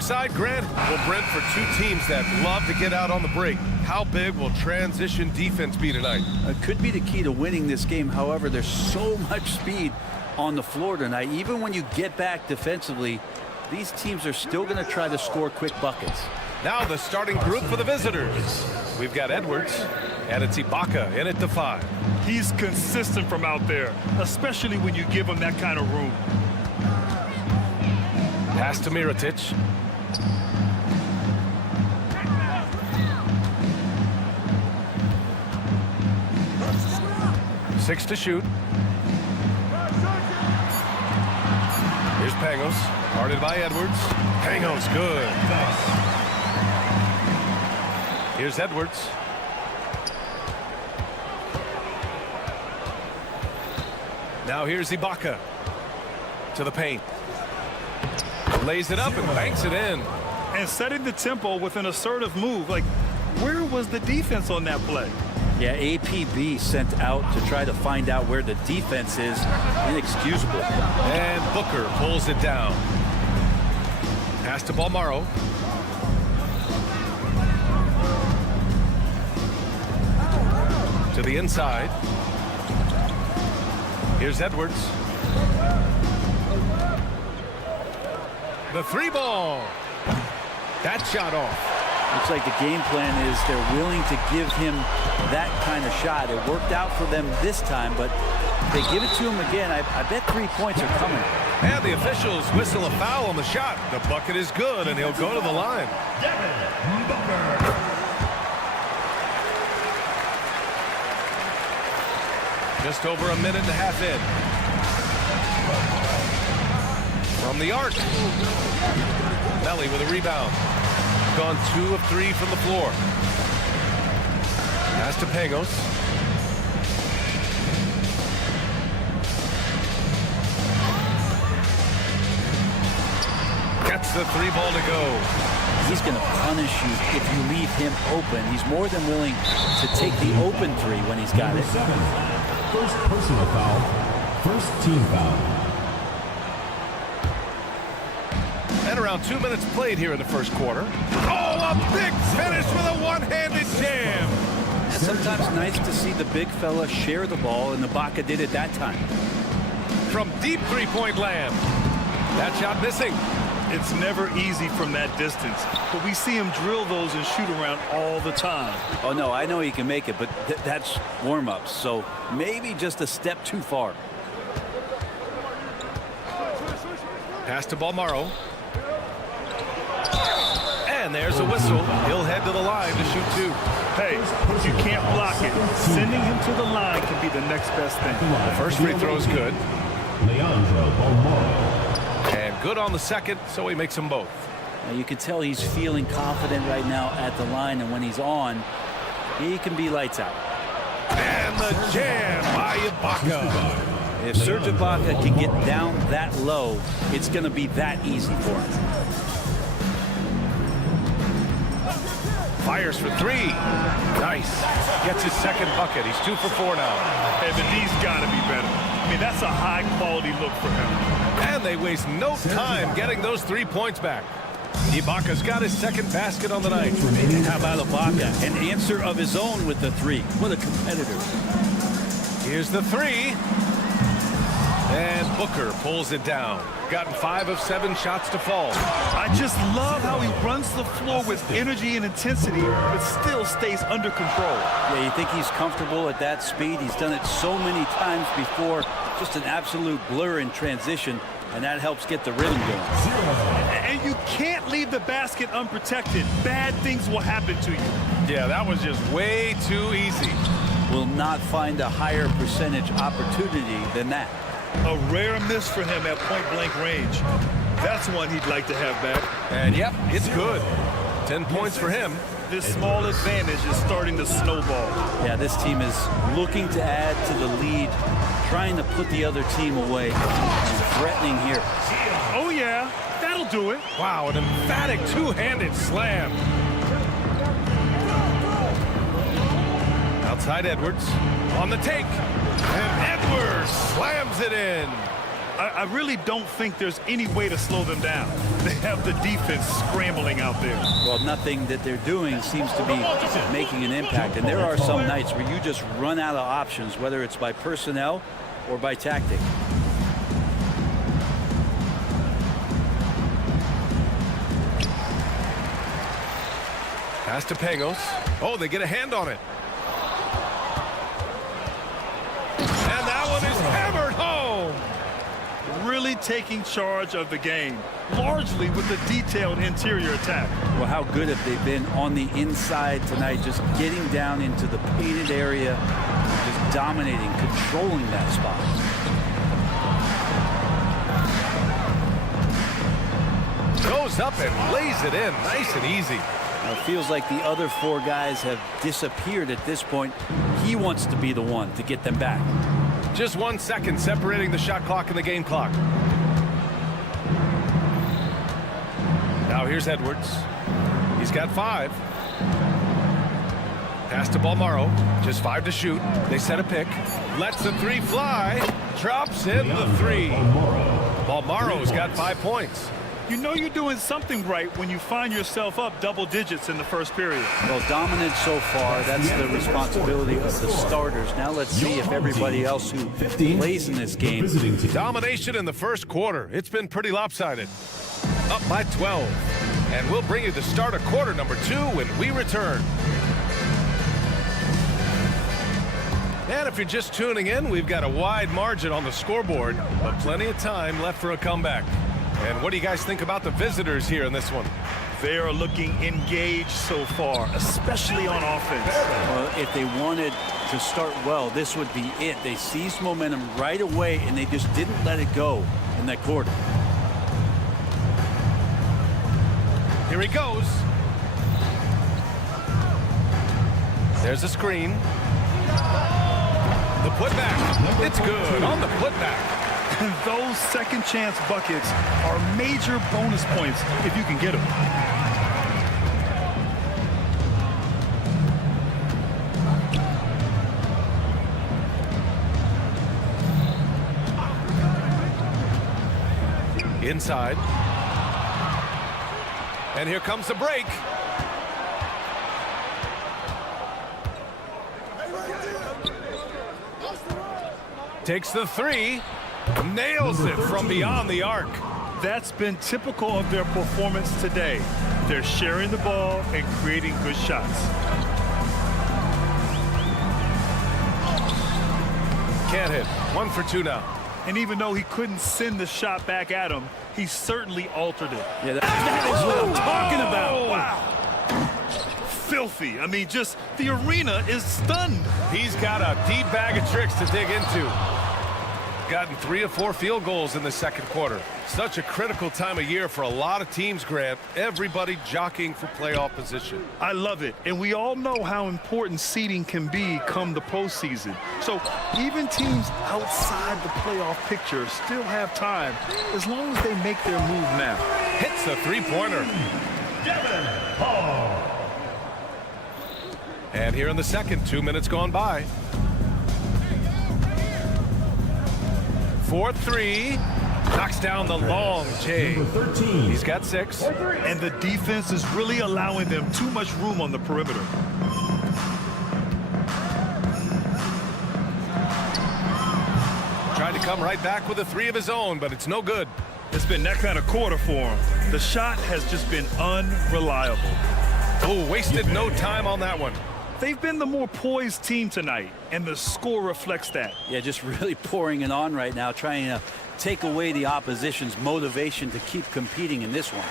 wrong side, Grant. Well, Brent, for two teams that love to get out on the break, how big will transition defense be tonight? It could be the key to winning this game. However, there's so much speed on the floor tonight. Even when you get back defensively, these teams are still going to try to score quick buckets. Now the starting group for the visitors. We've got Edwards, and it's Ibaka in at the 5. He's consistent from out there, especially when you give him that kind of room. Pass to Mirotic. Six to shoot. Here's Pangos, guarded by Edwards. Pangos, good. Here's Edwards. Now here's Ibaka to the paint. Lays it up and banks it in. And setting the tempo with an assertive move. Like, where was the defense on that play? Yeah, APB sent out to try to find out where the defense is. Inexcusable. And Booker pulls it down. Pass to Balmaro. To the inside. Here's Edwards. The 3-ball. That shot off. Looks like the game plan is they're willing to give him that kind of shot. It worked out for them this time, but if they give it to him again, I bet 3 points are coming. And the officials whistle a foul on the shot. The bucket is good, and he'll go to the line. Just over a minute and a half in. From the arc. Melly with a rebound. Gone 2 of 3 from the floor. Pass to Pangos. Gets the 3-ball to go. He's going to punish you if you leave him open. He's more than willing to take the open 3 when he's got it. First personal foul. First team foul. And around 2 minutes played here in the first quarter. Oh, a big finish with a one-handed jam. And sometimes nice to see the big fella share the ball, and Ibaka did it that time. From deep three-point land. That shot missing. It's never easy from that distance, but we see him drill those and shoot around all the time. Oh, no, I know he can make it, but that's warm-ups, so maybe just a step too far. Pass to Balmaro. And there's a whistle. He'll head to the line to shoot 2. Hey, if you can't block it, sending him to the line can be the next best thing. The first free throw is good. Leandro Balmaro. And good on the second, so he makes them both. Now, you can tell he's feeling confident right now at the line, and when he's on, he can be lights out. And the jam by Ibaka. If Serge Ibaka can get down that low, it's going to be that easy for him. Fires for 3. Nice. Gets his second bucket. He's 2 for 4 now. Hey, but D's got to be better. I mean, that's a high-quality look for him. And they waste no time getting those 3 points back. Ibaka's got his second basket on the night. How about Ibaka? An answer of his own with the 3. What a competitor. Here's the 3. And Booker pulls it down. Gotten 5 of 7 shots to fall. I just love how he runs the floor with energy and intensity, but still stays under control. Yeah, you think he's comfortable at that speed? He's done it so many times before. Just an absolute blur in transition, and that helps get the rhythm going. And you can't leave the basket unprotected. Bad things will happen to you. Yeah, that was just way too easy. Will not find a higher percentage opportunity than that. A rare miss for him at point-blank range. That's one he'd like to have back. And yep, it's good. 10 points for him. This small advantage is starting to snowball. Yeah, this team is looking to add to the lead, trying to put the other team away, and threatening here. Oh, yeah, that'll do it. Wow, an emphatic two-handed slam. Outside Edwards on the take. And Edwards slams it in. I really don't think there's any way to slow them down. They have the defense scrambling out there. Well, nothing that they're doing seems to be making an impact. And there are some nights where you just run out of options, whether it's by personnel or by tactic. Pass to Pangos. Oh, they get a hand on it. And that one is hammered home. Really taking charge of the game, largely with the detailed interior attack. Well, how good have they been on the inside tonight, just getting down into the painted area, just dominating, controlling that spot. Goes up and lays it in, nice and easy. Now, it feels like the other four guys have disappeared at this point. He wants to be the one to get them back. Just 1 second separating the shot clock and the game clock. Now here's Edwards. He's got 5. Pass to Balmaro. Just 5 to shoot. They set a pick. Lets the 3 fly. Drops in the 3. Balmaro's got 5 points. You know you're doing something right when you find yourself up double digits in the first period. Well, dominant so far. That's the responsibility of the starters. Now let's see if everybody else who plays in this game. Domination in the first quarter. It's been pretty lopsided. Up by 12. And we'll bring you the start of quarter number 2 when we return. And if you're just tuning in, we've got a wide margin on the scoreboard, but plenty of time left for a comeback. And what do you guys think about the visitors here in this one? They are looking engaged so far, especially on offense. Well, if they wanted to start well, this would be it. They seized momentum right away, and they just didn't let it go in that quarter. Here he goes. There's a screen. The putback. It's good on the putback. And those second chance buckets are major bonus points if you can get them. Inside. And here comes the break. Takes the 3. Nails it from beyond the arc. That's been typical of their performance today. They're sharing the ball and creating good shots. Can't hit. 1 for 2 now. And even though he couldn't send the shot back at him, he certainly altered it. Yeah, That is what I'm talking about. Wow. Filthy. I mean, just the arena is stunned. He's got a deep bag of tricks to dig into. Gotten 3 of 4 field goals in the second quarter. Such a critical time of year for a lot of teams, Grant. Everybody jockeying for playoff position. I love it. And we all know how important seeding can be come the postseason. So even teams outside the playoff picture still have time as long as they make their move now. Hits the 3-pointer. And here in the second, 2 minutes gone by. 4-3. Knocks down the long J. He's got 6. And the defense is really allowing them too much room on the perimeter. Tried to come right back with a 3 of his own, but it's no good. It's been that kind of quarter for him. The shot has just been unreliable. Oh, wasted no time on that one. They've been the more poised team tonight, and the score reflects that. Yeah, just really pouring it on right now, trying to take away the opposition's motivation to keep competing in this one.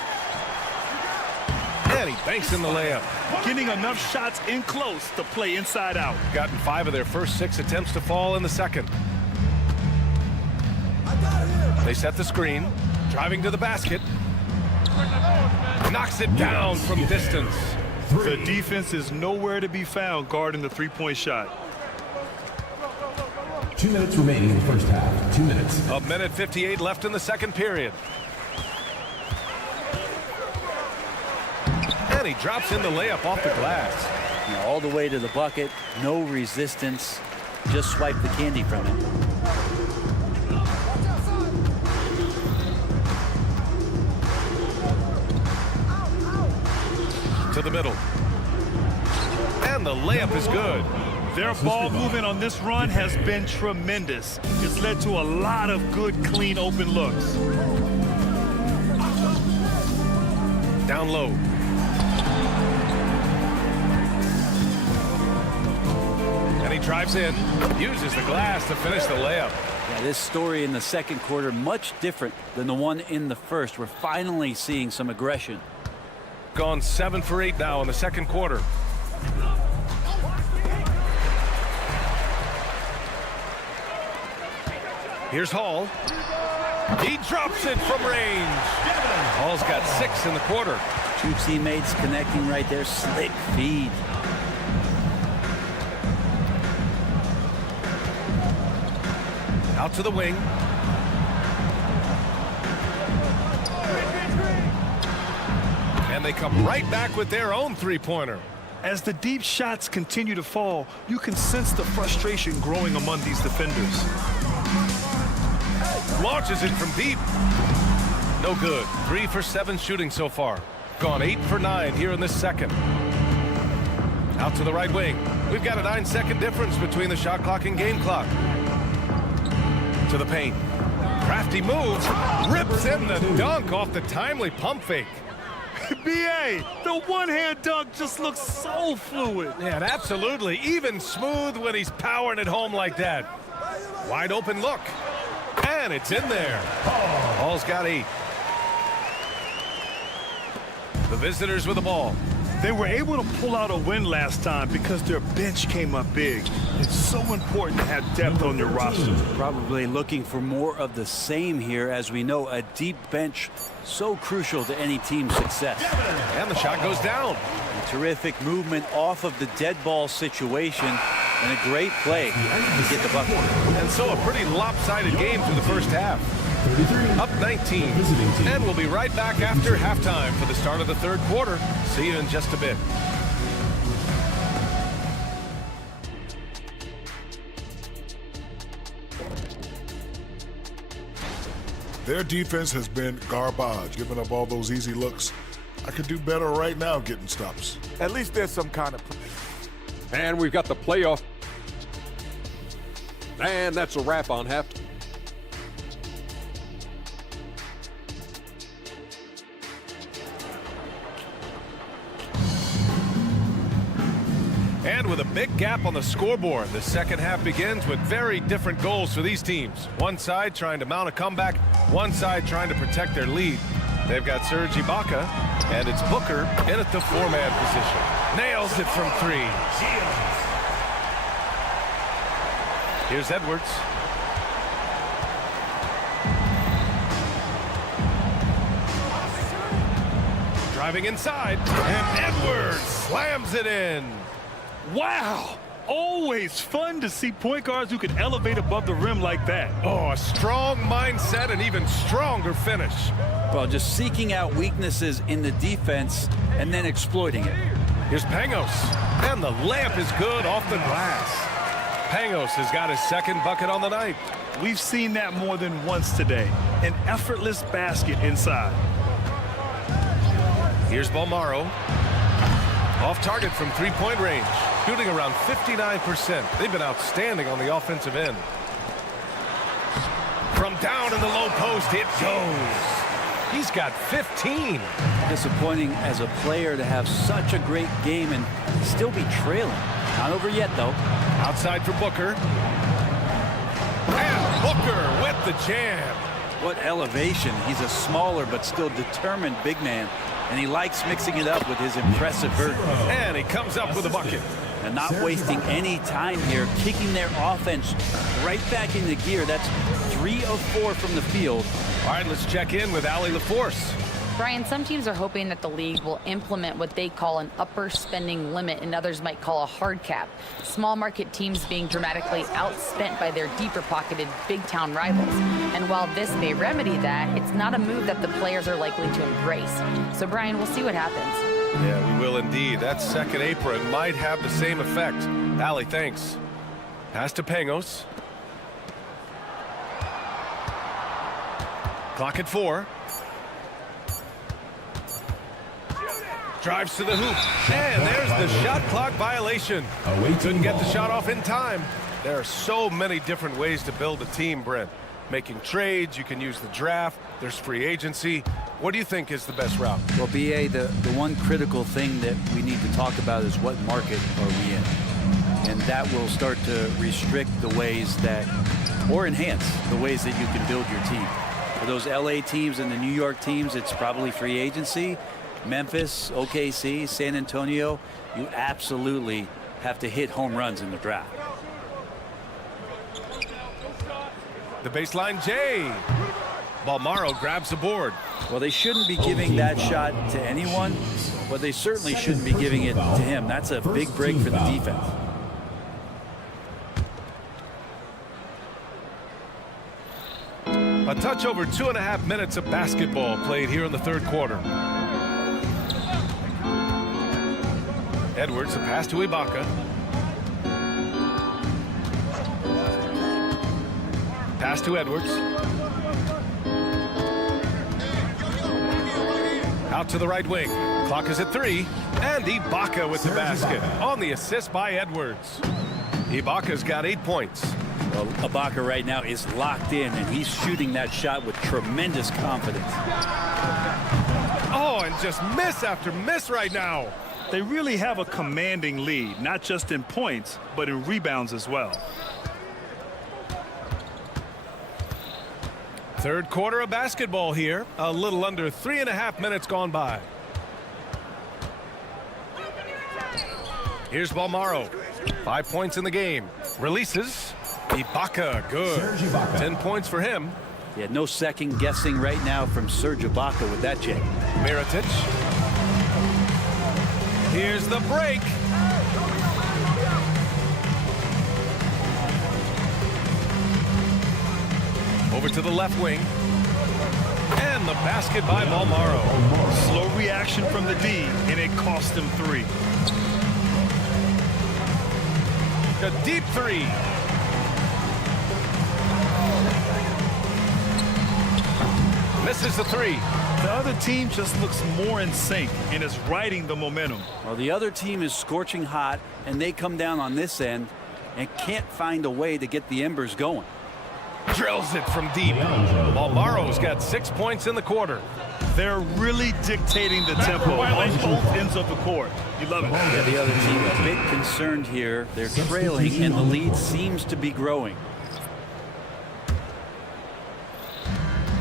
And he banks in the layup. Getting enough shots in close to play inside out. Gotten 5 of their first 6 attempts to fall in the second. They set the screen. Driving to the basket. Knocks it down from distance. The defense is nowhere to be found guarding the three-point shot. 2 minutes remaining in the first half. 2 minutes. 1:58 left in the second period. And he drops in the layup off the glass. You know, all the way to the bucket, no resistance, just swipe the candy from it. To the middle. And the layup is good. Their ball movement on this run has been tremendous. It's led to a lot of good, clean, open looks. Down low. And he drives in, uses the glass to finish the layup. Yeah, this story in the second quarter, much different than the one in the first. We're finally seeing some aggression. Gone 7 for 8 now in the second quarter. Here's Hall. He drops it from range. Hall's got 6 in the quarter. Two teammates connecting right there. Slick feed. Out to the wing. And they come right back with their own three-pointer. As the deep shots continue to fall, you can sense the frustration growing among these defenders. Launches it from deep. No good. 3 for 7 shooting so far. Gone 8 for 9 here in this second. Out to the right wing. We've got a 9-second difference between the shot clock and game clock. To the paint. Crafty move. Rips in the dunk off the timely pump fake. B.A., the one-hand dunk just looks so fluid. Yeah, and absolutely. Even smooth when he's powering it home like that. Wide open look. And it's in there. Hall's got 8. The visitors with the ball. They were able to pull out a win last time because their bench came up big. It's so important to have depth on your roster. Probably looking for more of the same here. As we know, a deep bench so crucial to any team's success. And the shot goes down. A terrific movement off of the dead ball situation and a great play to get the bucket. And so a pretty lopsided game through the first half. 33. Up 19. Visiting team. And we'll be right back after halftime for the start of the third quarter. See you in just a bit. Their defense has been garbage, giving up all those easy looks. I could do better right now getting stops. At least there's some kind of... And we've got the playoff. And that's a wrap on halftime. And with a big gap on the scoreboard, the second half begins with very different goals for these teams. One side trying to mount a comeback, one side trying to protect their lead. They've got Serge Ibaka, and it's Booker in at the 4-man position. Nails it from 3. Here's Edwards. Driving inside, and Edwards slams it in. Wow! Always fun to see point guards who can elevate above the rim like that. Oh, a strong mindset and even stronger finish. Well, just seeking out weaknesses in the defense and then exploiting it. Here's Pangos, and the layup is good off the glass. Pangos has got his second bucket on the night. We've seen that more than once today. An effortless basket inside. Here's Balmaro. Off target from three-point range, shooting around 59%. They've been outstanding on the offensive end. From down in the low post, it goes. He's got 15. Disappointing as a player to have such a great game and still be trailing. Not over yet, though. Outside for Booker. And Booker with the jam. What elevation. He's a smaller but still determined big man. And he likes mixing it up with his impressive vert. And he comes up with a bucket. And not wasting any time here, kicking their offense right back into gear. That's 3 of 4 from the field. All right, let's check in with Allie LaForce. Brian, some teams are hoping that the league will implement what they call an upper spending limit and others might call a hard cap. Small market teams being dramatically outspent by their deeper pocketed big town rivals. And while this may remedy that, it's not a move that the players are likely to embrace. So Brian, we'll see what happens. Yeah, we will indeed. That second apron might have the same effect. Allie, thanks. Pass to Pangos. Clock at 4. Drives to the hoop. And there's the shot clock violation. Couldn't get the shot off in time. There are so many different ways to build a team, Brent. Making trades, you can use the draft, there's free agency. What do you think is the best route? Well, BA, the one critical thing that we need to talk about is what market are we in? And that will start to restrict the ways that, or enhance the ways that you can build your team. For those LA teams and the New York teams, it's probably free agency. Memphis, OKC, San Antonio, you absolutely have to hit home runs in the draft. The baseline J. Balmaro grabs the board. Well, they shouldn't be giving that shot to anyone, but they certainly shouldn't be giving it to him. That's a big break for the defense. A touch over 2.5 minutes of basketball played here in the third quarter. Edwards, a pass to Ibaka. Pass to Edwards. Out to the right wing. Clock is at 3. And Ibaka with the basket on the assist by Edwards. Ibaka's got 8 points. Well, Ibaka right now is locked in, and he's shooting that shot with tremendous confidence. Oh, and just miss after miss right now. They really have a commanding lead, not just in points, but in rebounds as well. Third quarter of basketball here. A little under 3.5 minutes gone by. Here's Balmaro. 5 points in the game. Releases. Ibaka, good. 10 points for him. Yeah, no second guessing right now from Serge Ibaka with that jam. Mirotic. Here's the break. Over to the left wing. And the basket by Balmaro. Slow reaction from the D, and it cost him 3. A deep 3. Misses the 3. The other team just looks more in sync and is riding the momentum. Well, the other team is scorching hot, and they come down on this end and can't find a way to get the embers going. Drills it from deep. Balmaro's got 6 points in the quarter. They're really dictating the tempo on both ends of the court. You love it. Yeah, the other team a bit concerned here. They're trailing, and the lead seems to be growing.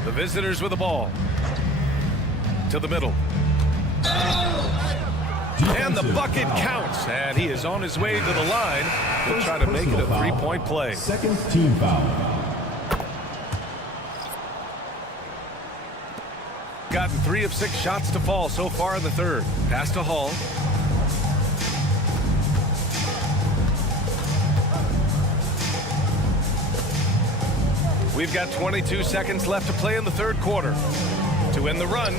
The visitors with the ball. To the middle. And the bucket counts. And he is on his way to the line to try to make it a 3-point play. Second team foul. Gotten 3 of 6 shots to fall so far in the third. Pass to Hall. We've got 22 seconds left to play in the third quarter. To end the run.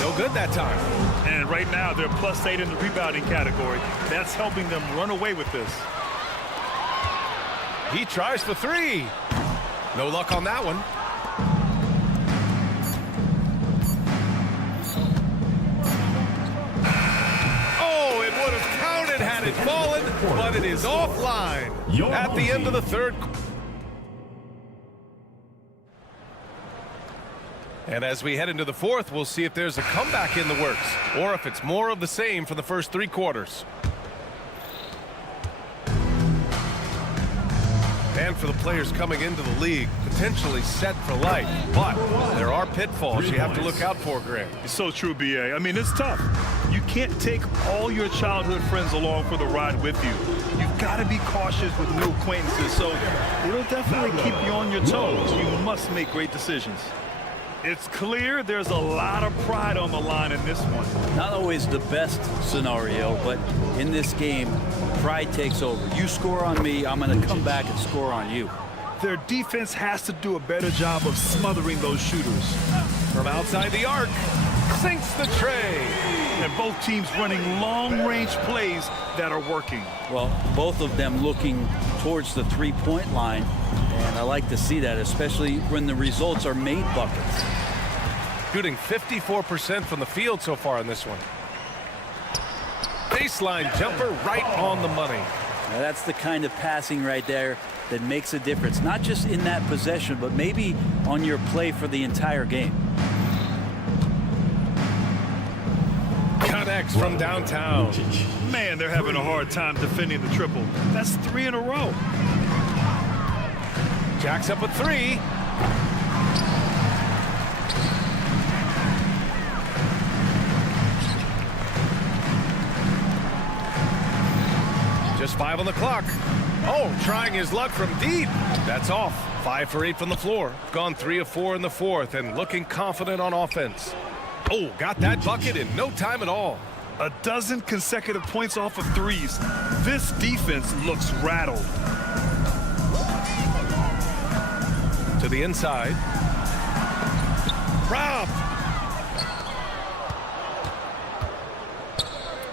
No good that time. And right now they're +8 in the rebounding category. That's helping them run away with this. He tries for 3. No luck on that one. Oh, it would have counted had it fallen, but it is offline at the end of the third. And as we head into the fourth, we'll see if there's a comeback in the works or if it's more of the same for the first 3 quarters. And for the players coming into the league, potentially set for life. But there are pitfalls you have to look out for, Grant. It's so true, BA. I mean, it's tough. You can't take all your childhood friends along for the ride with you. You've got to be cautious with new acquaintances, so it'll definitely keep you on your toes. You must make great decisions. It's clear there's a lot of pride on the line in this one. Not always the best scenario, but in this game, pride takes over. You score on me, I'm going to come back and score on you. Their defense has to do a better job of smothering those shooters. From outside the arc, sinks the tray. And both teams running long-range plays that are working. Well, both of them looking towards the three-point line, and I like to see that, especially when the results are made buckets. Shooting 54% from the field so far in this one. baseline jumper right on the money. Now that's the kind of passing right there that makes a difference, not just in that possession, but maybe on your play for the entire game. Connects from downtown. Man, they're having a hard time defending the triple. That's 3 in a row. Jacks up a 3. Just 5 on the clock. Oh, trying his luck from deep. That's off. 5 for 8 from the floor. Gone 3 of 4 in the fourth and looking confident on offense. Oh, got that bucket in no time at all. A dozen consecutive points off of threes. This defense looks rattled. To the inside. Rob.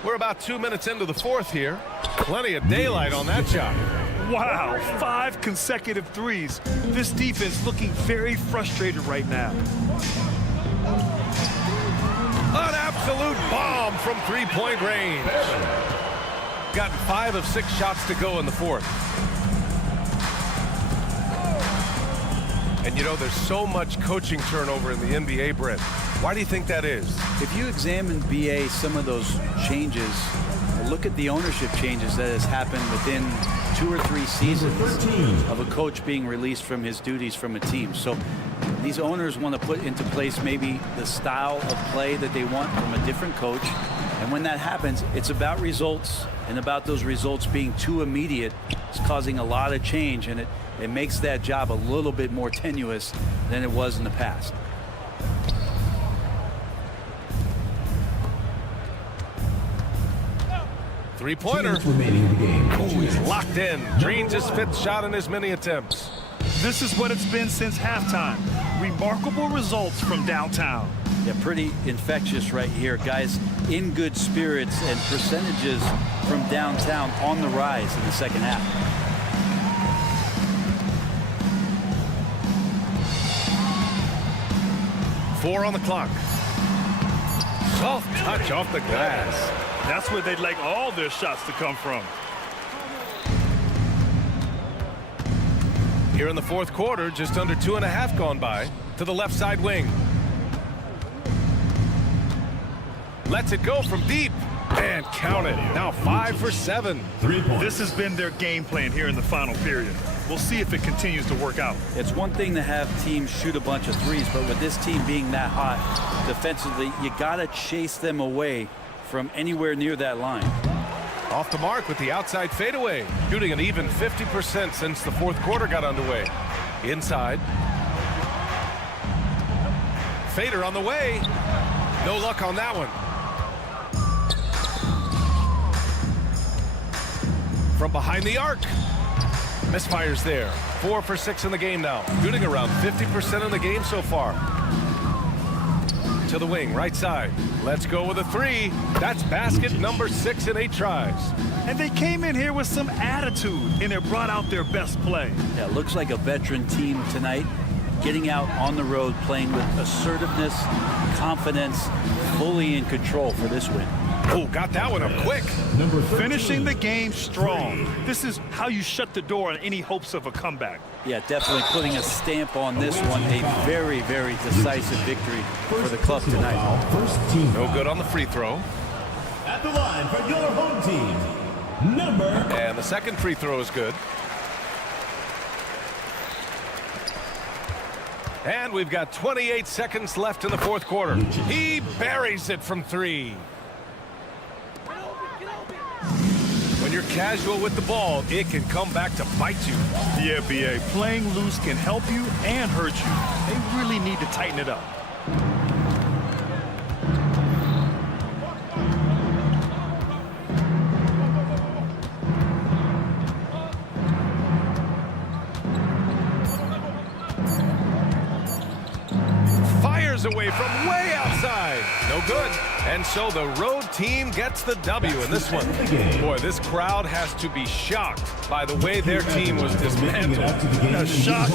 We're about 2 minutes into the fourth here. Plenty of daylight on that shot. Wow, 5 consecutive threes. This defense looking very frustrated right now. An absolute bomb from three-point range. Got 5 of 6 shots to go in the fourth. And you know, there's so much coaching turnover in the NBA, Brent. Why do you think that is? If you examine BA, some of those changes, look at the ownership changes that has happened within 2 or 3 seasons of a coach being released from his duties from a team. So these owners want to put into place maybe the style of play that they want from a different coach. And when that happens, it's about results, and about those results being too immediate. It's causing a lot of change, and it makes that job a little bit more tenuous than it was in the past. Three-pointer. Remaining in the game. Oh, he's locked in. Drains his 5th shot in as many attempts. This is what it's been since halftime. Remarkable results from downtown. Yeah, pretty infectious right here. Guys in good spirits, and percentages from downtown on the rise in the second half. Four on the clock. Soft touch off the glass. That's where they'd like all their shots to come from. Here in the fourth quarter, just under 2.5 gone by. To the left side wing. Lets it go from deep. And count it. Now 5 for 7. 3 points. This has been their game plan here in the final period. We'll see if it continues to work out. It's one thing to have teams shoot a bunch of threes, but with this team being that hot defensively, you got to chase them away from anywhere near that line. Off the mark with the outside fadeaway. Shooting an even 50% since the fourth quarter got underway. Inside. Fader on the way. No luck on that one. From behind the arc. Misfires there. 4 for 6 in the game now. Shooting around 50% in the game so far. To the wing, right side. Let's go with a 3. That's basket number 6 in 8 tries. And they came in here with some attitude, and they brought out their best play. Yeah, looks like a veteran team tonight, getting out on the road, playing with assertiveness, confidence, fully in control for this win. Oh, got that one up quick. Finishing the game strong. This is how you shut the door on any hopes of a comeback. Yeah, definitely putting a stamp on this one. A very, very decisive victory for the club tonight. First team. No good on the free throw. At the line for your home team, number. And the second free throw is good. And we've got 28 seconds left in the fourth quarter. He buries it from 3. When you're casual with the ball, it can come back to bite you. Yeah, BA, playing loose can help you and hurt you. They really need to tighten it up. Fires away from way outside. No good. And so the road team gets the W in this one. Boy, this crowd has to be shocked by the way their team was dismantled. Shocked.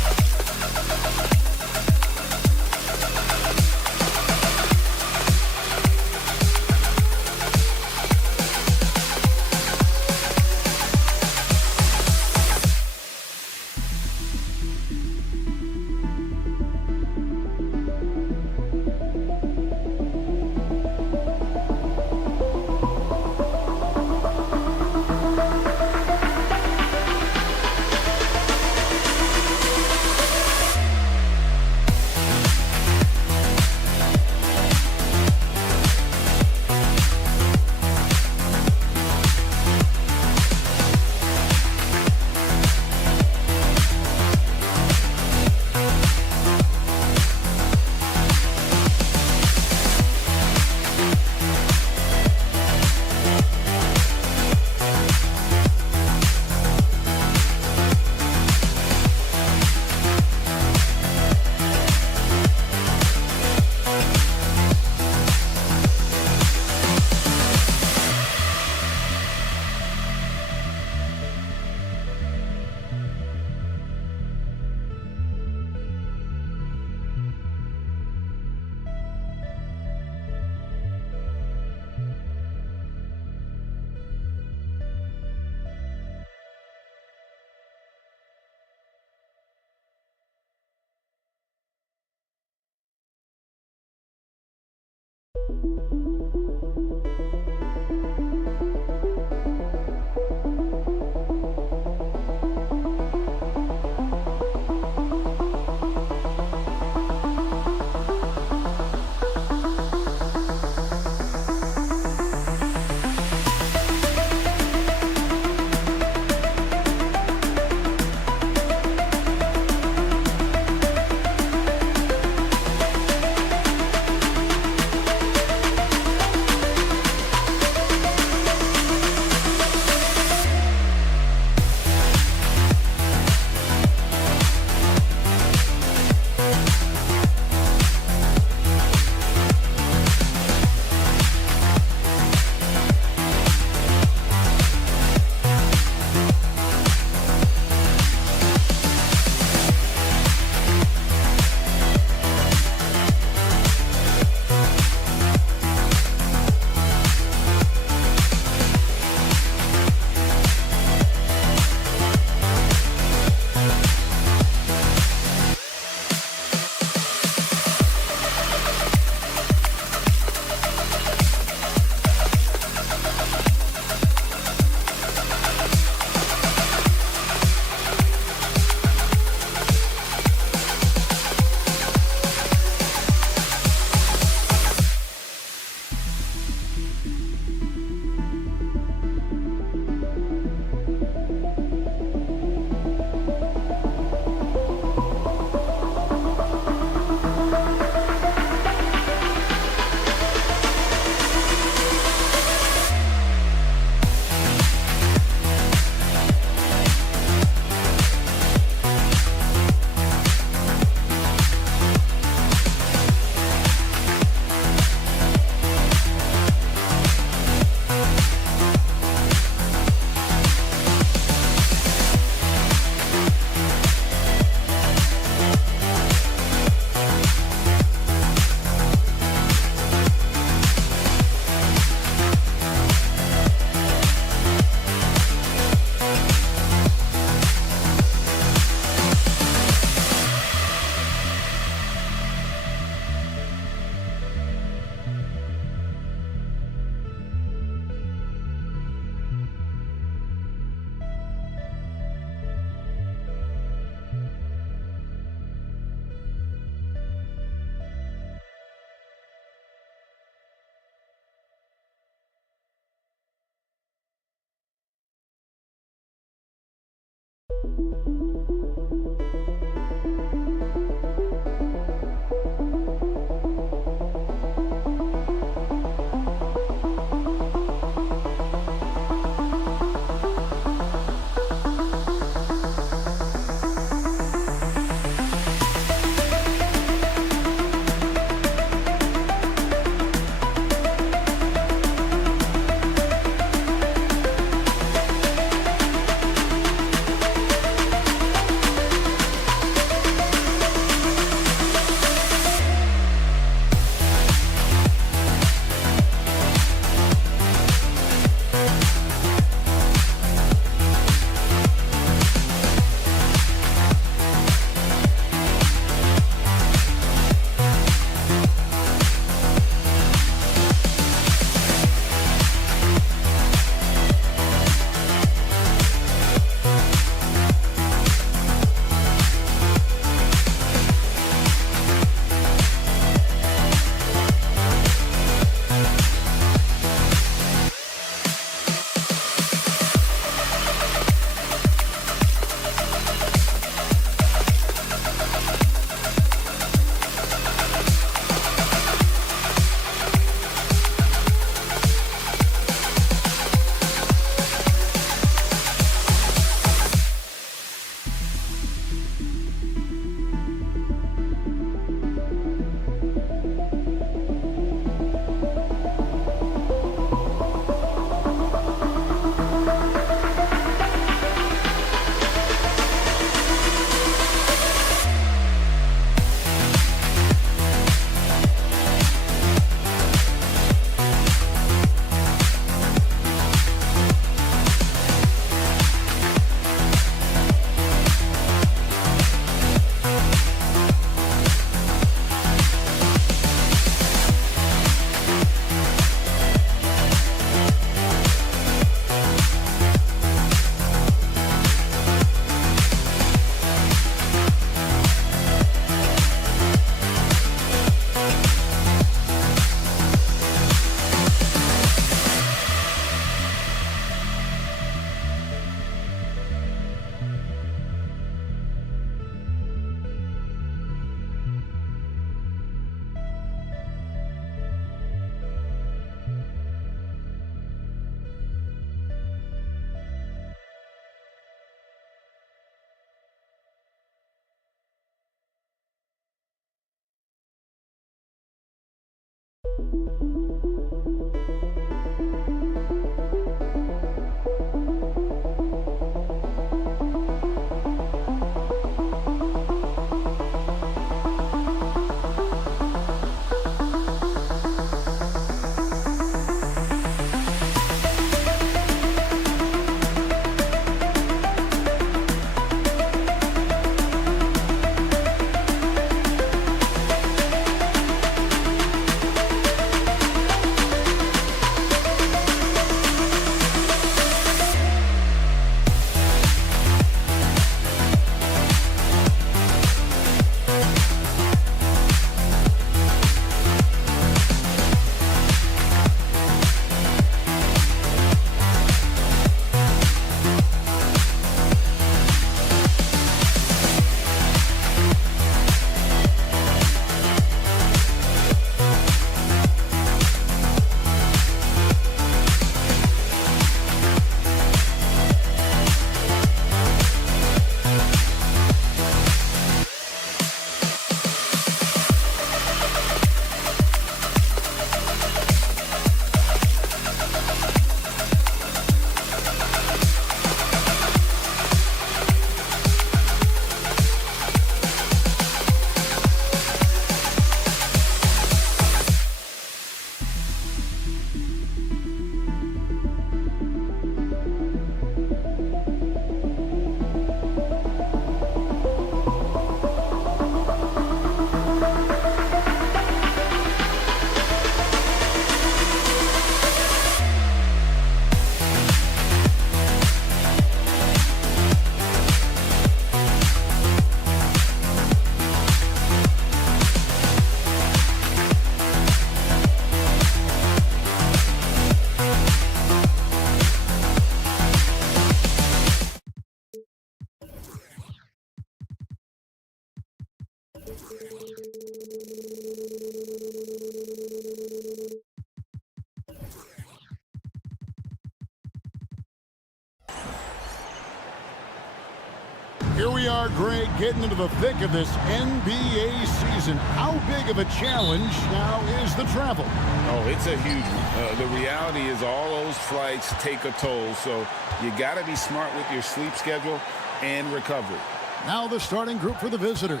Here we are, Greg, getting into the thick of this NBA season. How big of a challenge now is the travel? Oh, it's a huge one. The reality is all those flights take a toll, so you got to be smart with your sleep schedule and recovery. Now the starting group for the visitors.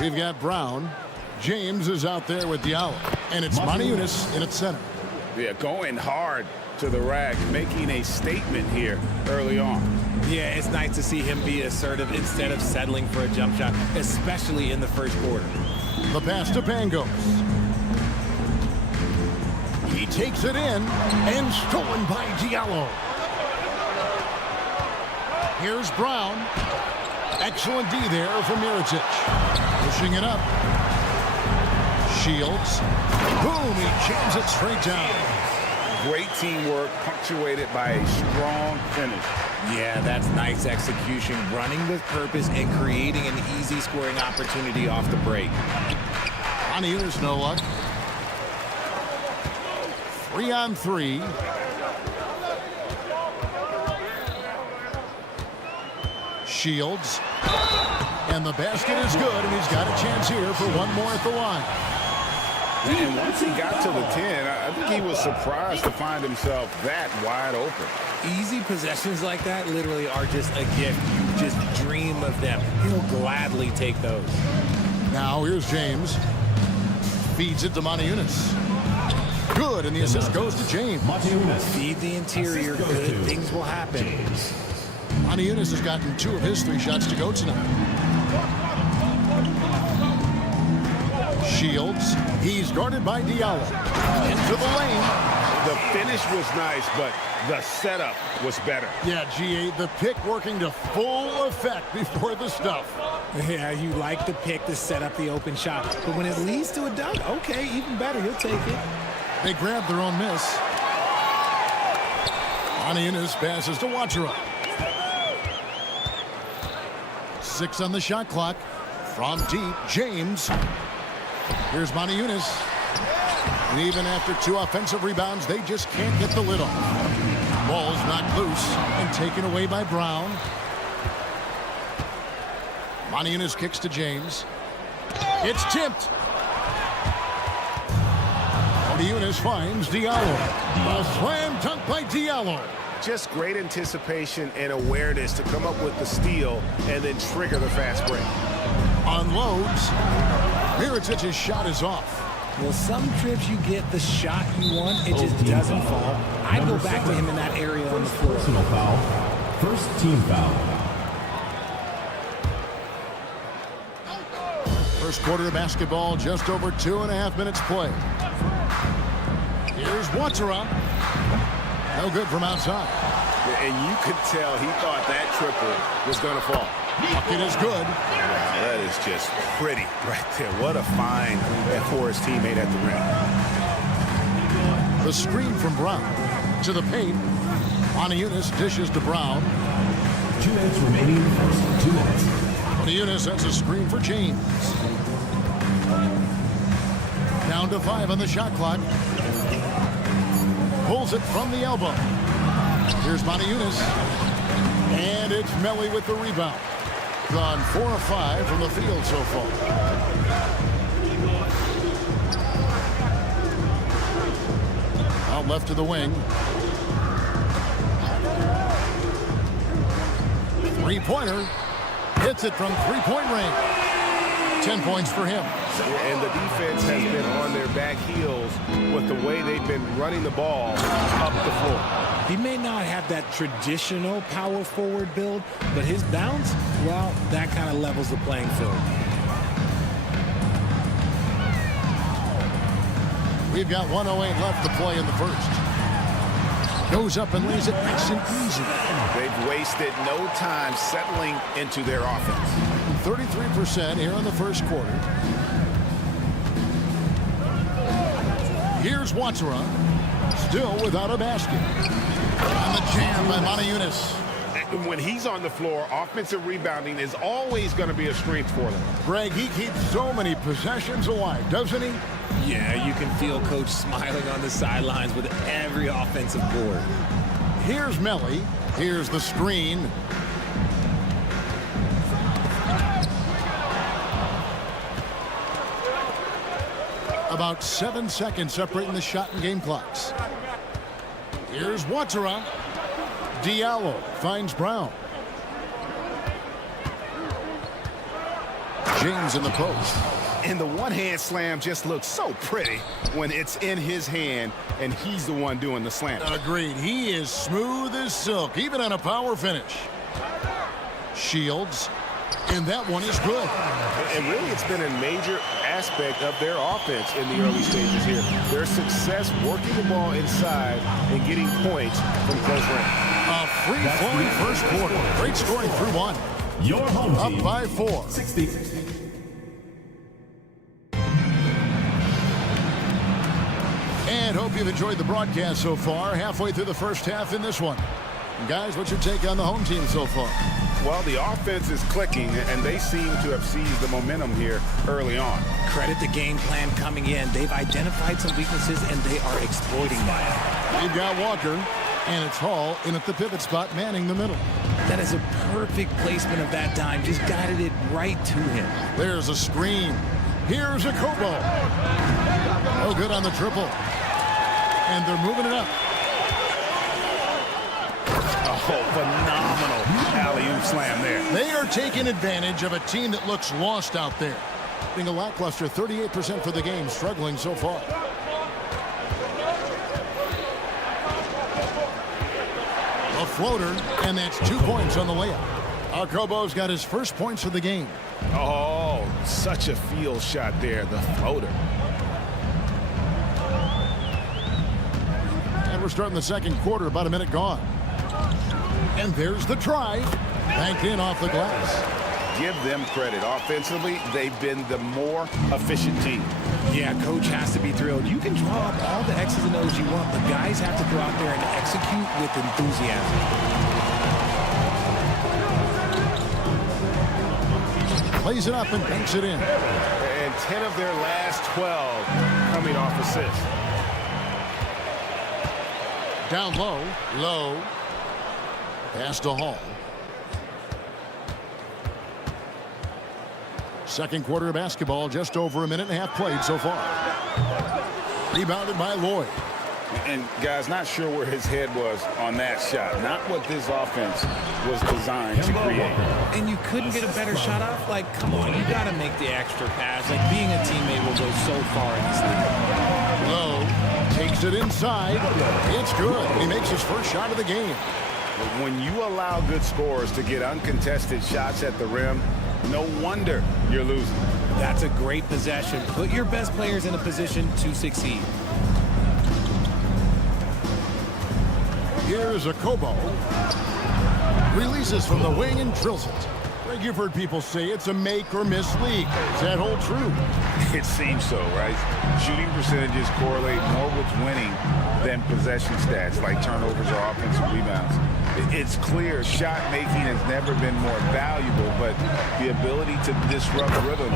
We've got Brown. James is out there with Diallo. And it's Maniunas in its center. Yeah, going hard to the rack, making a statement here early on. Yeah, it's nice to see him be assertive instead of settling for a jump shot, especially in the first quarter. The pass to Pangos. He takes it in and stolen by Diallo. Here's Brown. Excellent D there from Mirotic. Pushing it up. Shields. Boom, he jams it straight down. Great teamwork punctuated by a strong finish. Yeah, that's nice execution, running with purpose and creating an easy scoring opportunity off the break. Maniunas, no luck. 3-on-3. Shields. And the basket is good, and he's got a chance here for one more at the line. And once he got to the 10, I think he was surprised to find himself that wide open. Easy possessions like that literally are just a gift. You just dream of them. He'll gladly take those. Now here's James. Feeds it to Maniunas. Good, and the assist goes to James. Feed the interior. Good things will happen. Maniunas has gotten 2 of his 3 shots to go tonight. Shields. He's guarded by Diallo. Into the lane. The finish was nice, but the setup was better. Yeah, GA, the pick working to full effect before the stuff. Yeah, you like the pick to set up the open shot. But when it leads to a dunk, okay, even better. He'll take it. They grab their own miss. Maniunas passes to Wachera. 6 on the shot clock. From deep, James. Here's Maniunas. And even after 2 offensive rebounds, they just can't get the lid off. Ball's knocked loose and taken away by Brown. Maniunas kicks to James. It's tipped. Maniunas finds Diallo. A slam dunk by Diallo. Just great anticipation and awareness to come up with the steal and then trigger the fast break. Unloads. Mirotic's shot is off. Well, some trips you get the shot you want, it just doesn't fall. I'd go back to him in that area on the floor. Personal foul. First team foul. First quarter of basketball, just over 2.5 minutes played. Here's Wachera. No good from outside. And you could tell he thought that triple was going to fall. Bucket is good. Wow, that is just pretty right there. What a find for his teammate at the rim. The screen from Brown to the paint. Maniunas dishes to Brown. 2 minutes remaining in the first. 2 minutes. Maniunas sends a screen for James. Down to 5 on the shot clock. Pulls it from the elbow. Here's Maniunas. And it's Melly with the rebound. Gone 4 of 5 from the field so far. Out left to the wing. 3-pointer. Hits it from 3-point range. 10 points for him. And the defense has been on their back heels with the way they've been running the ball up the floor. He may not have that traditional power forward build, but his bounce, well, that kind of levels the playing field. We've got 1:08 left to play in the first. Goes up and lays it nice and easy. They've wasted no time settling into their offense. 33% here in the first quarter. Here's Wachera. Still without a basket. And the jam by Maniunas. When he's on the floor, offensive rebounding is always going to be a strength for them. Greg, he keeps so many possessions alive, doesn't he? Yeah, you can feel Coach smiling on the sidelines with every offensive board. Here's Melly. Here's the screen. About 7 seconds separating the shot and game clocks. Here's Watsara. Diallo finds Brown. James in the post. And the one-hand slam just looks so pretty when it's in his hand and he's the one doing the slam. Agreed. He is smooth as silk, even on a power finish. Shields. And that one is good. And really, it's been a major aspect of their offense in the early stages here. Their success working the ball inside and getting points from close range. A free-flowing first quarter. Great scoring through one. Your home team. Up by 4. 60. And hope you've enjoyed the broadcast so far. Halfway through the first half in this one. Guys, what's your take on the home team so far? Well, the offense is clicking, and they seem to have seized the momentum here early on. Credit the game plan coming in. They've identified some weaknesses, and they are exploiting that. They've got Walker, and it's Hall in at the pivot spot, manning the middle. That is a perfect placement of that dime. Just guided it right to him. There's a screen. Here's a Kobo. No good on the triple. And they're moving it up. Oh, phenomenal alley-oop slam there. They are taking advantage of a team that looks lost out there. Being a lackluster 38% for the game, struggling so far. A floater, and that's 2 points on the layup. Kobo's got his first points of the game. Oh, such a field shot there, the floater. And we're starting the second quarter, about a minute gone. And there's the try. Banked in off the glass. Give them credit. Offensively, they've been the more efficient team. Yeah, coach has to be thrilled. You can draw up all the X's and O's you want, but guys have to go out there and execute with enthusiasm. Plays it up and banks it in. And 10 of their last 12 coming off assists. Down low. Low. Pass to Hall. Second quarter of basketball, just over a minute and a half played so far. Rebounded by Lloyd. And guys, not sure where his head was on that shot. Not what this offense was designed to create. And you couldn't get a better shot off? Like, come on, you got to make the extra pass. Like, being a teammate will go so far in this league. Low takes it inside. It's good. He makes his first shot of the game. But when you allow good scorers to get uncontested shots at the rim, no wonder you're losing. That's a great possession. Put your best players in a position to succeed. Here's a Kobo. Releases from the wing and drills it. Greg, you've heard people say it's a make or miss league. Does that hold true? It seems so, right? Shooting percentages correlate more with winning than possession stats like turnovers or offensive rebounds. It's clear shot making has never been more valuable, but the ability to disrupt rhythm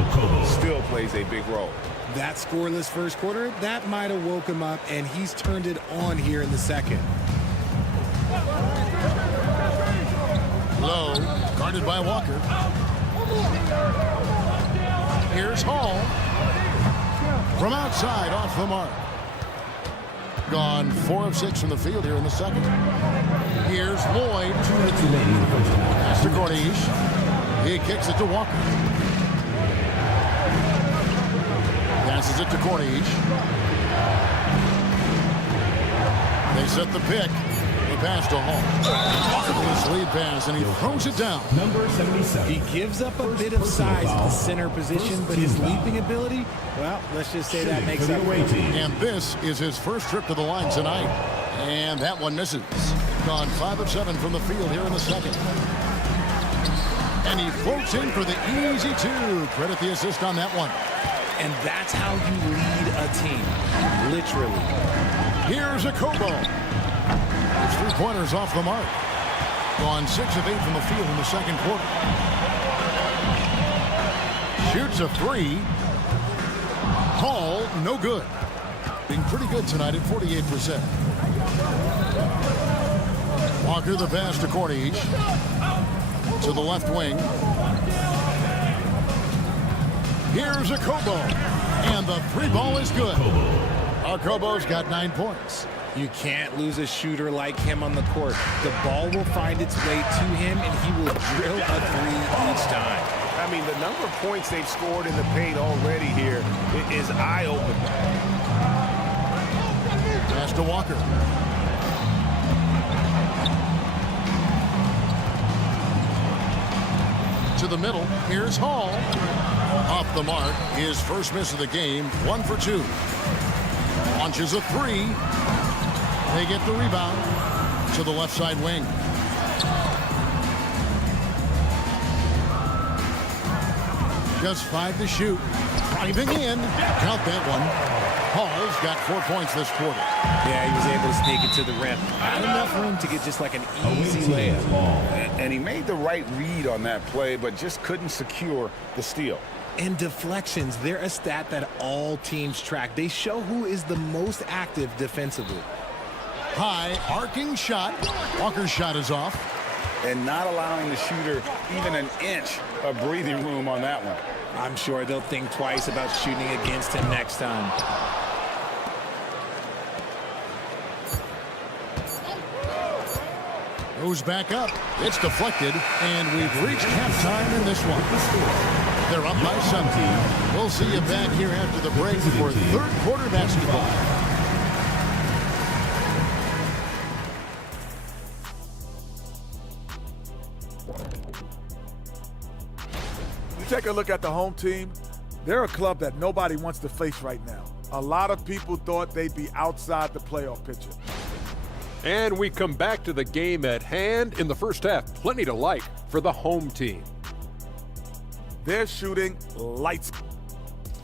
still plays a big role. That scoreless first quarter, that might have woke him up, and he's turned it on here in the second. Low, guarded by Walker. Here's Hall. From outside, off the mark. Gone 4 of 6 from the field here in the second. Here's Lloyd. Pass to Corniche. He kicks it to Walker. Passes it to Corniche. They set the pick. He pass to Hall. This lead pass, and he throws it down. Number 77. He gives up a bit of size at the center position, but his leaping ability, well, let's just say that makes up. And this is his first trip to the line tonight. And that one misses. Gone 5 of 7 from the field here in the second. And he floats in for the easy 2. Credit the assist on that one. And that's how you lead a team, literally. Here's a Kobo. His 3-pointers off the mark. Gone 6 of 8 from the field in the second quarter. Shoots a 3. Hall, no good. Being pretty good tonight at 48%. Walker the pass to Corniche. To the left wing. Here's a Kobo. And the three ball is good. Kobo's got 9 points. You can't lose a shooter like him on the court. The ball will find its way to him, and he will drill a three each time. I mean, the number of points they've scored in the paint already here is eye-opening. Pass to Walker. To the middle. Here's Hall. Off the mark. His first miss of the game. 1 for 2. Launches a three. They get the rebound to the left side wing. Just 5 to shoot. Driving in. Count that one. Hall's got 4 points this quarter. Yeah, he was able to sneak it to the rim. Not enough room to get just like an easy layup. And he made the right read on that play, but just couldn't secure the steal. And deflections, they're a stat that all teams track. They show who is the most active defensively. High arcing shot. Walker's shot is off. And not allowing the shooter even an inch of breathing room on that one. I'm sure they'll think twice about shooting against him next time. Goes back up. It's deflected, and we've reached halftime in this one. They're up by 17. We'll see you back here after the break for third quarter basketball. You take a look at the home team, they're a club that nobody wants to face right now. A lot of people thought they'd be outside the playoff picture. And we come back to the game at hand in the first half. Plenty to like for the home team. They're shooting lights.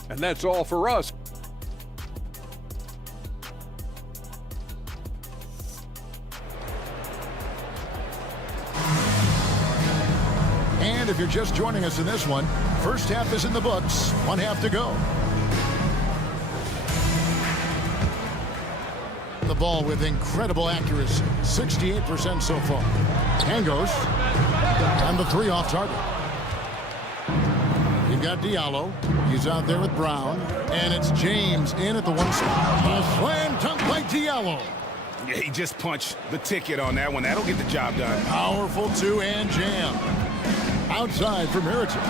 And that's all for us. And if you're just joining us in this one, first half is in the books. 1 half to go. The ball with incredible accuracy. 68% so far. Tangos. And the three off target. You've got Diallo. He's out there with Brown. And it's James in at the 1 spot. A slam dunk by Diallo. Yeah, he just punched the ticket on that one. That'll get the job done. Powerful 2 and jam. Outside for Mirotic.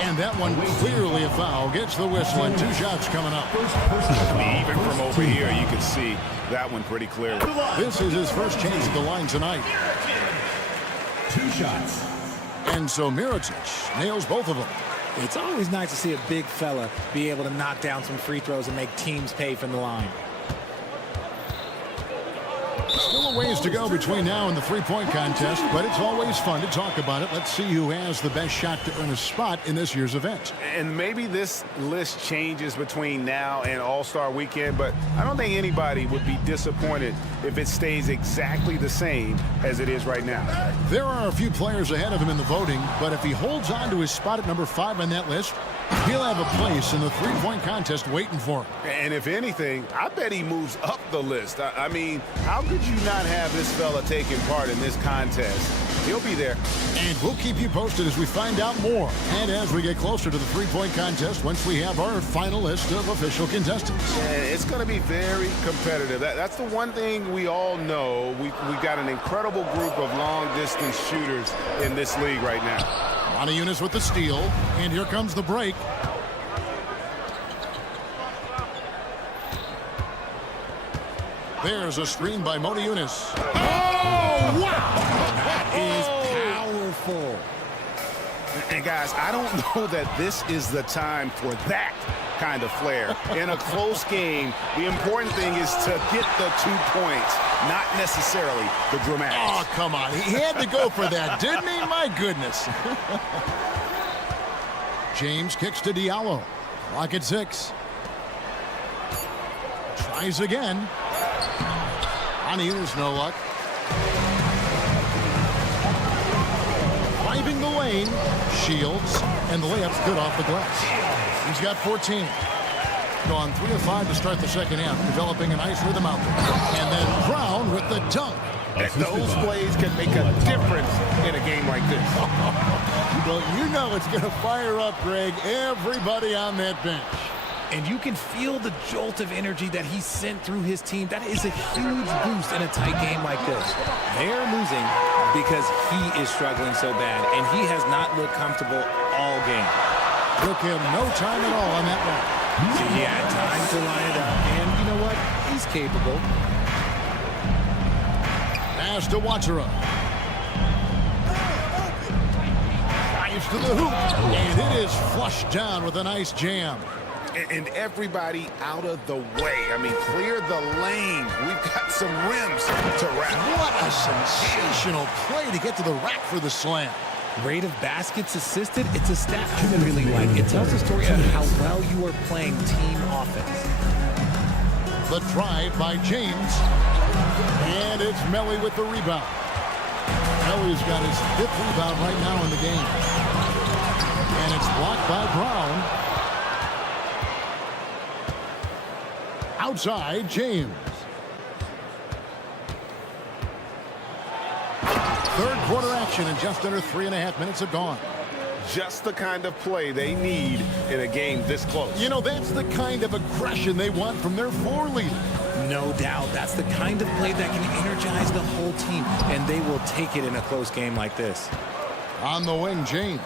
And that one clearly a foul. Gets the whistle and 2 shots coming up. I mean, even from over here, you can see that one pretty clearly. This is his first chance at the line tonight. 2 shots. And so Mirotic nails both of them. It's always nice to see a big fella be able to knock down some free throws and make teams pay from the line. Still a ways to go between now and the three-point contest, but it's always fun to talk about it. Let's see who has the best shot to earn a spot in this year's event. And maybe this list changes between now and All-Star Weekend, but I don't think anybody would be disappointed if it stays exactly the same as it is right now. There are a few players ahead of him in the voting, but if he holds on to his spot at number 5 on that list, he'll have a place in the three-point contest waiting for him. And if anything, I bet he moves up the list. I mean, how could you not have this fella taking part in this contest? He'll be there. And we'll keep you posted as we find out more. And as we get closer to the three-point contest, once we have our final list of official contestants. Yeah, it's going to be very competitive. That's the one thing we all know. We've got an incredible group of long-distance shooters in this league right now. Moniunas with the steal, and here comes the break. There's a screen by Moniunas. Oh, wow! That is powerful. And guys, I don't know that this is the time for that kind of flair. In a close game, the important thing is to get the 2 points, not necessarily the dramatics. Oh, come on. He had to go for that, didn't he? My goodness. James kicks to Diallo. Clock at 6. Tries again. Moniunas, no luck. Driving the lane. Shields. And the layup's good off the glass. He's got 14. Gone 3 of 5 to start the second half. Developing a nice rhythm out there. And then Brown with the dunk. Those plays can make a difference in a game like this. Well, you know it's going to fire up, Greg, everybody on that bench. And you can feel the jolt of energy that he sent through his team. That is a huge boost in a tight game like this. They're losing because he is struggling so bad, and he has not looked comfortable all game. Took him no time at all on that one. So he had time to line it up, and you know what? He's capable. Pass to Watsura. Drives to the hoop, and it is flushed down with a nice jam. And everybody out of the way. I mean, clear the lane. We've got some rims to wrap. What a sensational play to get to the rack for the slam. Rate of baskets assisted, it's a stat I really like. It tells a story of how well you are playing team offense. The drive by James, and it's Melly with the rebound. Melly's got his 5th rebound right now in the game. And it's blocked by Brown. Outside, James. Third quarter action, and just under 3.5 minutes have gone. Just the kind of play they need in a game this close. You know, that's the kind of aggression they want from their floor leader. No doubt. That's the kind of play that can energize the whole team, and they will take it in a close game like this. On the wing, James.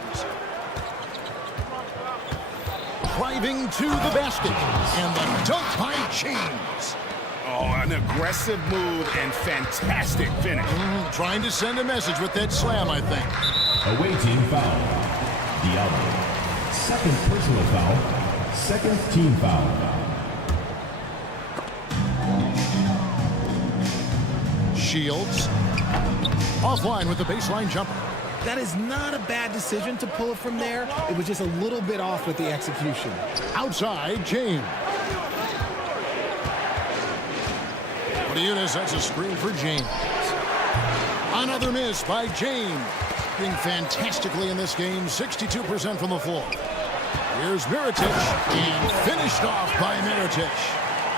Driving to the basket, and the dunk by James. Oh, an aggressive move and fantastic finish. Trying to send a message with that slam, I think. Away team foul. Diallo. Second personal foul. Second team foul. Shields. Offline with the baseline jumper. That is not a bad decision to pull it from there. It was just a little bit off with the execution. Outside, James. Eunice, that's a screen for James. Another miss by James. Being fantastically in this game, 62% from the floor. Here's Mirotic, and finished off by Mirotic.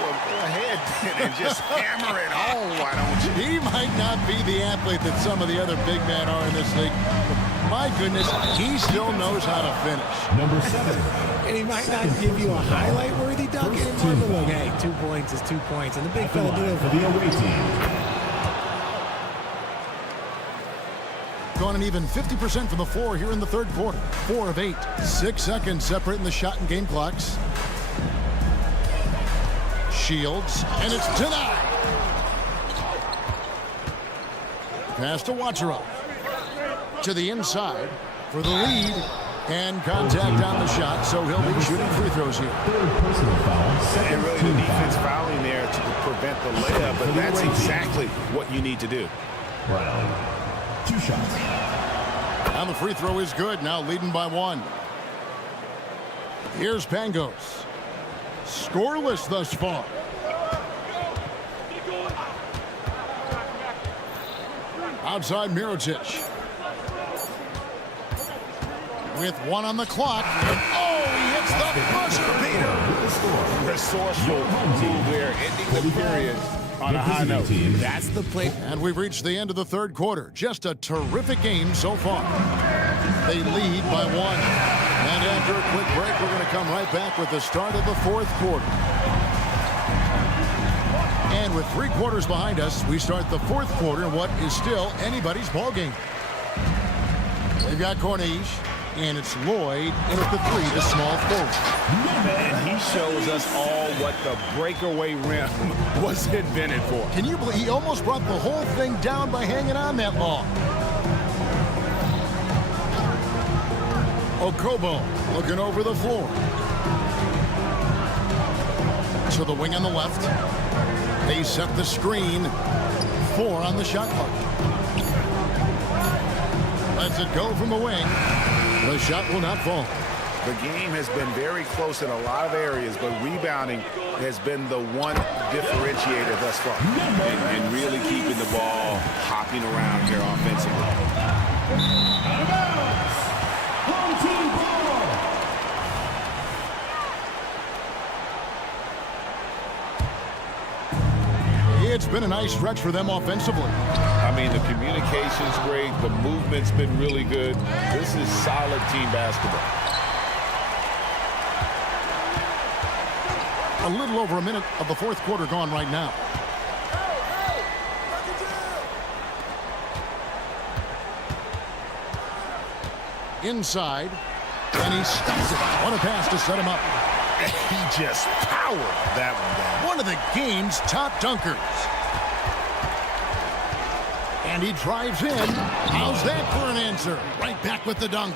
Well, go ahead and just hammer it home, why don't you? He might not be the athlete that some of the other big men are in this league. My goodness, he still knows how to finish. Number 7. And he might not give you a highlight-worthy dunk anymore, but look, hey, 2 points is 2 points, and the big fella did it for the away team. Gone an even 50% from the floor here in the third quarter. 4 of 8. 6 seconds separating the shot and game clocks. Shields, and it's denied. Pass to Watsura. To the inside for the lead. And contact on the shot, so he'll be shooting free throws here. And really the defense fouling there to prevent the layup, but that's exactly what you need to do. Brown. 2 shots. And the free throw is good, now leading by 1. Here's Pangos. Scoreless thus far. Outside Mirotic. With 1 on the clock. Oh, he hits the buzzer beater. Resourceful move there, ending the period on a high note. That's the play. And we've reached the end of the third quarter. Just a terrific game so far. They lead by 1. And after a quick break, we're going to come right back with the start of the fourth quarter. And with 3 quarters behind us, we start the fourth quarter in what is still anybody's ball game. They've got Corniche. And it's Lloyd in at the 3, the small forward. And he shows us all what the breakaway rim was invented for. Can you believe he almost brought the whole thing down by hanging on that long? Okobo looking over the floor. To the wing on the left. They set the screen. 4 on the shot clock. Lets it go from the wing. The shot will not fall. The game has been very close in a lot of areas, but rebounding has been the one differentiator thus far. And really keeping the ball hopping around here offensively. It's been a nice stretch for them offensively. I mean, the communication's great. The movement's been really good. This is solid team basketball. A little over a minute of the fourth quarter gone right now. Inside, and he stops it. What a pass to set him up. He just powered that one down. One of the game's top dunkers. And he drives in. How's that for an answer? Right back with the dunk.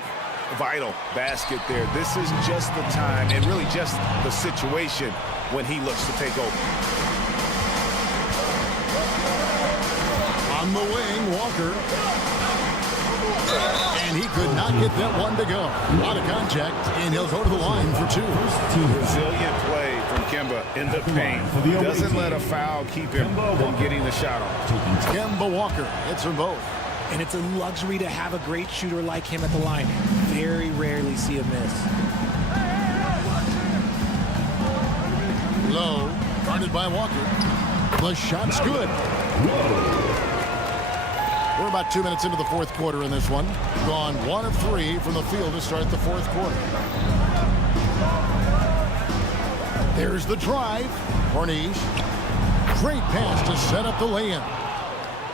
Vital basket there. This is just the time and really just the situation when he looks to take over. On the wing, Walker. And he could not get that one to go. A lot of contact, and he'll go to the line for two. Resilient play from Kemba in the paint. Doesn't let a foul keep him from getting the shot off. Kemba Walker hits them both. And it's a luxury to have a great shooter like him at the line. Very rarely see a miss. Low, guarded by Walker. The shot's good. We're about 2 minutes into the fourth quarter in this one. Gone 1 of 3 from the field to start the fourth quarter. There's the drive. Corniche. Great pass to set up the lay-in.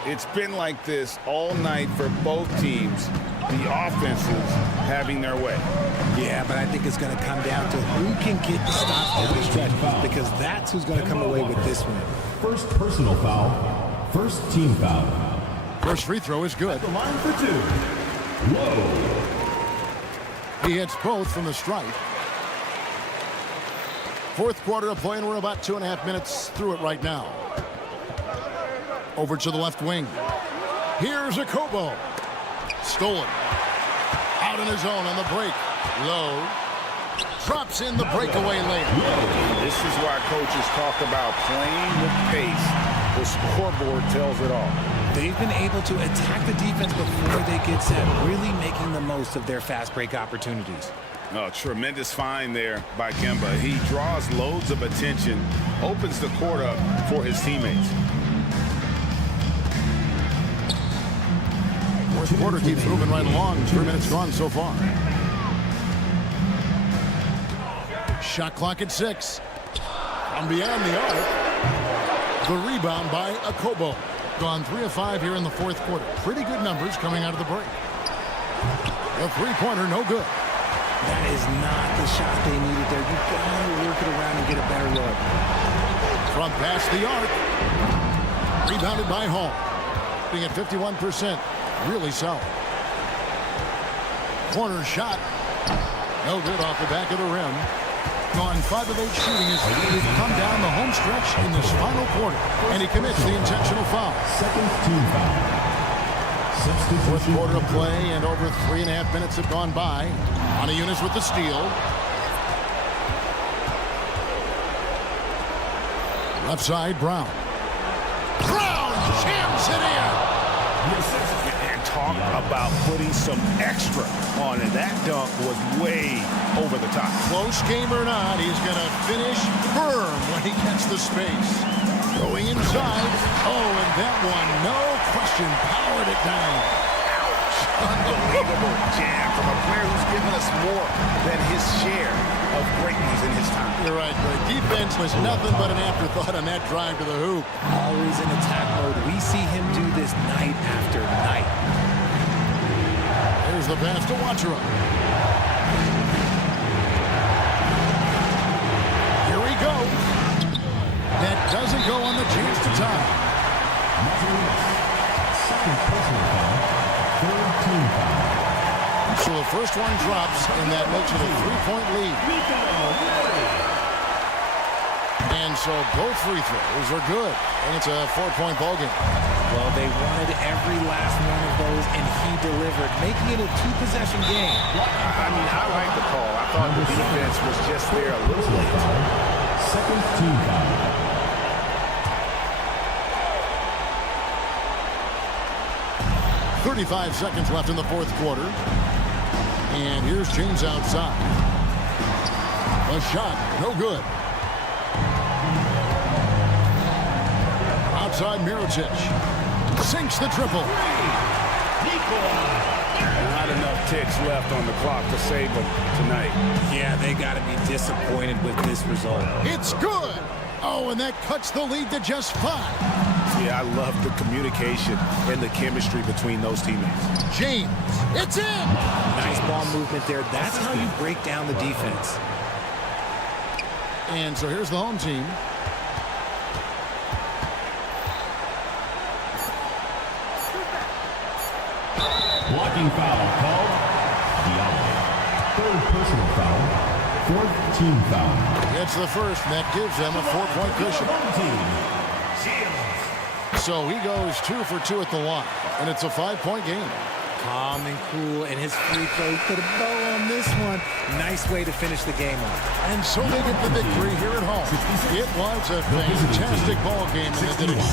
It's been like this all night for both teams. The offenses having their way. Yeah, but I think it's going to come down to who can get the stops down the stretch, because that's who's going to come away with this one. First personal foul. First team foul. First free throw is good. The line for two. Low. He hits both from the stripe. Fourth quarter of play, and we're about 2.5 minutes through it right now. Over to the left wing. Here's a Kobo. Stolen. Out in his own on the break. Low. Drops in the breakaway layup. This is why coaches talk about playing with pace. The scoreboard tells it all. They've been able to attack the defense before they get set, really making the most of their fast break opportunities. Oh, tremendous find there by Kemba. He draws loads of attention, opens the court up for his teammates. Fourth quarter keeps moving right along. 3 minutes gone so far. Shot clock at 6. From beyond the arc. The rebound by Akobo. Gone 3 of 5 here in the fourth quarter. Pretty good numbers coming out of the break. The three-pointer, no good. That is not the shot they needed there. You've got to work it around and get a better look. From past the arc. Rebounded by Hall. Being at 51%. Really solid. Corner shot. No good off the back of the rim. Gone 5 of 8 shooting as we've come down the home stretch in this final quarter. And he commits the intentional foul. Second team foul. Fourth quarter of play, and over 3.5 minutes have gone by. Eunice with the steal. Left side, Brown. Brown jams it in. And talk about putting some extra on it. That dunk was way over the top. Close game or not, he's going to finish firm when he gets the space. Going inside. Oh, and that one, no question, powered it down. Unbelievable jam from a player who's given us more than his share of greatness in his time. You're right. The defense was nothing but an afterthought on that drive to the hoop. Always in attack mode. We see him do this night after night. There's the pass to Wachera. Here we go. That doesn't go on the chance to tie. Second personal foul. Third team foul. So the first one drops, and that makes it a 3-point lead. And so both free throws are good, and it's a 4-point ball game. Well, they wanted every last one of those, and he delivered, making it a 2-possession game. I mean, I like the call. I thought the defense was just there a little late. Second team foul. 35 seconds left in the fourth quarter. And here's James outside. A shot, no good. Outside Mirotic. sinks the triple. Not enough ticks left on the clock to save them tonight. Yeah, they got to be disappointed with this result. It's good. Oh, and that cuts the lead to just 5. Yeah, I love the communication and the chemistry between those teammates. James, it's in. Nice ball movement there. That's how you break down the defense. And so here's the home team. Blocking foul called. Diallo. 3rd personal foul. 4th team foul. Gets the first, and that gives them a 4-point cushion. So he goes 2 for 2 at the line, and it's a 5-point game. Calm and cool, and his free throw put a bow on this one. Nice way to finish the game off. And so they get the victory here at home. It was a fantastic ball game, and they did it.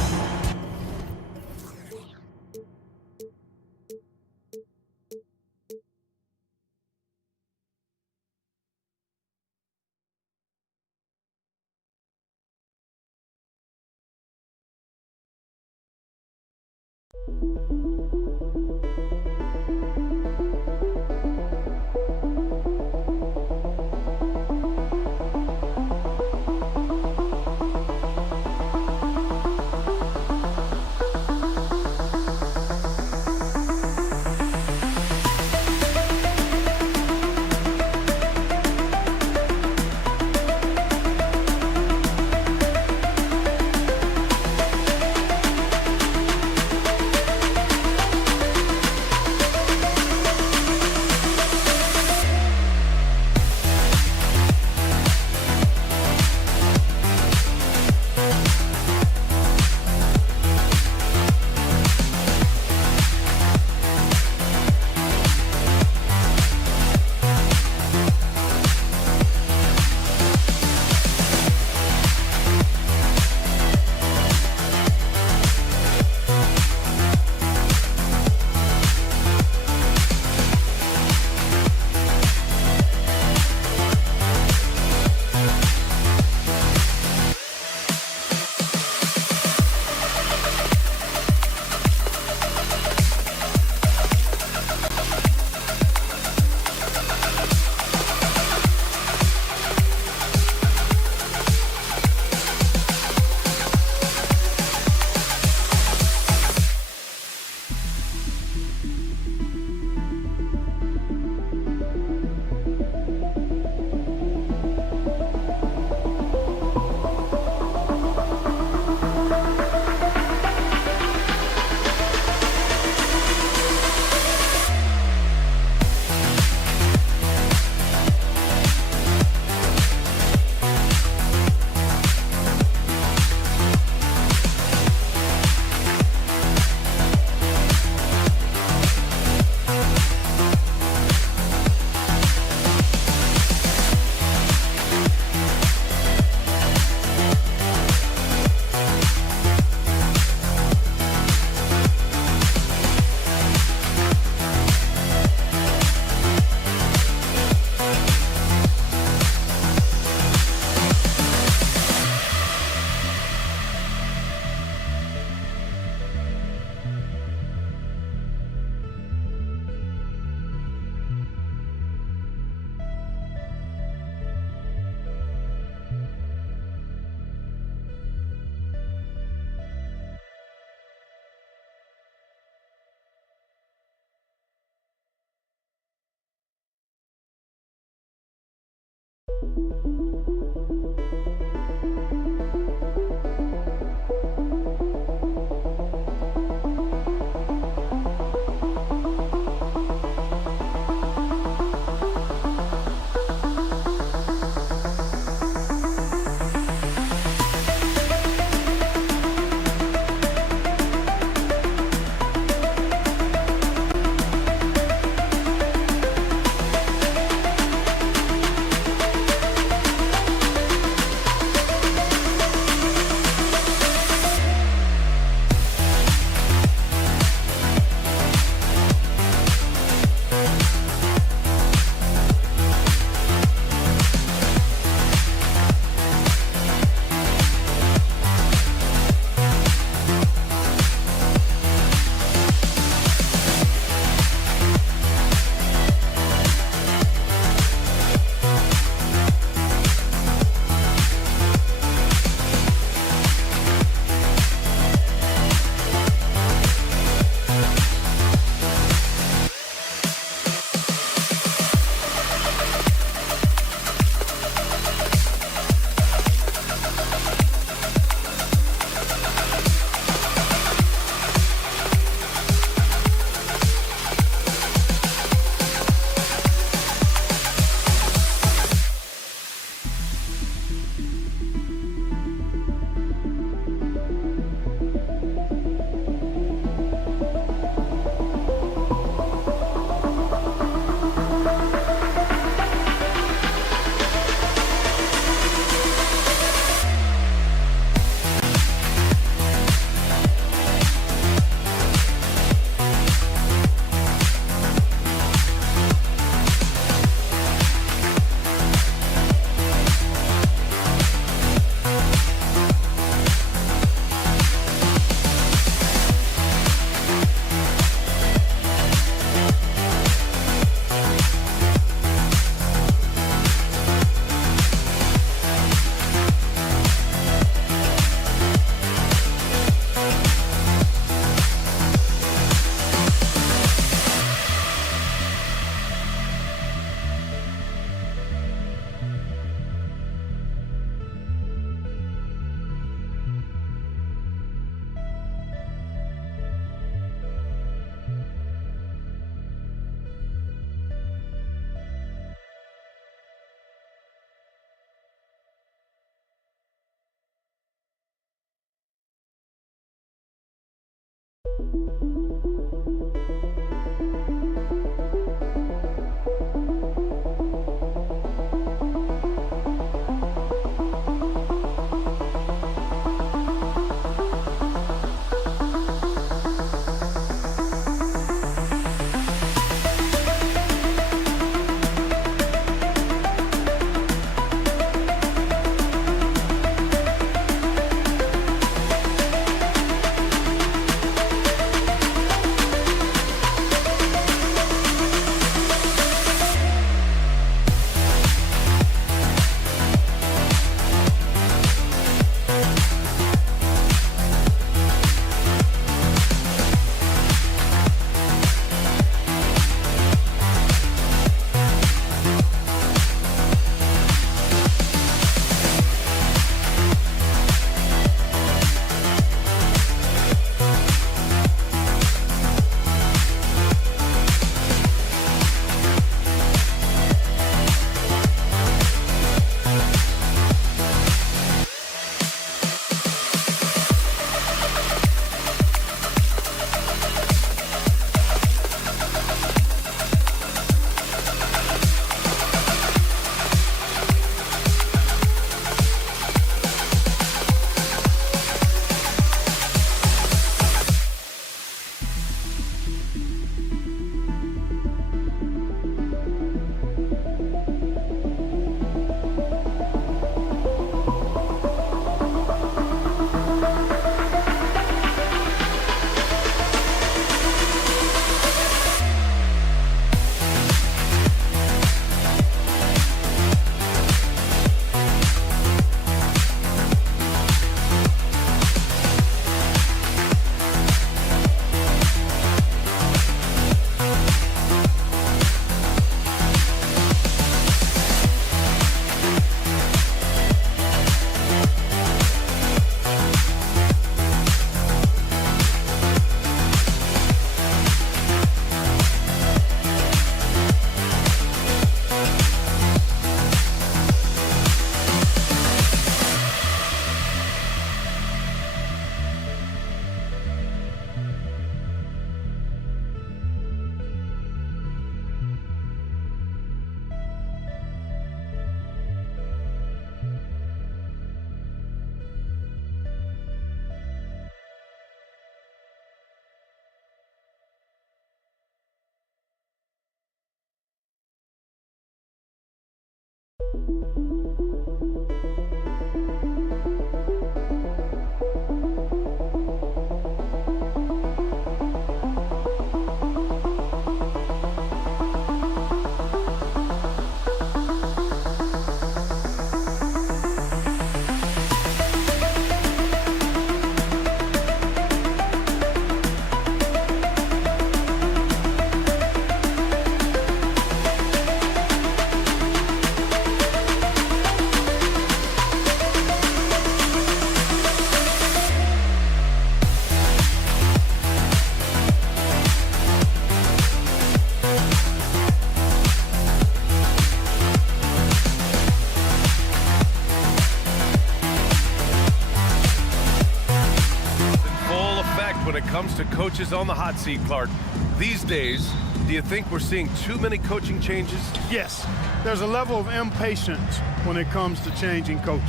Comes to coaches on the hot seat, Clark. These days, do you think we're seeing too many coaching changes? Yes, there's a level of impatience when it comes to changing coaches.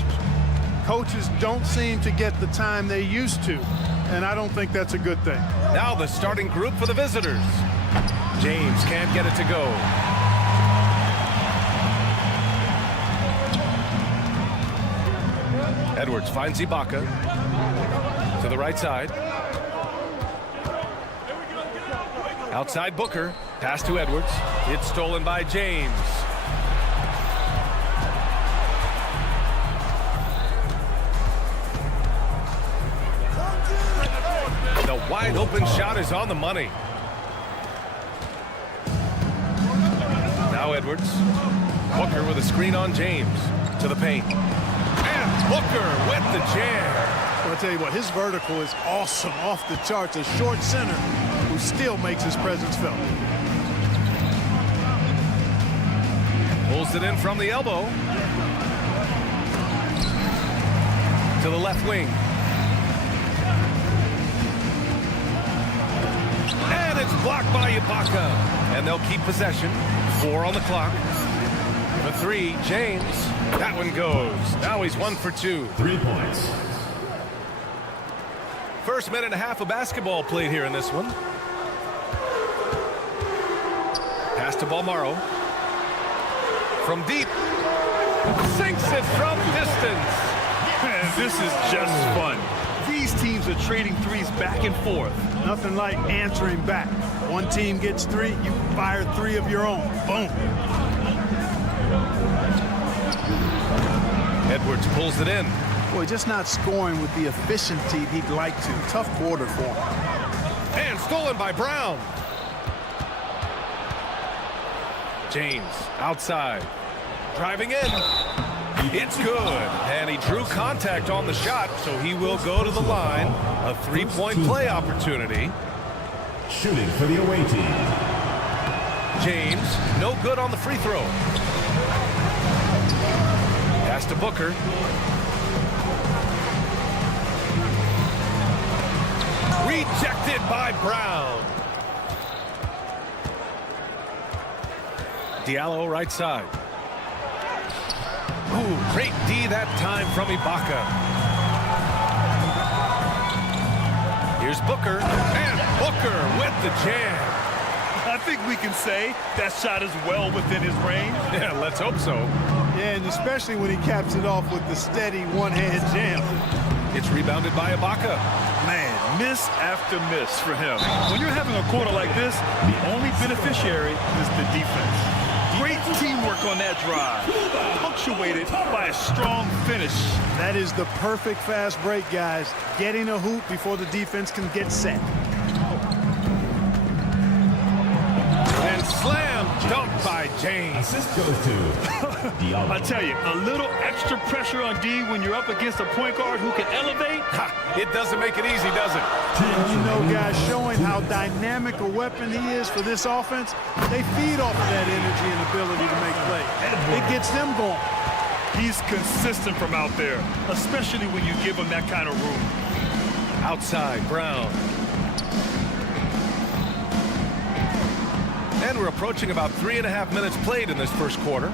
Coaches don't seem to get the time they used to, and I don't think that's a good thing. Now the starting group for the visitors. James can't get it to go. Edwards finds Ibaka to the right side. Outside Booker, pass to Edwards. It's stolen by James. The wide open shot is on the money. Now Edwards. Booker with a screen on James. To the paint. And Booker with the jam. Well, I'll tell you what, his vertical is awesome, off the charts. A short center who still makes his presence felt. Pulls it in from the elbow. To the left wing. And it's blocked by Ibaka. And they'll keep possession. 4 on the clock. For 3, James. That one goes. Now he's 1 for 2. 3 points. First minute and a half of basketball played here in this one. Pass to Balmaro. From deep. Sinks it from distance. Man, this is just fun. These teams are trading threes back and forth. Nothing like answering back. One team gets 3, you fire 3 of your own. Boom. Edwards pulls it in. Boy, just not scoring with the efficiency he'd like to. Tough quarter for him. And stolen by Brown. James outside. Driving in. It's good. And he drew contact on the shot, so he will go to the line. A 3-point play opportunity. Shooting for the away team. James, no good on the free throw. Pass to Booker. Rejected by Brown. Diallo right side. Ooh, great D that time from Ibaka. Here's Booker, and Booker with the jam. I think we can say that shot is well within his range. Yeah, let's hope so. Yeah, and especially when he caps it off with the steady one-hand jam. It's rebounded by Ibaka. Man, miss after miss for him. When you're having a quarter like this, the only beneficiary is the defense. Great teamwork on that drive, punctuated by a strong finish. That is the perfect fast break, guys. Getting a hoop before the defense can get set. And slam dunk by James. Assist goes to Diallo. I tell you, a little extra pressure on D when you're up against a point guard who can elevate. Ha, it doesn't make it easy, does it? And you know, guys, showing how dynamic a weapon he is for this offense, they feed off of that energy and ability to make plays. It gets them going. He's consistent from out there, especially when you give him that kind of room. Outside, Brown. And we're approaching about 3.5 minutes played in this first quarter.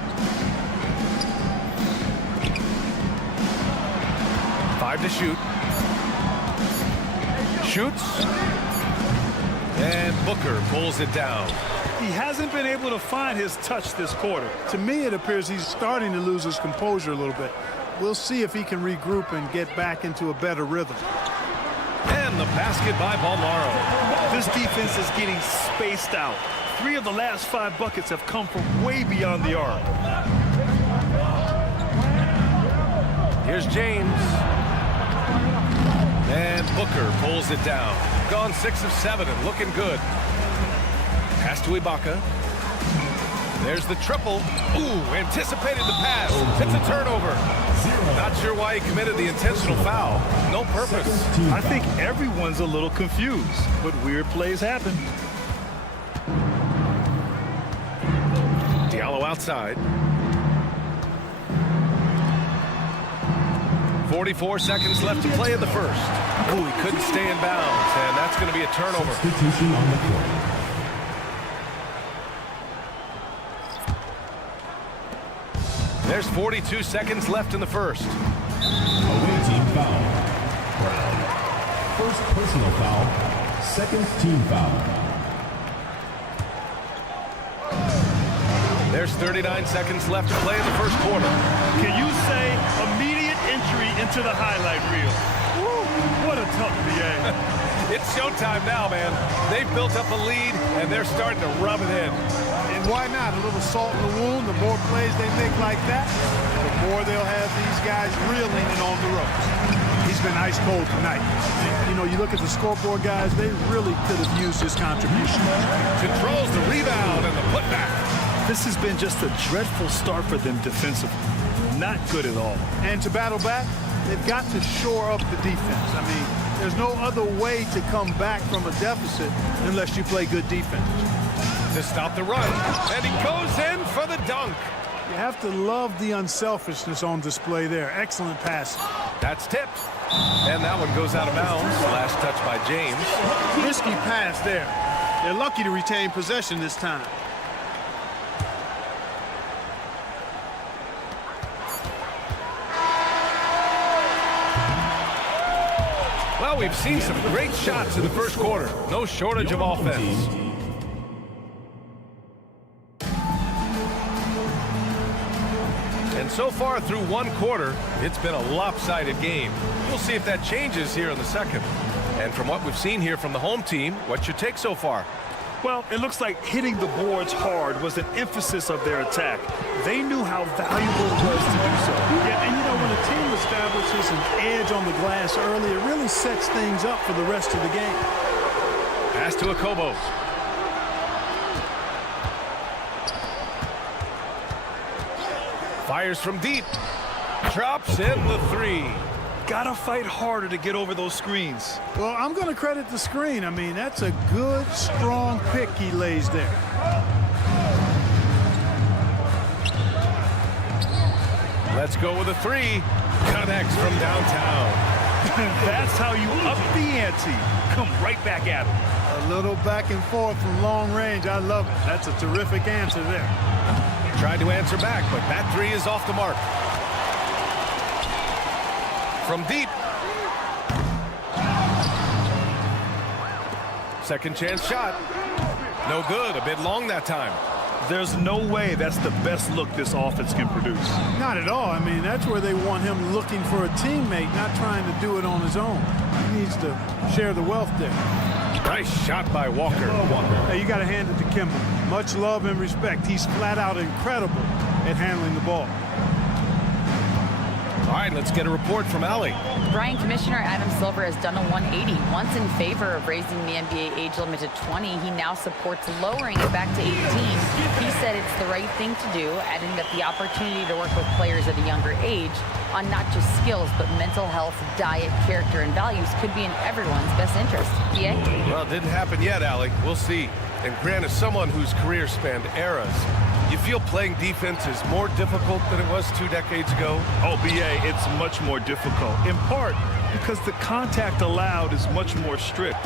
5 to shoot. Shoots. And Booker pulls it down. He hasn't been able to find his touch this quarter. To me, it appears he's starting to lose his composure a little bit. We'll see if he can regroup and get back into a better rhythm. And the basket by Balmaro. This defense is getting spaced out. 3 of the last 5 buckets have come from way beyond the arc. Here's James. And Booker pulls it down. Gone 6 of 7 and looking good. Pass to Ibaka. There's the triple. Ooh, anticipated the pass. It's a turnover. Not sure why he committed the intentional foul. No purpose. I think everyone's a little confused, but weird plays happen. Diallo outside. 44 seconds left to play in the first. Ooh, he couldn't stay in bounds, and that's going to be a turnover. Substitution on the court. There's 42 seconds left in the first. Away team foul. First personal foul. Second team foul. There's 39 seconds left to play in the first quarter. Can you say immediate entry into the highlight reel? Woo, what a tough BA. It's showtime now, man. They've built up a lead, and they're starting to rub it in. And why not? A little salt in the wound. The more plays they make like that, the more they'll have these guys reeling and on the ropes. He's been ice cold tonight. You know, you look at the scoreboard, guys, they really could have used his contribution. Controls the rebound and the putback. This has been just a dreadful start for them defensively. Not good at all. And to battle back, they've got to shore up the defense. I mean, there's no other way to come back from a deficit unless you play good defense. To stop the run, and he goes in for the dunk. You have to love the unselfishness on display there. Excellent pass. That's tipped. And that one goes out of bounds. Last touch by James. Risky pass there. They're lucky to retain possession this time. Well, we've seen some great shots in the first quarter. No shortage of offense. And so far through one quarter, it's been a lopsided game. We'll see if that changes here in the second. And from what we've seen here from the home team, what's your take so far? Well, it looks like hitting the boards hard was an emphasis of their attack. They knew how valuable it was to do so. Yeah, and you know, when a team establishes an edge on the glass early, it really sets things up for the rest of the game. Pass to Akobo. Fires from deep. Drops in the 3. Gotta fight harder to get over those screens. Well, I'm going to credit the screen. I mean, that's a good, strong pick he lays there. Let's go with a 3. Connects from downtown. That's how you up the ante. Come right back at him. A little back and forth from long range. I love it. That's a terrific answer there. Tried to answer back, but that 3 is off the mark. From deep. Second chance shot. No good. A bit long that time. There's no way that's the best look this offense can produce. Not at all. I mean, that's where they want him looking for a teammate, not trying to do it on his own. He needs to share the wealth there. Nice shot by Walker. Hey, you got to hand it to Kimball. Much love and respect. He's flat out incredible at handling the ball. All right, let's get a report from Allie. Brian, Commissioner Adam Silver has done a 180. Once in favor of raising the NBA age limit to 20, he now supports lowering it back to 18. He said it's the right thing to do, adding that the opportunity to work with players at a younger age on not just skills, but mental health, diet, character, and values could be in everyone's best interest. Yeah? Well, it didn't happen yet, Allie. We'll see. And Grant, as someone whose career spanned eras, you feel playing defense is more difficult than it was 2 decades ago? Oh, BA, it's much more difficult. In part because the contact allowed is much more strict.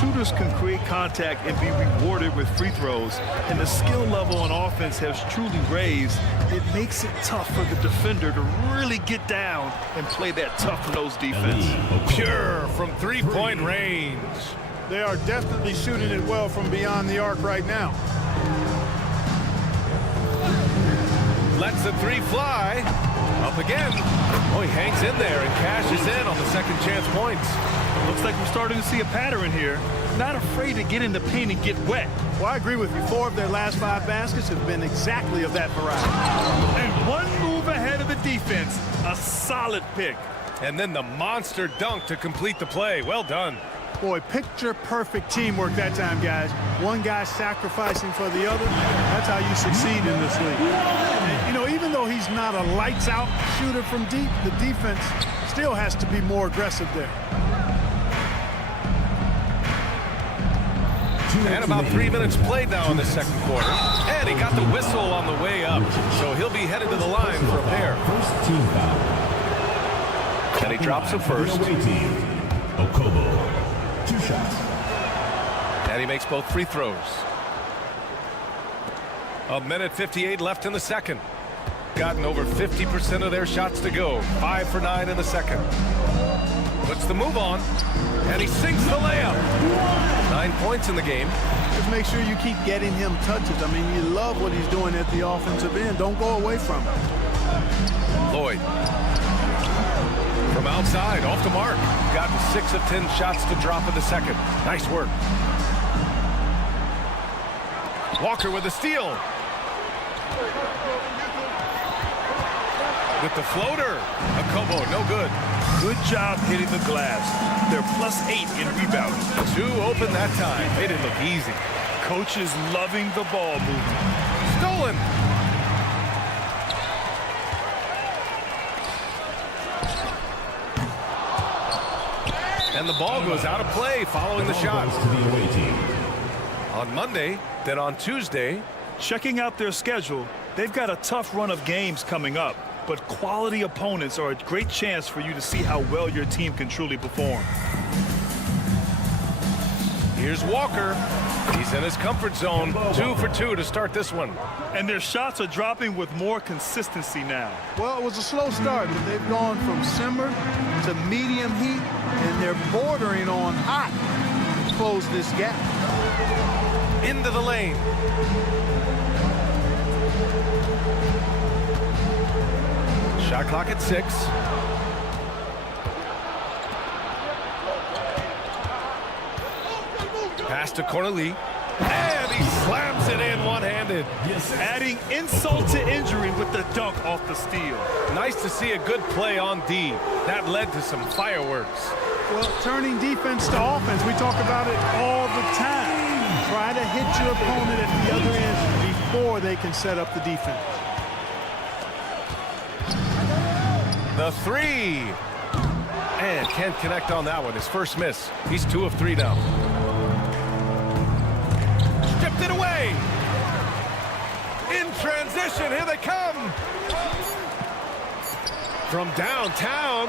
Shooters can create contact and be rewarded with free throws, and the skill level on offense has truly raised. It makes it tough for the defender to really get down and play that tough-nosed defense. Pure from three-point range. They are definitely shooting it well from beyond the arc right now. Lets the three fly. Up again. Oh, he hangs in there and cashes in on the second chance points. Looks like we're starting to see a pattern here. Not afraid to get in the paint and get wet. Well, I agree with you. 4 of their last 5 baskets have been exactly of that variety. And one move ahead of the defense. A solid pick. And then the monster dunk to complete the play. Well done. Boy, picture-perfect teamwork that time, guys. One guy sacrificing for the other. That's how you succeed in this league. And, you know, even though he's not a lights-out shooter from deep, the defense still has to be more aggressive there. And about 3 minutes played now in the second quarter. And he got the whistle on the way up. So he'll be headed to the line for a pair. First team foul. And he drops it first. The away team. Okobo. 2 shots. And he makes both free throws. 1:58 left in the second. Gotten over 50% of their shots to go. 5 for 9 in the second. Puts the move on. And he sinks the layup. 9 points in the game. Just make sure you keep getting him touches. I mean, you love what he's doing at the offensive end. Don't go away from it. Lloyd. From outside, off the mark. Gotten 6 of 10 shots to drop in the second. Nice work. Walker with a steal. With the floater. Okobo, no good. Good job hitting the glass. They're +8 in rebounding. 2 open that time. They didn't look easy. Coach is loving the ball movement. Stolen. And the ball goes out of play following the shot. To the away team. On Monday, then on Tuesday. Checking out their schedule, they've got a tough run of games coming up, but quality opponents are a great chance for you to see how well your team can truly perform. Here's Walker. He's in his comfort zone. 2 for 2 to start this one. And their shots are dropping with more consistency now. Well, it was a slow start, but they've gone from simmer to medium heat, and they're bordering on hot to close this gap. Into the lane. Shot clock at 6. Pass to Corneli. And he slams it in one-handed. Adding insult to injury with the dunk off the steal. Nice to see a good play on D. That led to some fireworks. Well, turning defense to offense, we talk about it all the time. Try to hit your opponent at the other end before they can set up the defense. The 3. And can't connect on that one. His first miss. He's 2 of 3 now. Stripped it away. In transition, here they come. From downtown,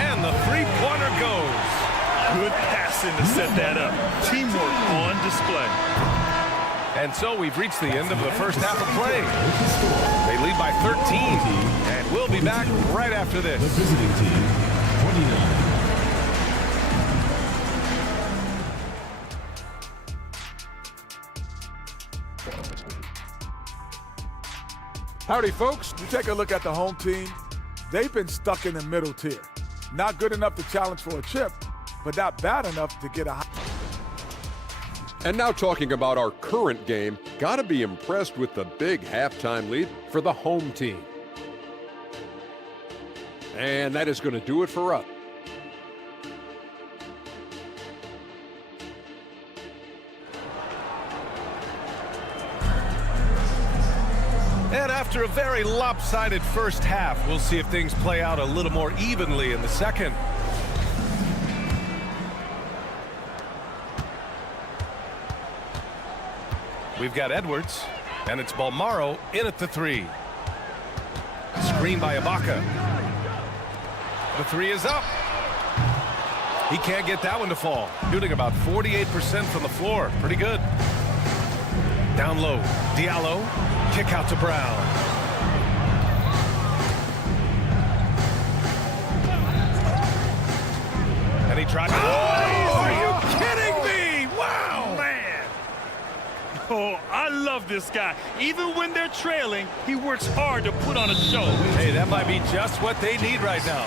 and the three-pointer goes. Good passing to set that up. Teamwork on display. And so we've reached the end of the first half of play. They lead by 13, and we'll be back right after this. The visiting team, 29. Howdy, folks. You take a look at the home team. They've been stuck in the middle tier. Not good enough to challenge for a chip, but not bad enough to get a high. And now talking about our current game, gotta be impressed with the big halftime lead for the home team. And that is going to do it for us. And after a very lopsided first half, we'll see if things play out a little more evenly in the second. We've got Edwards, and it's Balmaro in at the 3. Screen by Ibaka. The 3 is up. He can't get that one to fall. Shooting about 48% from the floor. Pretty good. Down low, Diallo. Kick out to Brown. And he tried. Oh, are you kidding me? Wow, man. Oh, I love this guy. Even when they're trailing, he works hard to put on a show. Hey, that might be just what they need right now.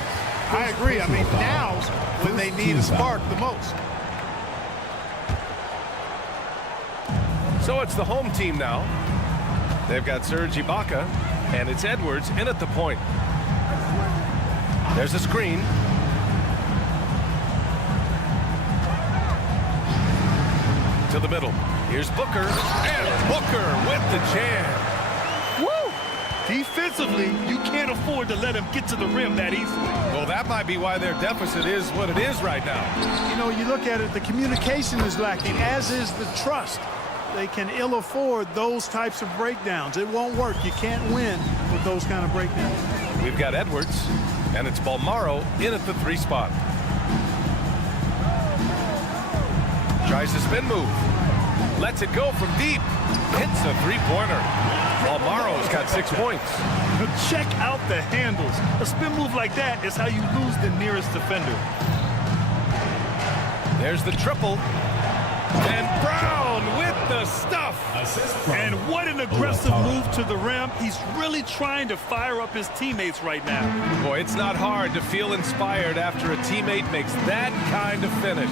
I agree. I mean, now's when they need a spark the most. So it's the home team now. They've got Serge Ibaka, and it's Edwards in at the point. There's a screen. To the middle. Here's Booker, and Booker with the jam. Woo! Defensively, you can't afford to let him get to the rim that easily. Well, that might be why their deficit is what it is right now. You know, you look at it, the communication is lacking, as is the trust. They can ill afford those types of breakdowns. It won't work. You can't win with those kind of breakdowns. We've got Edwards, and it's Balmaro in at the 3 spot. Tries the spin move. Lets it go from deep. Hits a 3-pointer. Balmaro's got 6 points. Check out the handles. A spin move like that is how you lose the nearest defender. There's the triple. And Brown with the stuff. And what an aggressive move to the rim. He's really trying to fire up his teammates right now. Boy, it's not hard to feel inspired after a teammate makes that kind of finish.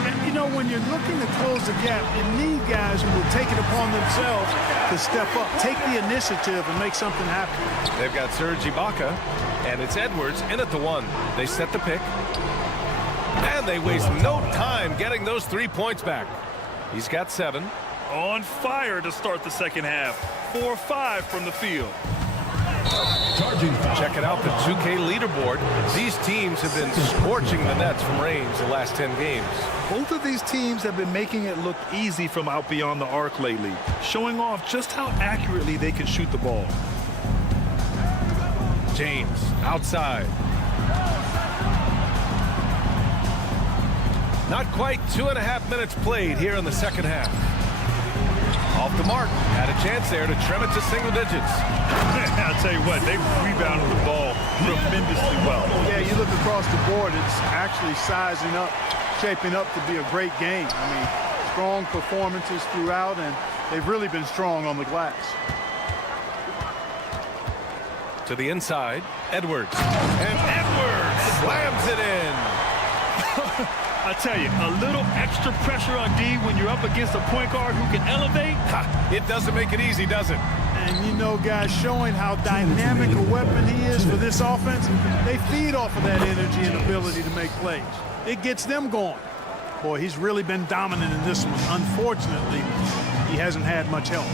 And, you know, when you're looking to close the gap, you need guys who will take it upon themselves to step up, take the initiative, and make something happen. They've got Serge Ibaka, and it's Edwards in at the 1. They set the pick. And they waste no time getting those 3 points back. He's got 7. On fire to start the second half. 4-5 from the field. Checking out the 2K leaderboard. These teams have been scorching the nets from range the last 10 games. Both of these teams have been making it look easy from out beyond the arc lately, showing off just how accurately they can shoot the ball. James outside. Not quite 2.5 minutes played here in the second half. Off the mark. Had a chance there to trim it to single digits. I'll tell you what, they rebounded the ball tremendously well. Yeah, you look across the board, it's actually sizing up, shaping up to be a great game. I mean, strong performances throughout, and they've really been strong on the glass. To the inside, Edwards. And Edwards slams it in. I tell you, a little extra pressure on D when you're up against a point guard who can elevate. It doesn't make it easy, does it? And you know, guys, showing how dynamic a weapon he is for this offense, they feed off of that energy and ability to make plays. It gets them going. Boy, he's really been dominant in this one. Unfortunately, he hasn't had much help.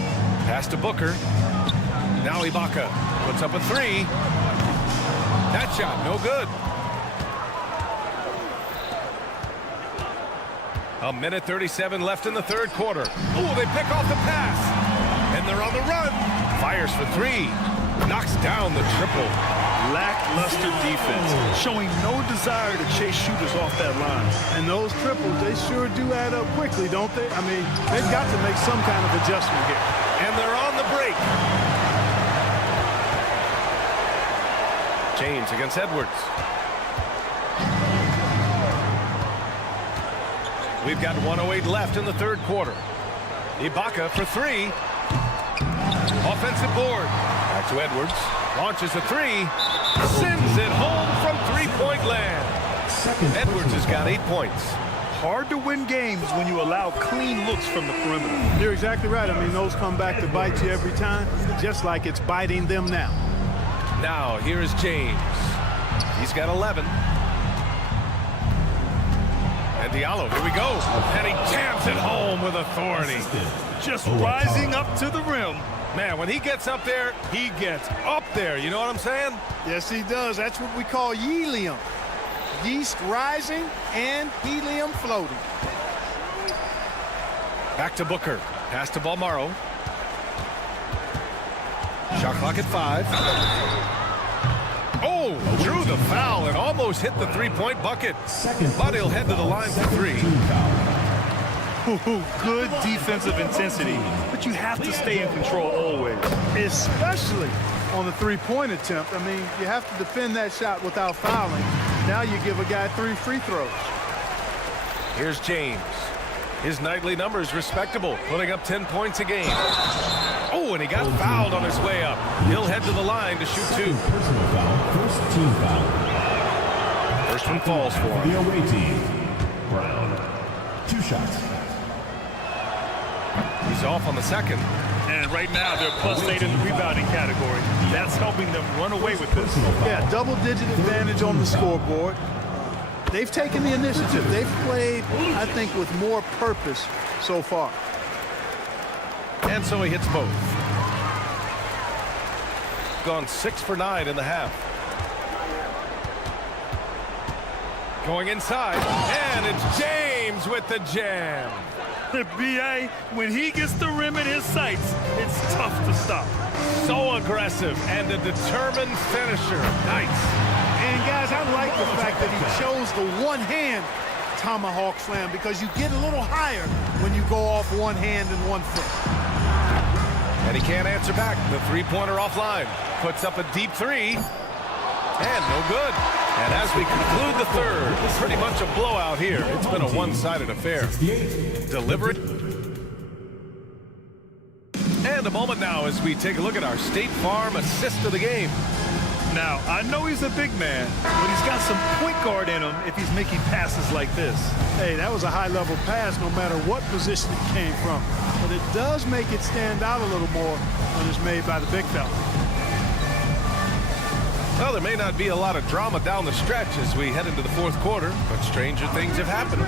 Pass to Booker. Now Ibaka puts up a 3. That shot, no good. 1:37 left in the third quarter. Oh, they pick off the pass. And they're on the run. Fires for 3. Knocks down the triple. Lackluster defense, showing no desire to chase shooters off that line. And those triples, they sure do add up quickly, don't they? I mean, they've got to make some kind of adjustment here. And they're on the break. James against Edwards. We've got 1:08 left in the third quarter. Ibaka for 3. Offensive board. Back to Edwards. Launches a 3. Sends it home from 3-point land. Edwards has got 8 points. Hard to win games when you allow clean looks from the perimeter. You're exactly right. I mean, those come back to bite you every time, just like it's biting them now. Now, here is James. He's got 11. And Diallo, here we go. And he jams it home with authority. Just rising up to the rim. Man, when he gets up there, he gets up there. You know what I'm saying? Yes, he does. That's what we call helium. Yeast rising and helium floating. Back to Booker. Pass to Balmaro. Shot clock at 5. Oh, drew the foul and almost hit the 3-point bucket. But he'll head to the line for 3. Good defensive intensity, but you have to stay in control always. Especially on the 3-point attempt. I mean, you have to defend that shot without fouling. Now you give a guy 3 free throws. Here's James. His nightly numbers respectable, putting up 10 points a game. Oh, and he got fouled on his way up. He'll head to the line to shoot 2. Personal foul, first team foul. First one falls for him. The away team. Brown. 2 shots. He's off on the second. And right now, they're +8 in the rebounding category. That's helping them run away with this. Yeah, double-digit advantage on the scoreboard. They've taken the initiative. They've played, I think, with more purpose so far. And so he hits both. Gone 6 for 9 in the half. Going inside, and it's James with the jam. B.A., when he gets the rim in his sights, it's tough to stop. So aggressive and a determined finisher. Nice. And, guys, I like the fact that he chose the one-hand tomahawk slam because you get a little higher when you go off one hand and 1 foot. And he can't answer back. The three-pointer offline. Puts up a deep 3. And no good. And as we conclude the third, pretty much a blowout here. It's been a one-sided affair. Deliberate. And a moment now as we take a look at our State Farm assist of the game. Now, I know he's a big man, but he's got some point guard in him if he's making passes like this. Hey, that was a high-level pass no matter what position it came from. But it does make it stand out a little more when it's made by the big fella. Well, there may not be a lot of drama down the stretch as we head into the fourth quarter, but stranger things have happened.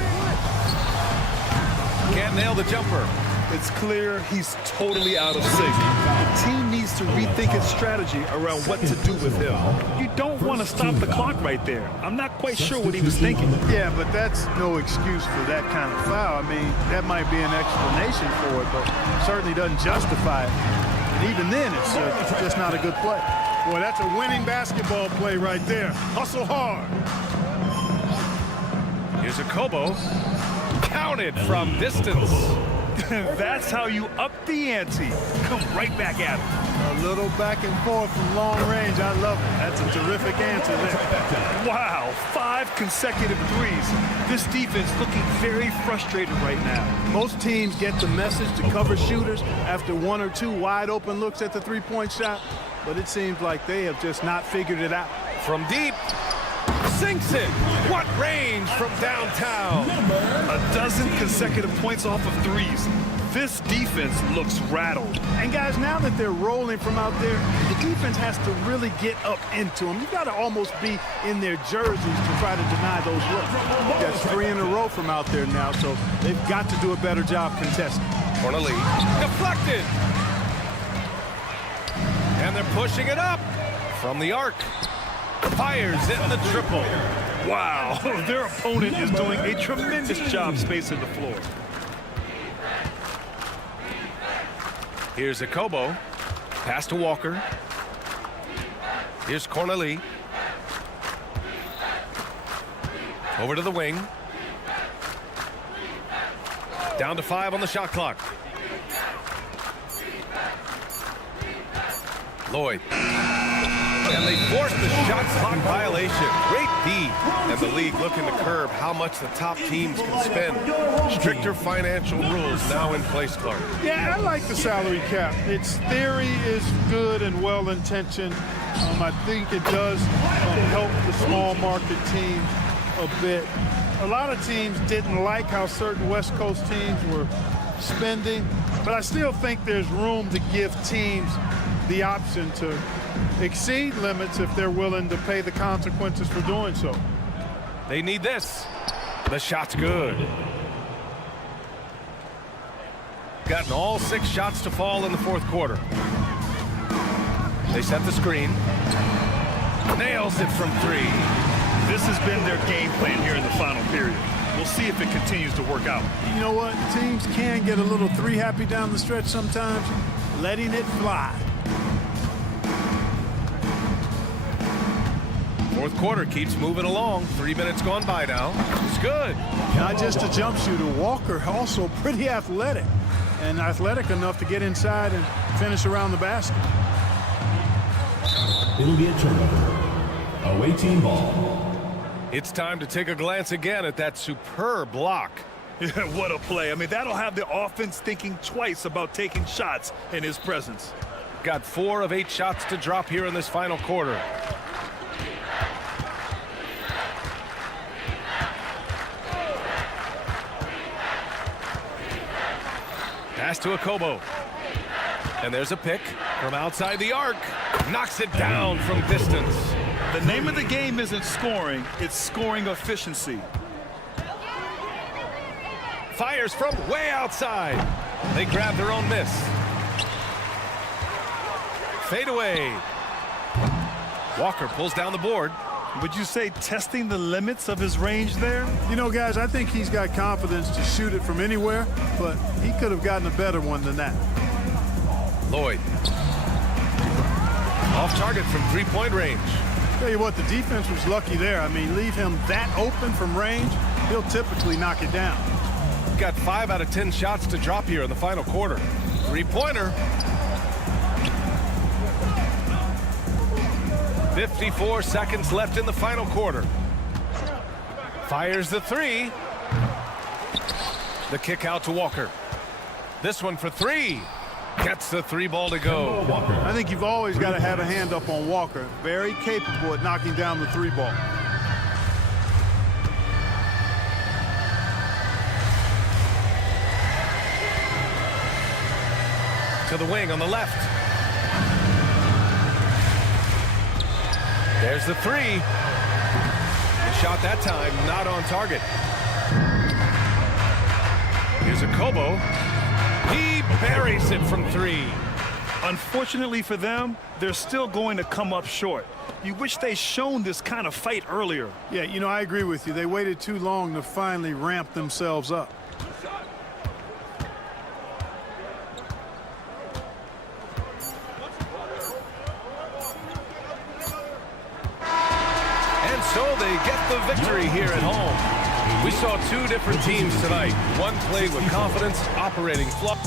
Can't nail the jumper. It's clear he's totally out of sync. The team needs to rethink its strategy around what to do with him. You don't want to stop the clock right there. I'm not quite sure what he was thinking. Yeah, but that's no excuse for that kind of foul. I mean, that might be an explanation for it, but certainly doesn't justify it. And even then, it's just not a good play. Boy, that's a winning basketball play right there. Hustle hard. Here's a Kobo. Counted from distance. That's how you up the ante. Come right back at him. A little back and forth from long range. I love it. That's a terrific answer there. Wow, 5 consecutive threes. This defense looking very frustrated right now. Most teams get the message to cover shooters after 1 or 2 wide open looks at the three-point shot, but it seems like they have just not figured it out. From deep. Sinks it. What range from downtown? A dozen consecutive points off of threes. This defense looks rattled. And guys, now that they're rolling from out there, the defense has to really get up into them. You've got to almost be in their jerseys to try to deny those looks. That's 3 in a row from out there now, so they've got to do a better job contesting. Corner lead. Deflected. And they're pushing it up from the arc. Fires in the triple. Wow, their opponent is doing a tremendous job spacing the floor. Here's a Kobo. Pass to Walker. Here's Corneli. Over to the wing. Down to 5 on the shot clock. Lloyd. And they forced the shot clock violation. Great D. And the league looking to curb how much the top teams can spend. Stricter financial rules now in place, Clark. Yeah, I like the salary cap. Its theory is good and well-intentioned. I think it does help the small market teams a bit. A lot of teams didn't like how certain West Coast teams were spending, but I still think there's room to give teams the option to exceed limits if they're willing to pay the consequences for doing so. They need this. The shot's good. Gotten all 6 shots to fall in the fourth quarter. They set the screen. Nails it from 3. This has been their game plan here in the final period. We'll see if it continues to work out. You know what? Teams can get a little 3 happy down the stretch sometimes. Letting it fly. Fourth quarter keeps moving along. 3 minutes gone by now. It's good. Not just a jump shooter. Walker also pretty athletic. And athletic enough to get inside and finish around the basket. It'll be a turnover. Away team ball. It's time to take a glance again at that superb block. Yeah, what a play. I mean, that'll have the offense thinking twice about taking shots in his presence. Got 4 of 8 shots to drop here in this final quarter. Pass to Akobo. And there's a pick from outside the arc. Knocks it down from distance. The name of the game isn't scoring, it's scoring efficiency. Fires from way outside. They grab their own miss. Fade away. Walker pulls down the board. Would you say testing the limits of his range there? You know, guys, I think he's got confidence to shoot it from anywhere, but he could have gotten a better one than that. Lloyd. Off target from three-point range. Tell you what, the defense was lucky there. I mean, leave him that open from range, he'll typically knock it down. Got 5 out of 10 shots to drop here in the final quarter. Three-pointer. 54 seconds left in the final quarter. Fires the 3. The kick out to Walker. This one for 3. Gets the 3 ball to go. I think you've always got to have a hand up on Walker. Very capable at knocking down the 3 ball. To the wing on the left. There's the 3. The shot that time not on target. Here's Akobo. He buries it from 3. Unfortunately for them, they're still going to come up short. You wish they'd shown this kind of fight earlier. Yeah, you know, I agree with you. They waited too long to finally ramp themselves up. And so they get the victory here at home. We saw 2 different teams tonight. One played with confidence, operating fluff.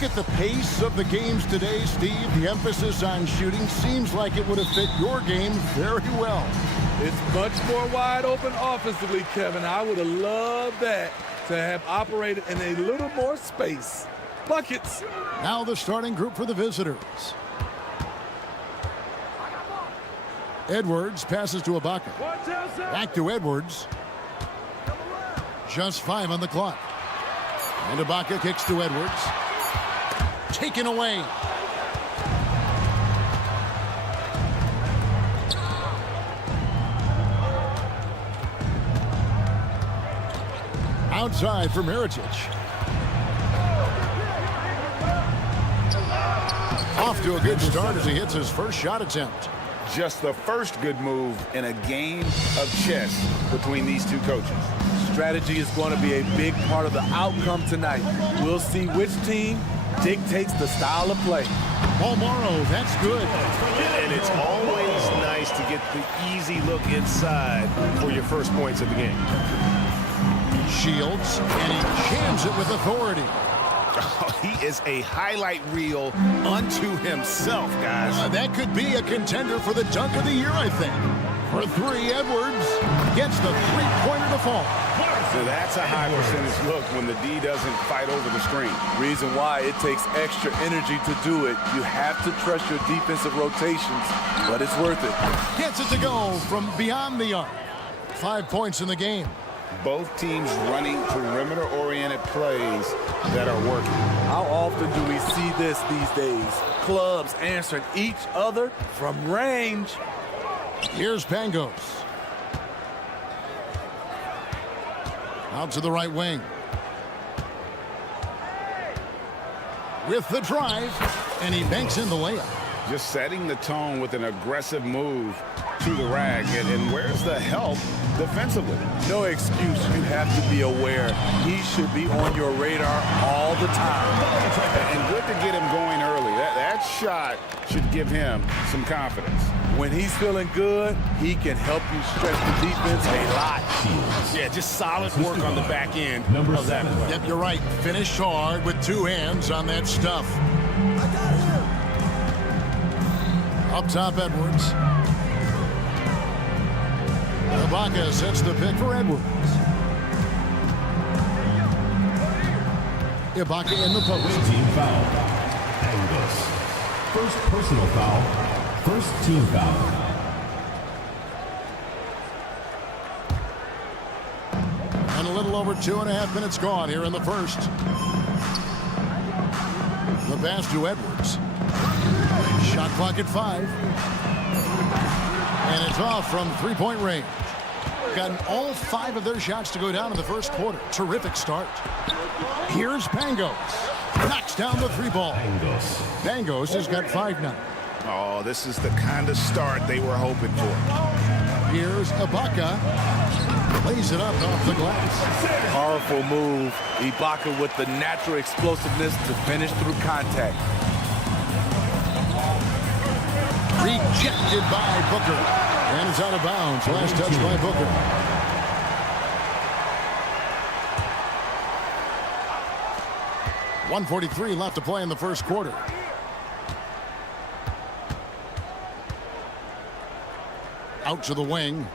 Look at the pace of the games today, Steve. The emphasis on shooting seems like it would have fit your game very well. It's much more wide open offensively, Kevin. I would have loved that to have operated in a little more space. Buckets. Now the starting group for the visitors. Edwards passes to Ibaka. Back to Edwards. Just 5 on the clock. And Ibaka kicks to Edwards. Taken away. Outside for Mirotic. Off to a good start as he hits his first shot attempt. Just the first good move in a game of chess between these two coaches. Strategy is going to be a big part of the outcome tonight. We'll see which team dictates the style of play. Paul Morrow, that's good. And it's always nice to get the easy look inside for your first points of the game. Shields, and he jams it with authority. Oh, he is a highlight reel unto himself, guys. That could be a contender for the dunk of the year, I think. For three, Edwards gets the three-pointer to fall. So that's a high percentage look when the D doesn't fight over the screen. Reason why it takes extra energy to do it. You have to trust your defensive rotations, but it's worth it. Gets it to go from beyond the arc. 5 points in the game. Both teams running perimeter-oriented plays that are working. How often do we see this these days? Clubs answering each other from range. Here's Pangos. Out to the right wing. With the drive, and he banks in the layup. Just setting the tone with an aggressive move to the rack. And where's the help defensively? No excuse. You have to be aware. He should be on your radar all the time. And good to get him going early. That shot should give him some confidence. When he's feeling good, he can help you stretch the defense a lot. Yeah, just solid work on the back end of that play. Yep, you're right. Finished hard with two hands on that stuff. Up top, Edwards. Ibaka sets the pick for Edwards. Ibaka in the post. Team foul. Angles. First personal foul. First team foul. And a little over 2.5 minutes gone here in the first. The pass to Edwards. Shot clock at 5. And it's off from three-point range. Gotten all 5 of their shots to go down in the first quarter. Terrific start. Here's Pangos. Knocks down the 3-ball. Pangos has got 5 now. Oh, this is the kind of start they were hoping for. Here's Ibaka. Lays it up off the glass. Powerful move. Ibaka with the natural explosiveness to finish through contact. Rejected by Booker. And it's out of bounds. Last touch by Booker. .143 left to play in the first quarter. Out to the wing.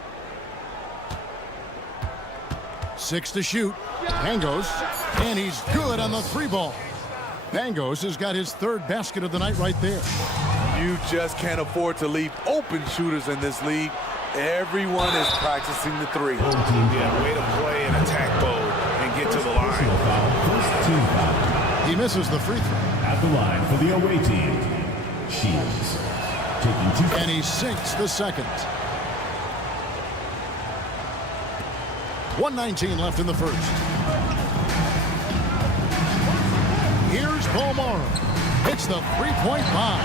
6 to shoot. Pangos. And he's good on the 3-ball. Pangos has got his 3rd basket of the night right there. You just can't afford to leave open shooters in this league. Everyone is practicing the 3. Yeah, way to play in attack mode and get to the line. First team foul. He misses the free throw. At the line for the away team. Shields. Taking 2. And he sinks the second. 1:19 left in the first. Here's Paul Morrow. It's the 3-point bomb.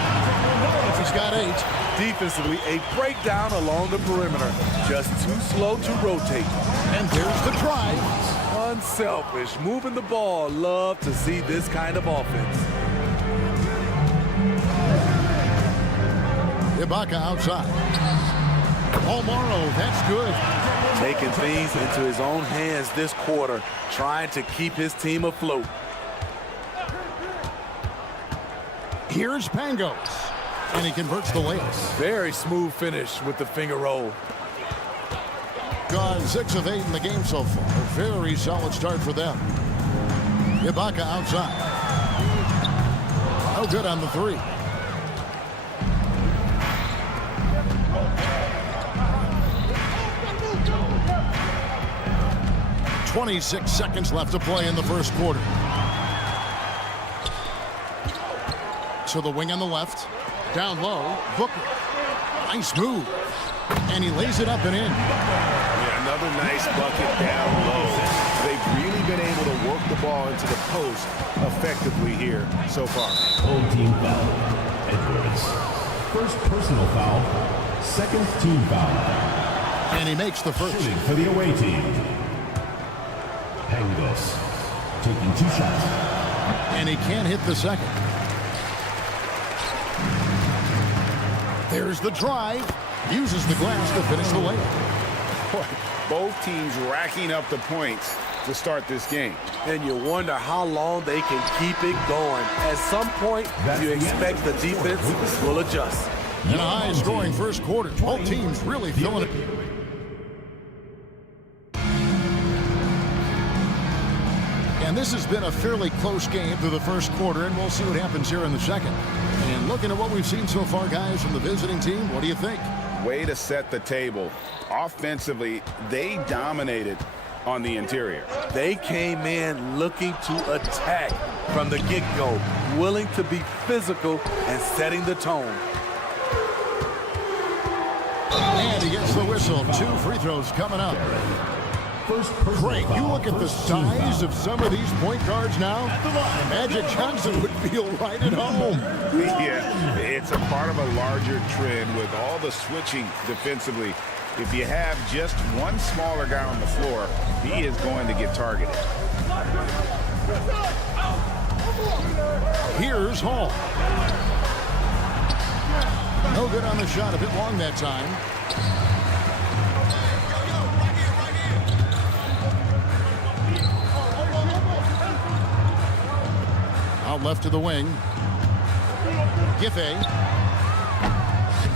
He's got 8. Defensively, a breakdown along the perimeter. Just too slow to rotate. And there's the drive. Unselfish, moving the ball. Love to see this kind of offense. Ibaka outside. Paul Morrow, that's good. Taking things into his own hands this quarter, trying to keep his team afloat. Here's Pangos. And he converts the layup. Very smooth finish with the finger roll. Gone 6 of 8 in the game so far. A very solid start for them. Ibaka outside. No good on the 3. .26 seconds left to play in the first quarter. To the wing on the left. Down low, Booker. Nice move. And he lays it up and in. Yeah, another nice bucket down low. They've really been able to work the ball into the post effectively here so far. Home team foul. Edwards. First personal foul. Second team foul. And he makes the first. Shooting for the away team. Pangos. Taking 2 shots. And he can't hit the second. There's the drive. Uses the glass to finish the layup. Both teams racking up the points to start this game. And you wonder how long they can keep it going. At some point, you expect the defense will adjust. In a high-scoring first quarter, both teams really feeling it. And this has been a fairly close game through the first quarter, and we'll see what happens here in the second. And looking at what we've seen so far, guys, from the visiting team, what do you think? Way to set the table. Offensively, they dominated on the interior. They came in looking to attack from the get-go, willing to be physical and setting the tone. And he gets the whistle. 2 free throws coming up. Craig, you look at the size of some of these point guards now, Magic Johnson would feel right at home. Yeah, it's a part of a larger trend with all the switching defensively. If you have just one smaller guy on the floor, he is going to get targeted. Here's Hall. No good on the shot, a bit long that time. Out left to the wing. Giffey.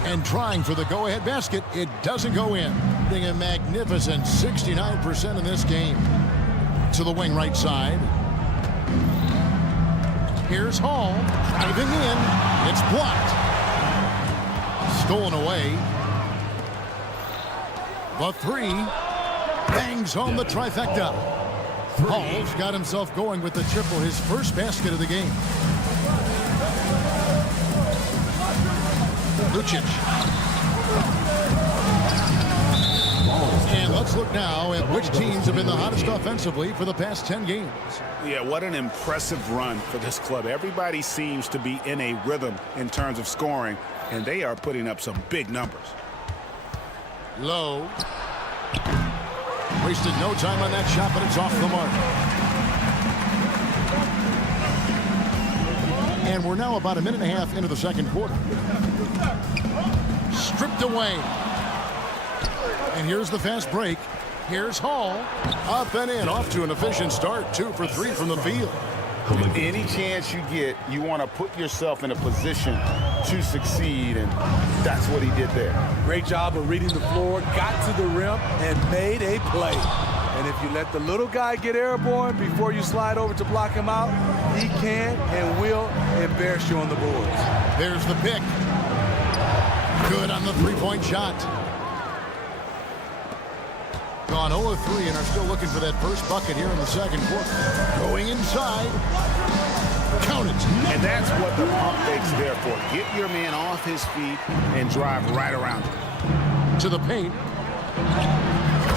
And trying for the go-ahead basket. It doesn't go in. Being a magnificent 69% in this game. To the wing right side. Here's Hall. Driving in. It's blocked. Stolen away. The 3. Bangs home the trifecta. Hall's got himself going with the triple, his first basket of the game. Lucic. And let's look now at which teams have been the hottest offensively for the past 10 games. Yeah, what an impressive run for this club. Everybody seems to be in a rhythm in terms of scoring, and they are putting up some big numbers. Low. Wasted no time on that shot, but it's off the mark. And we're now about a minute and a half into the second quarter. Stripped away. And here's the fast break. Here's Hall. Up and in. Off to an efficient start. 2 for 3 from the field. Any chance you get, you want to put yourself in a position to succeed, and that's what he did there. Great job of reading the floor, got to the rim, and made a play. And if you let the little guy get airborne before you slide over to block him out, he can and will embarrass you on the boards. There's the pick. Good on the three-point shot. Gone 0 of 3 and are still looking for that first bucket here in the second quarter. Going inside. Count it. And that's what the pump fake's there for. Get your man off his feet and drive right around him. To the paint.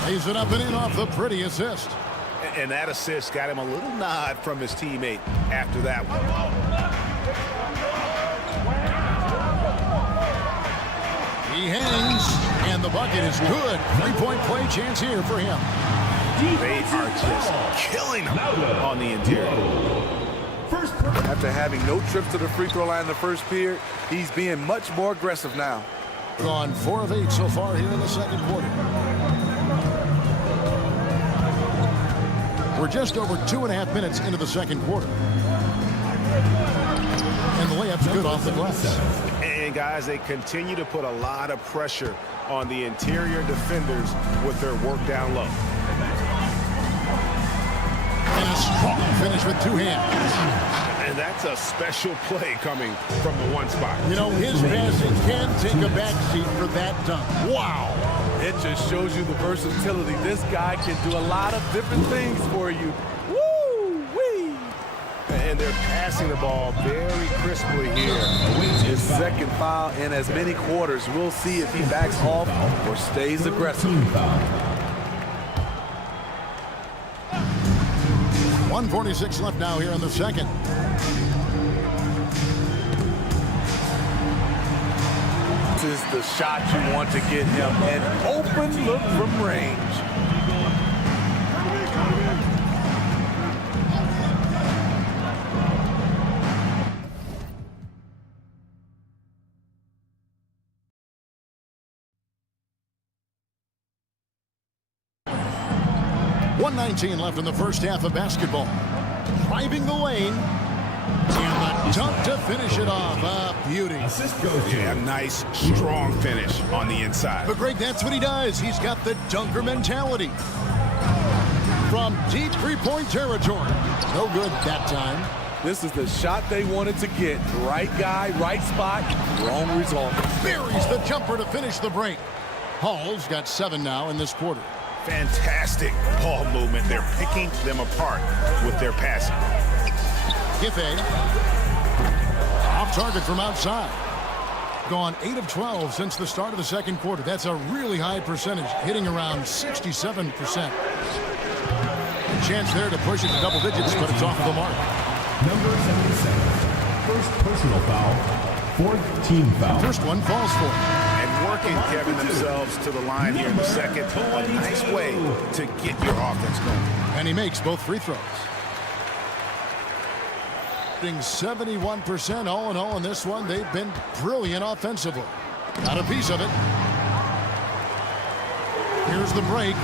Lays it up and in off the pretty assist. And that assist got him a little nod from his teammate after that one. He hangs, and the bucket is good. 3-point play chance here for him. They are just killing him on the interior. After having no trips to the free throw line in the first period, he's being much more aggressive now. Gone 4 of 8 so far here in the second quarter. We're just over 2.5 minutes into the second quarter. And the layup's good off the glass. And guys, they continue to put a lot of pressure on the interior defenders with their work down low. And a strong finish with 2 hands. And that's a special play coming from the one spot. You know, his passing can take a backseat for that dunk. Wow. It just shows you the versatility. This guy can do a lot of different things for you. Woo-wee! And they're passing the ball very crisply here. His second foul in as many quarters. We'll see if he backs off or stays aggressive. 1:46 left now here in the second. This is the shot you want to get him. An open look from range. 1:19 left in the first half of basketball. Driving the lane. And the dunk to finish it off. A beauty. Yeah, nice, strong finish on the inside. But Greg, that's what he does. He's got the dunker mentality. From deep three-point territory. No good that time. This is the shot they wanted to get. Right guy, right spot, wrong result. Buries the jumper to finish the break. Hall's got 7 now in this quarter. Fantastic ball movement. They're picking them apart with their passing. Giffey. Off target from outside. Gone 8 of 12 since the start of the second quarter. That's a really high percentage, hitting around 67%. Chance there to push it to double digits, but it's off the mark. Number 77. First personal foul. Fourth team foul. First one falls for him. And working, Kevin, themselves to the line here in the second. A nice way to get your offense going. And he makes both free throws. 71% all in all in this one. They've been brilliant offensively. Got a piece of it. Here's the break.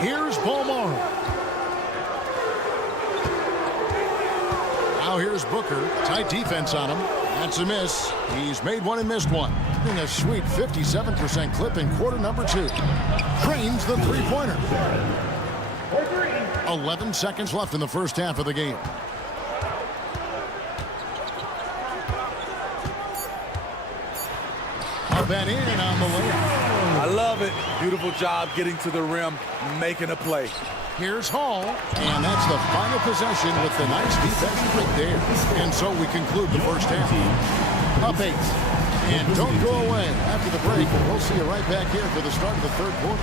Here's Balmaro. Now here's Booker. Tight defense on him. That's a miss. He's made one and missed one. In a sweet 57% clip in quarter number 2. Drains the three-pointer. 11 seconds left in the first half of the game. Up and in on the layup. I love it. Beautiful job getting to the rim, making a play. Here's Hall, and that's the final possession with the nice defensive break there. And so we conclude the first half. Up 8. And don't go away after the break. We'll see you right back here for the start of the third quarter.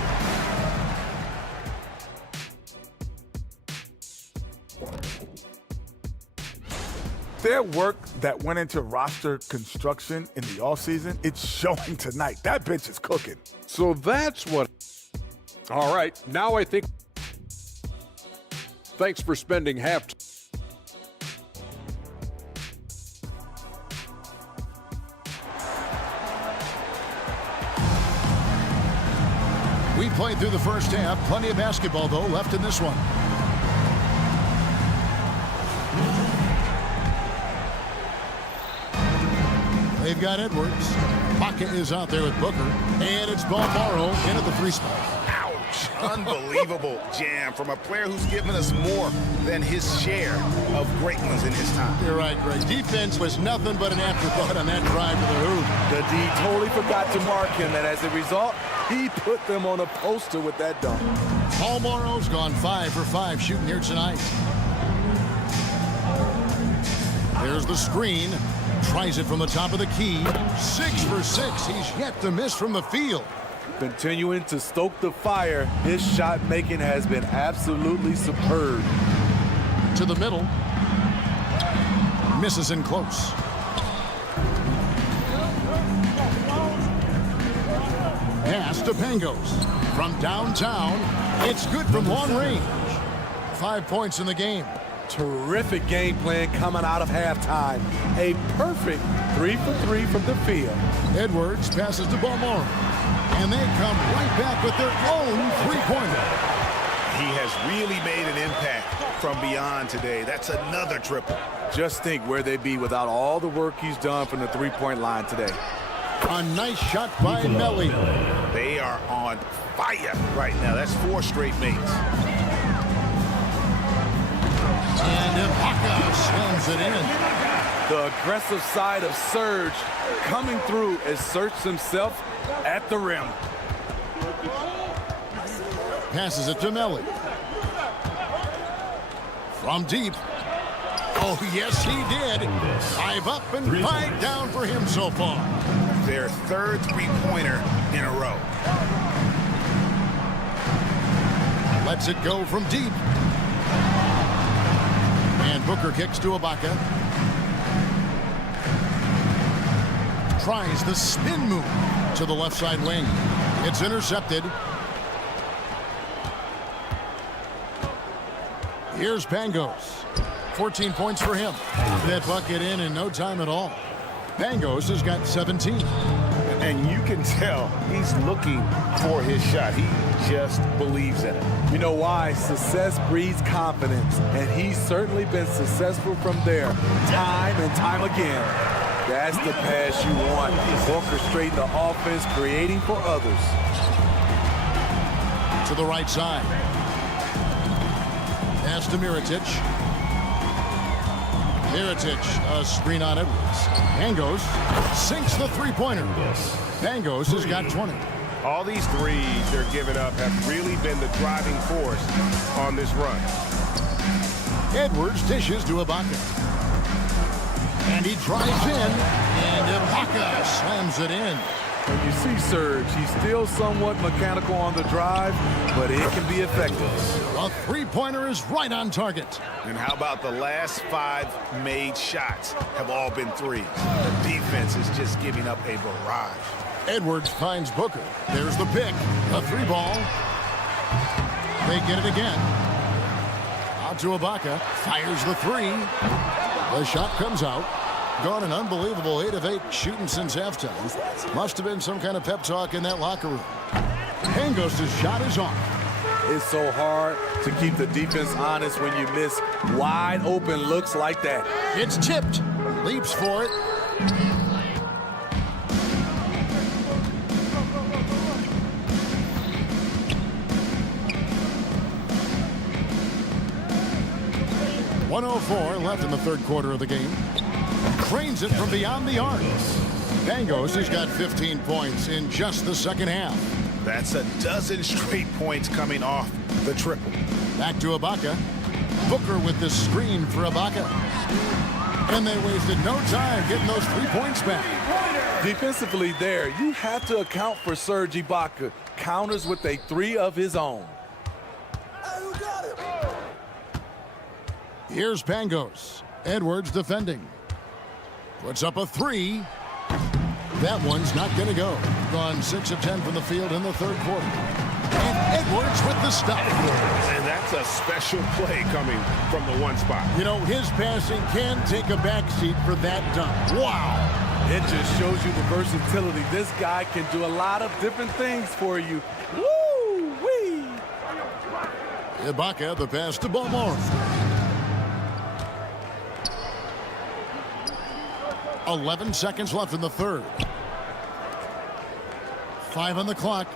Their work that went into roster construction in the offseason, it's showing tonight. That bench is cooking. So that's what... All right, now I think... Thanks for spending half... We played through the first half. Plenty of basketball, though, left in this one. They've got Edwards. Pasko is out there with Booker. And it's Balmaro in at the 3 spot. Ouch. Unbelievable jam from a player who's given us more than his share of great ones in his time. You're right, Greg. Defense was nothing but an afterthought on that drive to the hoop. The D totally forgot to mark him, and as a result, he put them on a poster with that dunk. Balmaro's gone 5 for 5 shooting here tonight. There's the screen. Tries it from the top of the key. 6 for 6. He's yet to miss from the field. Continuing to stoke the fire, his shot making has been absolutely superb. To the middle. Misses in close. Pass to Pangos. From downtown, it's good from long range. 5 points in the game. Terrific game plan coming out of halftime. A perfect 3 for 3 from the field. Edwards passes to Balmaro. And they come right back with their own three-pointer. He has really made an impact from beyond today. That's another triple. Just think where they'd be without all the work he's done from the three-point line today. A nice shot by Melly. They are on fire right now. That's 4 straight mates. And Ibaka slams it in. The aggressive side of Serge coming through as Serge himself at the rim. Passes it to Melly. From deep. Oh, yes, he did. 5 up and 5 down for him so far. Their 3rd three-pointer in a row. Lets it go from deep. And Booker kicks to Ibaka. Tries the spin move to the left side wing. It's intercepted. Here's Pangos. 14 points for him. That bucket in no time at all. Pangos has got 17. And And you can tell he's looking for his shot. He just believes in it. You know why? Success breeds confidence, and he's certainly been successful from there time and time again. That's the pass you want. Orchestrating the offense, creating for others. To the right side. Pass to Mirotic. Mirotic, a screen on Edwards. Pangos sinks the three-pointer. Pangos has got 20. All these threes they're giving up have really been the driving force on this run. Edwards dishes to Ibaka. And he drives in, and Ibaka slams it in. When you see Serge, he's still somewhat mechanical on the drive, but it can be effective. A three-pointer is right on target. And how about the last 5 made shots have all been threes? The defense is just giving up a barrage. Edwards finds Booker. There's the pick. A 3-ball. They get it again. Out to Ibaka. Fires the 3. The shot comes out. Gone an unbelievable 8 of 8 shooting since halftime. Must have been some kind of pep talk in that locker room. Pangos' shot is off. It's so hard to keep the defense honest when you miss wide open looks like that. It's tipped. Leaps for it. .104 left in the third quarter of the game. Cranes it from beyond the arc. Pangos has got 15 points in just the second half. That's a dozen straight points coming off the triple. Back to Ibaka. Booker with the screen for Ibaka. And they wasted no time getting those 3 points back. Defensively there, you have to account for Serge Ibaka. Counters with a 3 of his own. Here's Pangos. Edwards defending. Puts up a 3. That one's not going to go. Gone 6 of 10 from the field in the third quarter. And Edwards with the stop. And that's a special play coming from the one spot. You know, his passing can take a backseat for that dunk. Wow. It just shows you the versatility. This guy can do a lot of different things for you. Woo-wee! Ibaka, the pass to Beaumont. 11 seconds left in the third. 5 on the clock.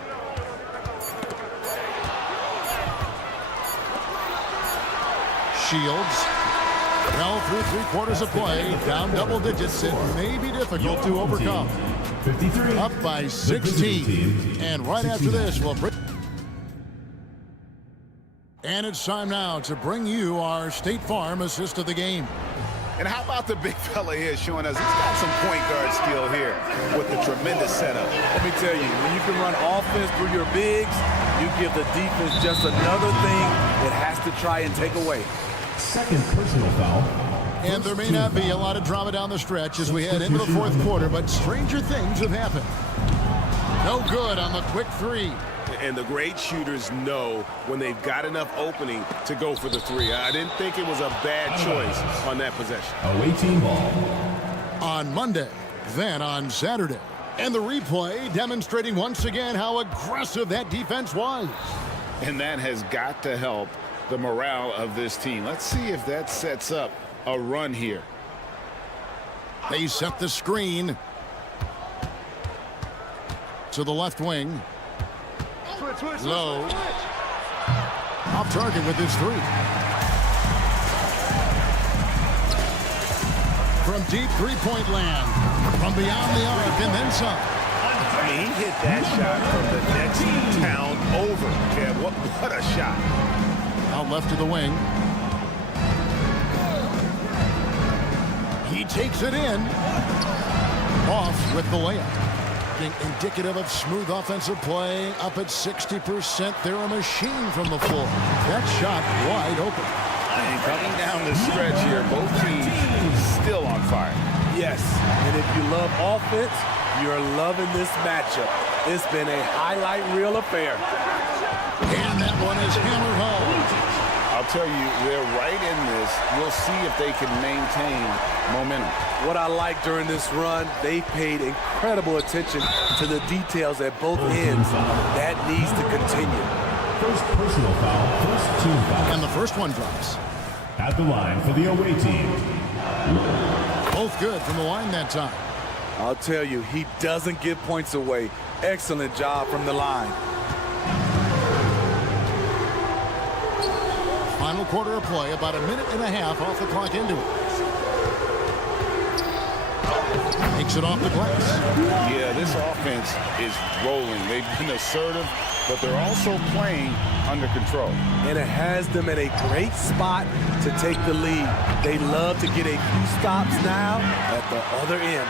Shields. Well, through 3 quarters of play, down double digits. It may be difficult to overcome. 53. Up by 16. And right after this, we'll bring... And it's time now to bring you our State Farm assist of the game. And how about the big fella here showing us he's got some point guard skill here with the tremendous setup. Let me tell you, when you can run offense through your bigs, you give the defense just another thing it has to try and take away. Second personal foul. And there may not be a lot of drama down the stretch as we head into the fourth quarter, but stranger things have happened. No good on the quick 3. And the great shooters know when they've got enough opening to go for the 3. I didn't think it was a bad choice on that possession. Away team ball. On Monday, then on Saturday. And the replay demonstrating once again how aggressive that defense was. And that has got to help the morale of this team. Let's see if that sets up a run here. They set the screen to the left wing. Low. Off target with his 3. From deep three-point land. From beyond the arc and then some. I mean, he hit that shot from the next town over. Yeah, what a shot. Out left to the wing. He takes it in. Off with the layup. Indicative of smooth offensive play. Up at 60%. They're a machine from the floor. That shot wide open. And coming down the stretch here, both teams still on fire. Yes, and if you love offense, you're loving this matchup. It's been a highlight reel affair. And that one is hammered home. I'll tell you, they're right in this. We'll see if they can maintain momentum. What I like during this run, they paid incredible attention to the details at both ends. That needs to continue. First personal foul, first team foul. And the first one drops. At the line for the away team. Both good from the line that time. I'll tell you, he doesn't give points away. Excellent job from the line. Final quarter of play, about a minute and a half off the clock into it. Takes it off the glass. Yeah, this offense is rolling. They've been assertive, but they're also playing under control. And it has them in a great spot to take the lead. They love to get a few stops now at the other end.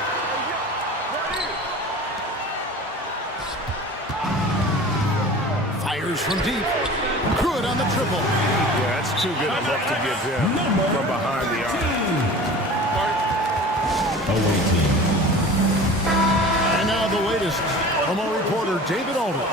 Fires from deep. Good on the triple. Yeah, that's too good a look to give him from behind the arc. Away team. And now the latest from our reporter, David Aldridge.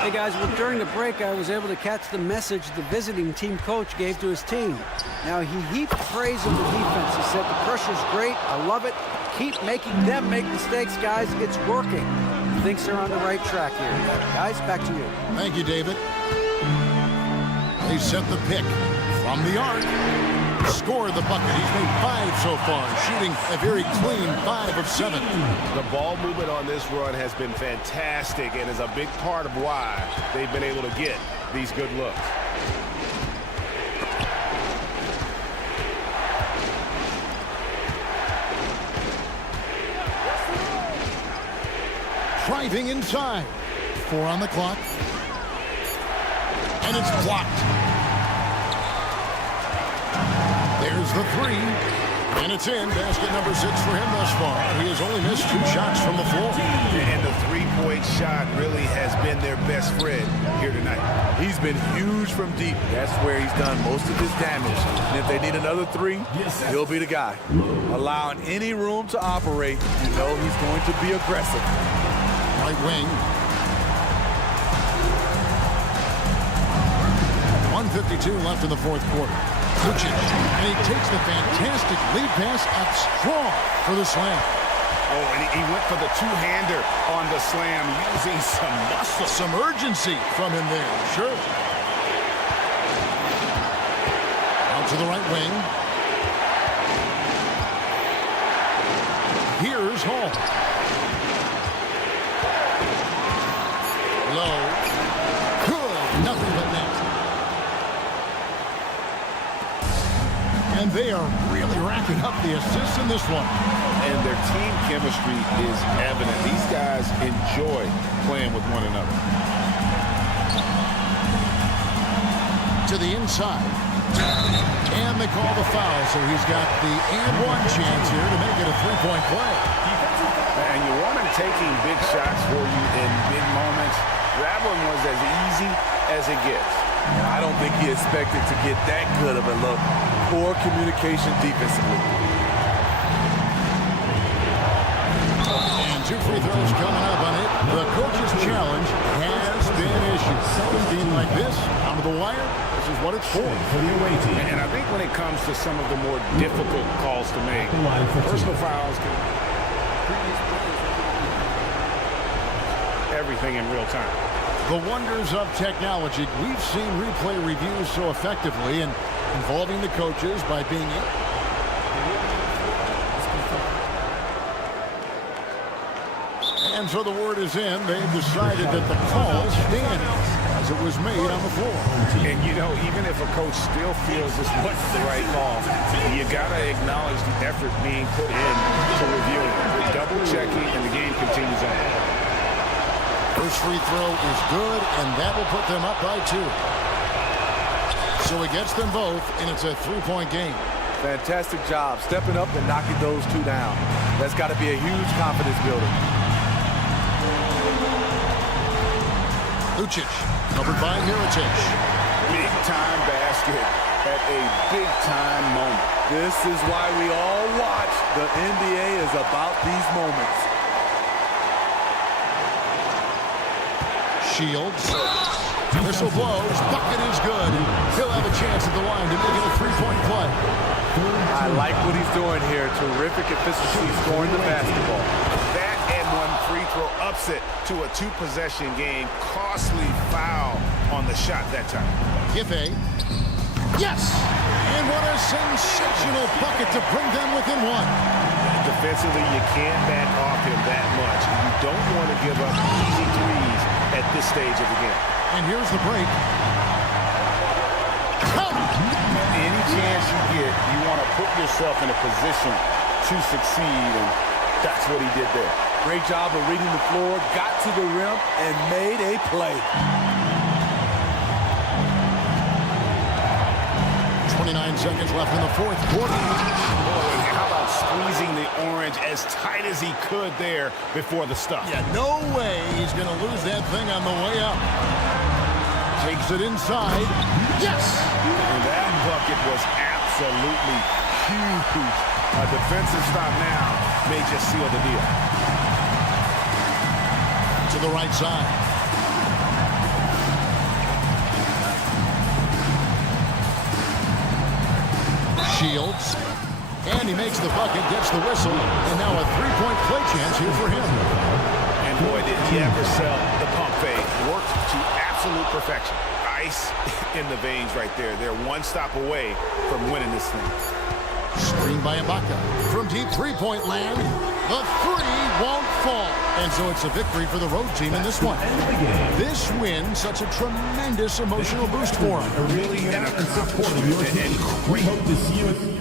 Hey guys, well, during the break I was able to catch the message the visiting team coach gave to his team. Now he heaped praise on the defense. He said the pressure's great, I love it. Keep making them make mistakes, guys. It's working. He thinks they're on the right track here. Guys, back to you. Thank you, David. They set the pick from the arc. Scored the bucket. He's made 5 so far, shooting a very clean 5 of 7. The ball movement on this run has been fantastic and is a big part of why they've been able to get these good looks. Driving inside. 4 on the clock. And it's blocked. There's the 3. And it's in. Basket number 6 for him thus far. He has only missed 2 shots from the floor. And the three-point shot really has been their best friend here tonight. He's been huge from deep. That's where he's done most of his damage. And if they need another 3, he'll be the guy. Allowing any room to operate, you know he's going to be aggressive. Right wing. 1:52 left in the fourth quarter. Lucic, and he takes the fantastic lead pass up strong for the slam. Oh, and he went for the two-hander on the slam, using some muscle. Some urgency from him there, sure. Out to the right wing. Here's Hall. Low. Good. Nothing but net. And they are really racking up the assists in this one. And their team chemistry is evident. These guys enjoy playing with one another. To the inside. And they call the foul, so he's got the and-one chance here to make it a 3-point play. And you want him taking big shots for you in big moments. That one was as easy as it gets. I don't think he expected to get that good of a look. Poor communication defensively. And 2 free throws coming up on it. The coach's challenge has been issued. A game like this, out of the wire, this is what it's for. And I think when it comes to some of the more difficult calls to make, personal fouls can everything in real time. The wonders of technology. We've seen replay reviews so effectively and involving the coaches by being and so the word is in. They've decided that the call stands as it was made on the floor. And you know, even if a coach still feels this wasn't the right call, you gotta acknowledge the effort being put in to reviewing it. Double checking, and the game continues on. First free throw is good, and that will put them up by 2. So he gets them both, and it's a 3-point game. Fantastic job stepping up and knocking those 2 down. That's got to be a huge confidence builder. Lucic, covered by Mirotic. Big-time basket at a big-time moment. This is why we all watch. The NBA is about these moments. Shields. Chris whistle blows. Bucket is good. He'll have a chance at the line to make it a three-point play. I like what he's doing here. Terrific efficiency scoring the basketball. That and one free throw upset to a two-possession game. Costly foul on the shot that time. Giffey. Yes! And what a sensational bucket to bring them within one. Defensively, you can't back off him that much. You don't want to give up easy threes at this stage of the game. And here's the break. Any chance you get, you want to put yourself in a position to succeed, and that's what he did there. Great job of reading the floor, got to the rim, and made a play. 29 seconds left in the fourth quarter. Boy, how about squeezing the orange as tight as he could there before the stuff? Yeah, no way he's going to lose that thing on the way up. Takes it inside. Yes! And that bucket was absolutely huge. A defensive stop now may just seal the deal. To the right side. Shields. And he makes the bucket, gets the whistle, and now a three-point play chance here for him. And boy, did he ever sell the pump fake. Worked to absolute perfection. Ice in the veins right there. They're one stop away from winning this thing. Screen by Ibaka. From deep three-point land, the three won't fall. And so it's a victory for the road team in this one. This win, such a tremendous emotional boost for them. Really an accomplishment and We hope to see you.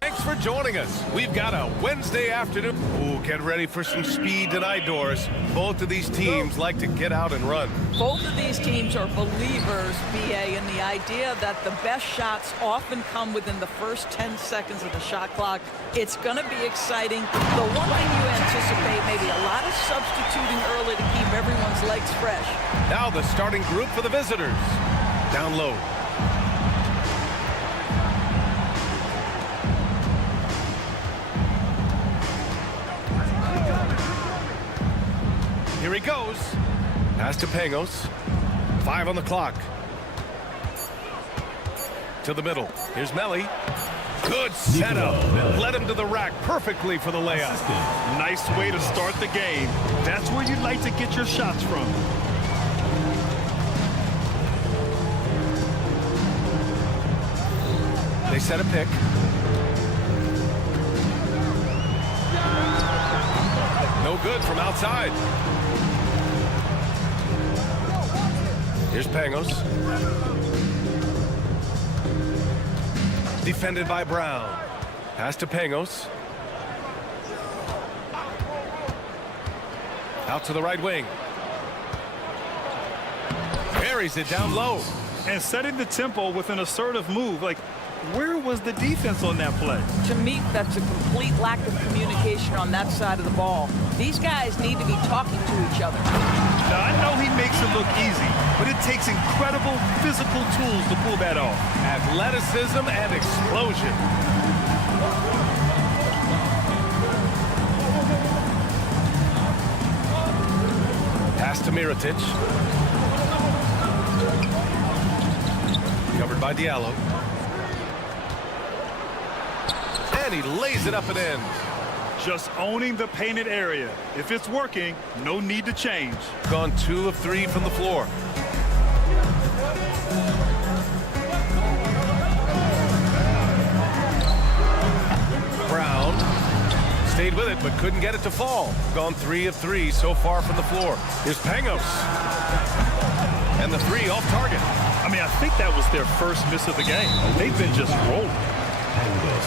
Thanks for joining us. We've got a Wednesday afternoon. Ooh, get ready for some speed tonight, Doris. Both of these teams like to get out and run. Both of these teams are believers, BA, in the idea that the best shots often come within the first 10 seconds of the shot clock. It's going to be exciting. The one thing you anticipate, maybe a lot of substituting early to keep everyone's legs fresh. Now the starting group for the visitors. Down low. Here he goes. Pass to Pangos. 5 on the clock. To the middle. Here's Melli. Good setup. Led him to the rack perfectly for the layup. Nice way to start the game. That's where you'd like to get your shots from. They set a pick. No good from outside. Here's Pangos. Defended by Brown. Pass to Pangos. Out to the right wing. Carries it down low. And setting the tempo with an assertive move. Like, where was the defense on that play? To me, that's a complete lack of communication on that side of the ball. These guys need to be talking to each other. Now, I know he makes it look easy, but it takes incredible physical tools to pull that off. Athleticism and explosion. Pass to Mirotic. Covered by Diallo. And he lays it up and in. Just owning the painted area. If it's working, no need to change. Gone 2 of 3 from the floor. Brown stayed with it, but couldn't get it to fall. Gone 3 of 3 so far from the floor. Here's Pangos. And the three off target. I mean, I think that was their first miss of the game. They've been just rolling. And this.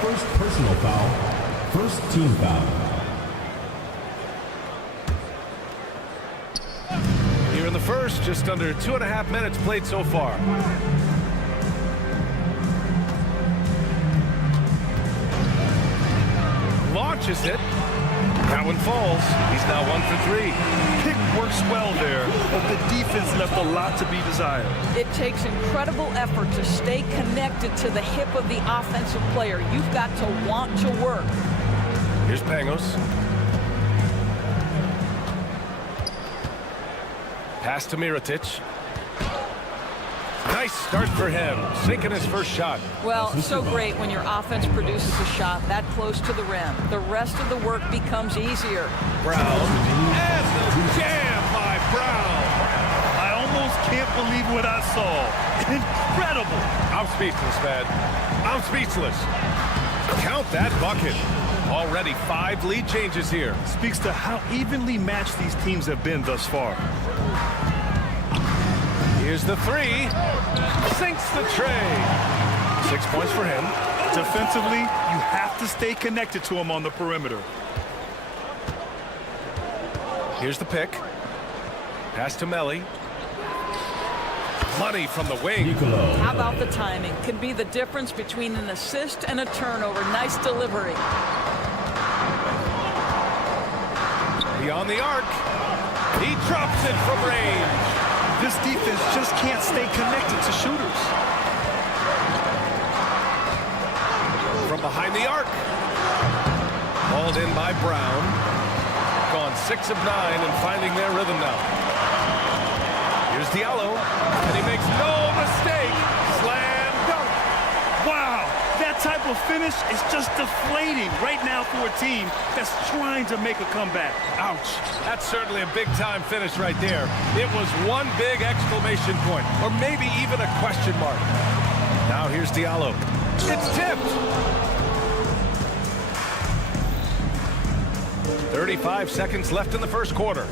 First personal foul. First team foul. Here in the first, just under 2.5 minutes played so far. Launches it. That one falls. He's now 1 for 3. Pick works well there, but the defense left a lot to be desired. It takes incredible effort to stay connected to the hip of the offensive player. You've got to want to work. Here's Pangos. Pass to Mirotic. Nice start for him, sinking his first shot. Well, so great when your offense produces a shot that close to the rim. The rest of the work becomes easier. Brown, and the jam by Brown. I almost can't believe what I saw. Incredible. I'm speechless, man. I'm speechless. Count that bucket. Already 5 lead changes here. Speaks to how evenly matched these teams have been thus far. Here's the three. Sinks the tray. 6 points for him. Defensively, you have to stay connected to him on the perimeter. Here's the pick. Pass to Melly. Money from the wing. How about the timing? Can be the difference between an assist and a turnover. Nice delivery. Beyond the arc. He drops it from range. This defense just can't stay connected to shooters. From behind the arc. Hauled in by Brown. Gone 6 of 9 and finding their rhythm now. Here's Diallo. And he makes no mistake. Slam dunk. Wow, that type of finish is just deflating right now for a team that's trying to make a comeback. Ouch. That's certainly a big-time finish right there. It was one big exclamation point, or maybe even a question mark. Now here's Diallo. It's tipped. 35 seconds left in the first quarter.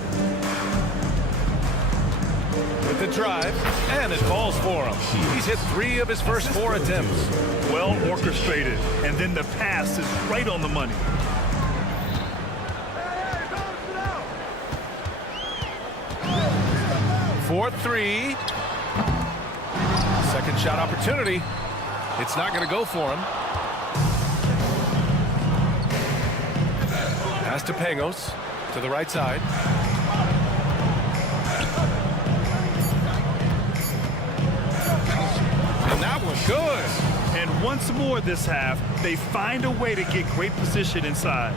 With the drive, and it falls for him. He's hit 3 of his first 4 attempts. Well orchestrated, and then the pass is right on the money. For 3. Second shot opportunity. It's not going to go for him. Pass to Pangos to the right side. And that was good. And once more this half, they find a way to get great position inside.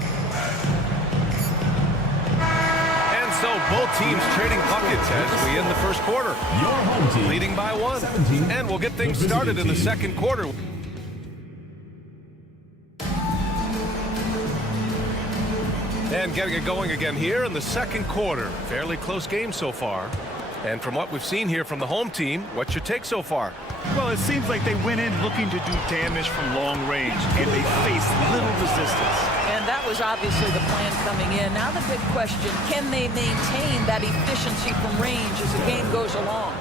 And so both teams trading buckets as we end the first quarter. Your home team Leading by 1. 17. And we'll get things started in the second quarter. And getting it going again here in the second quarter. Fairly close game so far. And from what we've seen here from the home team, what's your take so far? Well, it seems like they went in looking to do damage from long range, and they faced little resistance. And that was obviously the plan coming in. Now the big question, can they maintain that efficiency from range as the game goes along?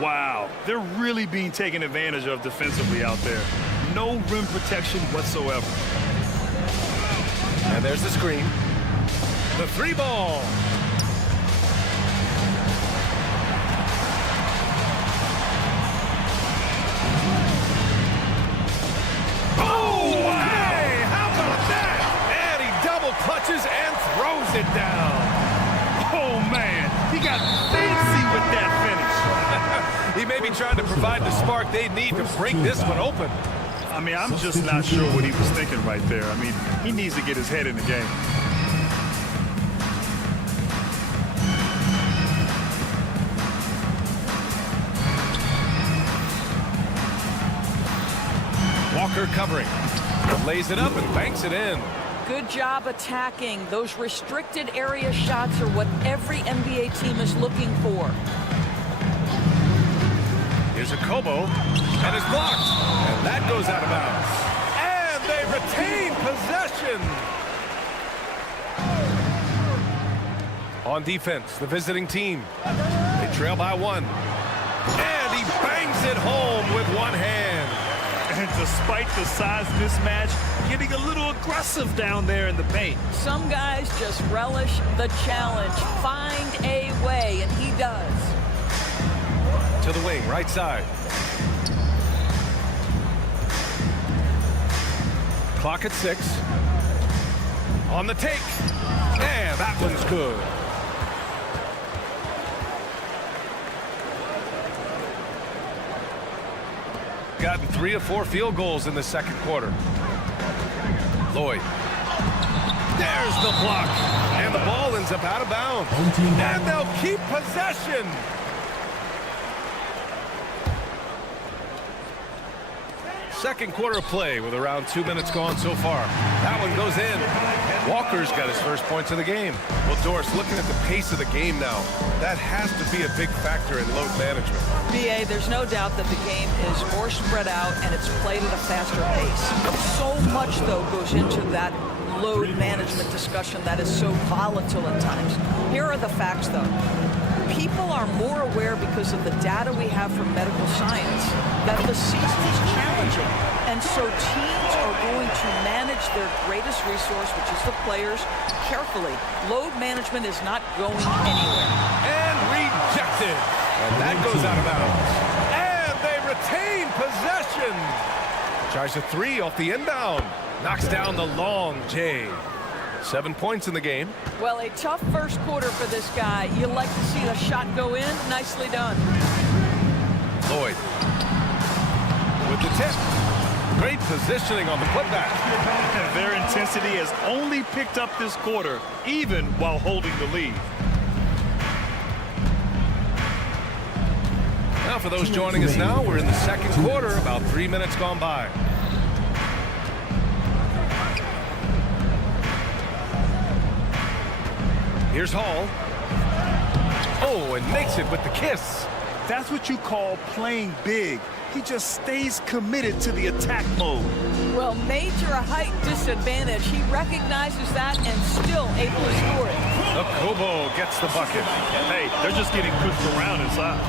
Wow, they're really being taken advantage of defensively out there. No rim protection whatsoever. And there's the screen. The 3 ball. Oh, hey, how about that? And he double clutches and throws it down. Oh, man, he got fancy with that finish. He may be trying to provide the spark they need to break this one open. I mean, I'm just not sure what he was thinking right there. I mean, he needs to get his head in the game. Walker covering. Lays it up and banks it in. Good job attacking. Those restricted area shots are what every NBA team is looking for. Here's a Kobo, and it's blocked. And that goes out of bounds. And they retain possession. On defense, the visiting team. They trail by 1. And he bangs it home with one hand. And despite the size mismatch, getting a little aggressive down there in the paint. Some guys just relish the challenge. Find a way, and he does. To the wing, right side. Clock at 6. On the take. And that one's good. Gotten 3 of 4 field goals in the second quarter. Lloyd. There's the block. And the ball ends up out of bounds. And they'll keep possession. Second quarter of play with around 2 minutes gone so far. That one goes in. Walker's got his first points of the game. Well, Doris, looking at the pace of the game now, that has to be a big factor in load management. BA, there's no doubt that the game is more spread out and it's played at a faster pace. So much, though, goes into that load management discussion that is so volatile at times. Here are the facts, though. People are more aware because of the data we have from medical science that the season is challenging. And so teams are going to manage their greatest resource, which is the players, carefully. Load management is not going anywhere. And rejected. And that goes out of bounds. And they retain possession. Tries a 3 off the inbound. Knocks down the long J. 7 points in the game. Well, a tough first quarter for this guy. You like to see the shot go in. Nicely done. Lloyd with the tip. Great positioning on the putback. Their intensity has only picked up this quarter, even while holding the lead. Now for those joining us now, we're in the second quarter, about 3 minutes gone by. Here's Hall. Oh, and makes it with the kiss. That's what you call playing big. He just stays committed to the attack mode. Well, major height disadvantage. He recognizes that and still able to score it. Kobo gets the bucket. Hey, they're just getting pushed around inside.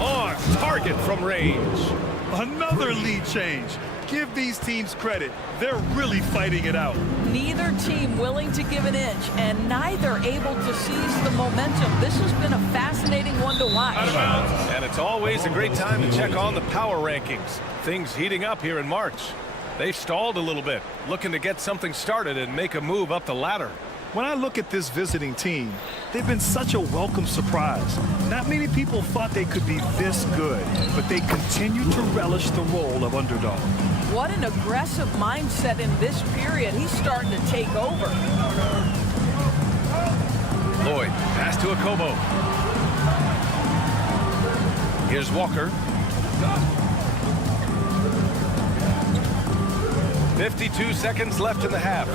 On target from range. Another lead change. Give these teams credit. They're really fighting it out. Neither team willing to give an inch, and neither able to seize the momentum. This has been a fascinating one to watch. And it's always a great time to check on the power rankings. Things heating up here in March. They've stalled a little bit, looking to get something started and make a move up the ladder. When I look at this visiting team, they've been such a welcome surprise. Not many people thought they could be this good, but they continue to relish the role of underdog. What an aggressive mindset in this period. He's starting to take over. Lloyd, pass to Kobo. Here's Walker. 52 seconds left in the half.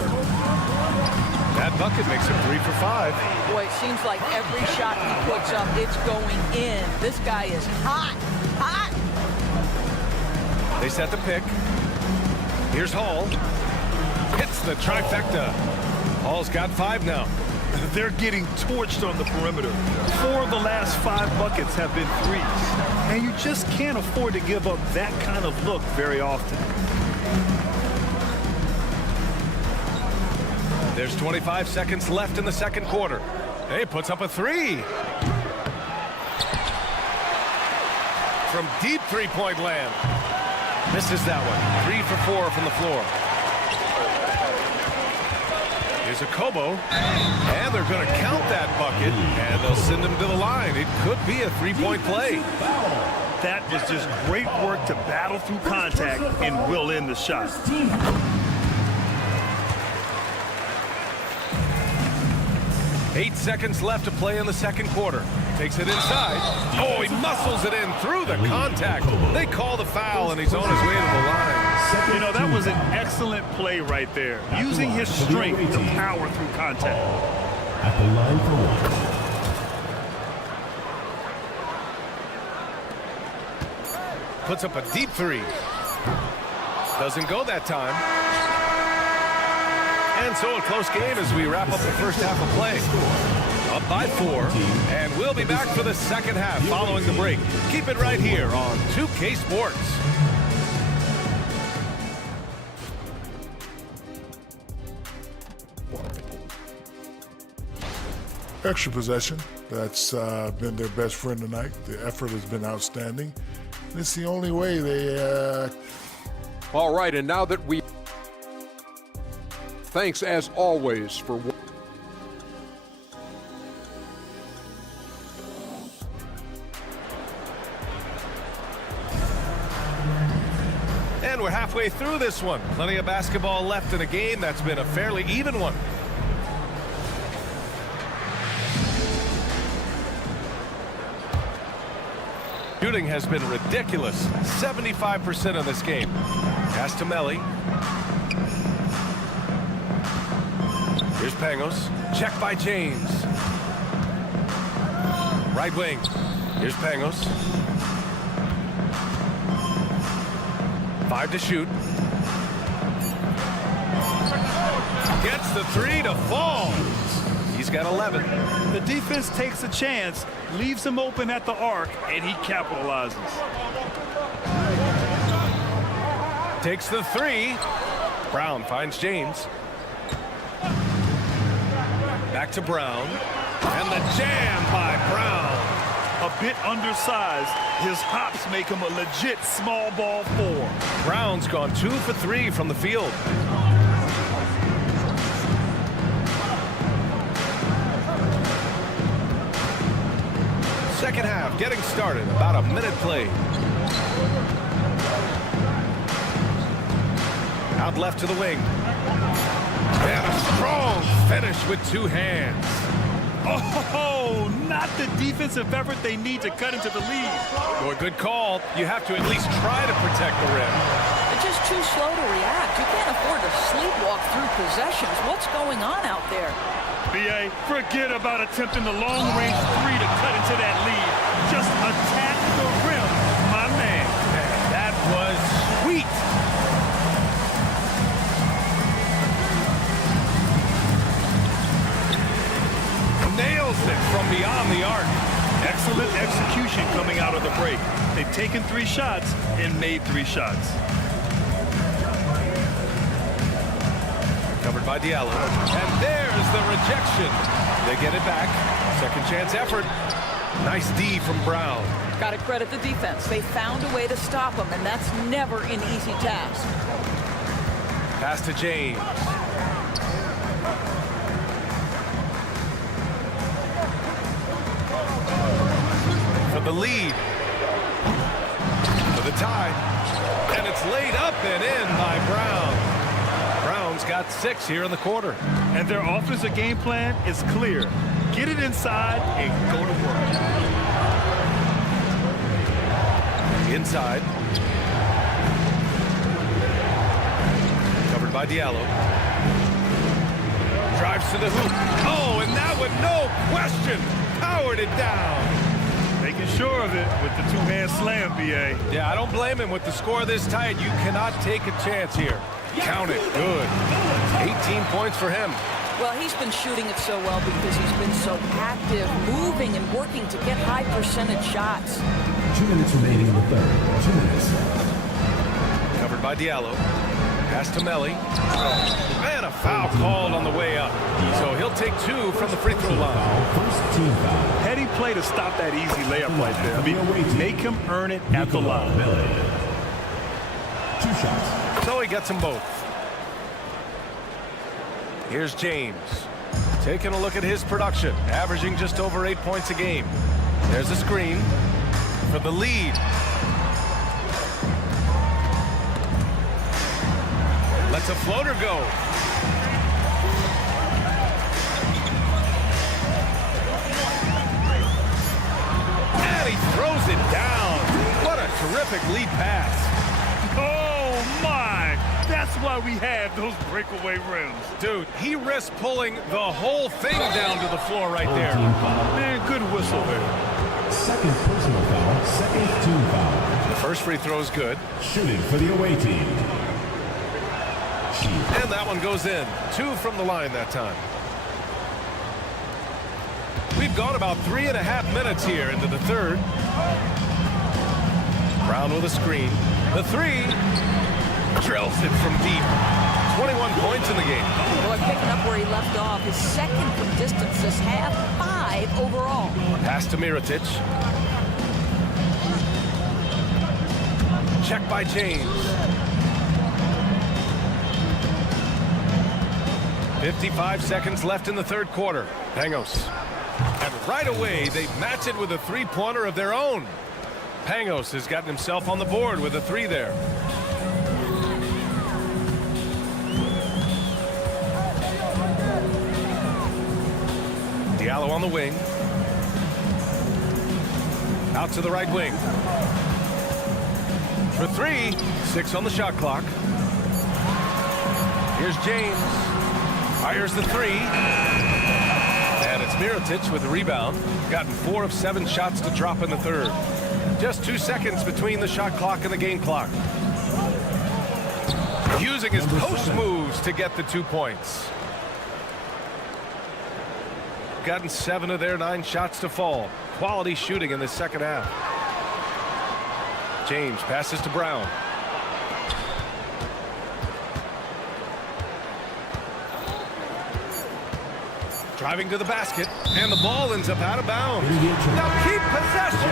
That bucket makes him 3 for 5. Boy, it seems like every shot he puts up, it's going in. This guy is hot, hot. They set the pick. Here's Hall. Hits the trifecta. Hall's got 5 now. They're getting torched on the perimeter. 4 of the last 5 buckets have been threes. And you just can't afford to give up that kind of look very often. There's 25 seconds left in the second quarter. He puts up a 3. From deep three-point land. Misses that one. 3 for 4 from the floor. Here's a Kobo. And they're going to count that bucket. And they'll send him to the line. It could be a three-point play. That was just great work to battle through contact and will in the shot. 8 seconds left to play in the second quarter. Takes it inside. Oh, he muscles it in through the contact. They call the foul, and he's on his way to the line. You know, that was an excellent play right there. Using his strength to power through contact. At the line for one. Puts up a deep 3. Doesn't go that time. And so a close game as we wrap up the first half of play. Up by 4, and we'll be back for the second half following the break. Keep it right here on 2K Sports. Extra possession. That's been their best friend tonight. The effort has been outstanding. And it's the only way they... All right, and now that we... Thanks, as always, for... And we're halfway through this one. Plenty of basketball left in a game that's been a fairly even one. Shooting has been ridiculous. 75% in this game. Pass to Melli. Here's Pangos. Check by James. Right wing. Here's Pangos. 5 to shoot. Gets the 3 to fall. He's got 11. The defense takes a chance, leaves him open at the arc, and he capitalizes. Takes the 3. Brown finds James. Back to Brown. And the jam by Brown. A bit undersized, his hops make him a legit small ball 4. Brown's gone 2 for 3 from the field. Second half getting started. About a minute played. Out left to the wing. And a strong finish with 2 hands. Oh, not the defensive effort they need to cut into the lead. Boy, good call. You have to at least try to protect the rim. They're just too slow to react. You can't afford to sleepwalk through possessions. What's going on out there? BA, forget about attempting the long-range 3 to cut into that lead. Just attack the rim, my man. That was sweet. Nails it from beyond the arc. Excellent execution coming out of the break. They've taken 3 shots and made 3 shots. Covered by Diallo. And there's the rejection. They get it back. Second chance effort. Nice D from Brown. Got to credit the defense. They found a way to stop him, and that's never an easy task. Pass to James. For the lead. For the tie. And it's laid up and in by Brown. Brown's got 6 here in the quarter. And their offensive game plan is clear. Get it inside and go to work. Inside. Covered by Diallo. Drives to the hoop. Oh, and that one, no question, powered it down. Making sure of it with the 2-hand slam, BA. Yeah, I don't blame him with the score this tight. You cannot take a chance here. Count it. Good. 18 points for him. Well, he's been shooting it so well because he's been so active, moving and working to get high percentage shots. 2 minutes remaining in the third. 2 minutes. Covered by Diallo. Pass to Melli. And a foul called on the way up. So he'll take 2 from the free throw line. First team foul. Heady play to stop that easy layup right there. I mean, make him earn it at the line. 2 shots. So he gets them both. Here's James. Taking a look at his production. Averaging just over 8 points a game. There's a screen for the lead. Lets a floater go. And he throws it down. What a terrific lead pass. Oh, my. That's why we have those breakaway rims. Dude, he risked pulling the whole thing down to the floor right there. Man, good whistle there. Second personal foul. Second team foul. The first free throw is good. Shooting for the away team. And that one goes in. 2 from the line that time. We've gone about 3.5 minutes here into the third. Brown with a screen. The three. Drills it from deep. 21 points in the game. Well, picking up where he left off. His second from distance this half, 5 overall. Pass to Mirotic. Check by James. 55 seconds left in the third quarter. Pangos. And right away, they match it with a three-pointer of their own. Pangos has gotten himself on the board with a 3 there. Diallo on the wing. Out to the right wing. For 3. 6 on the shot clock. Here's James. Fires the 3. And it's Mirotic with the rebound. Gotten 4 of 7 shots to drop in the third. Just 2 seconds between the shot clock and the game clock. Using his post moves to get the 2 points. Gotten 7 of their 9 shots to fall. Quality shooting in the second half. James passes to Brown. Driving to the basket, and the ball ends up out of bounds. Now keep possession.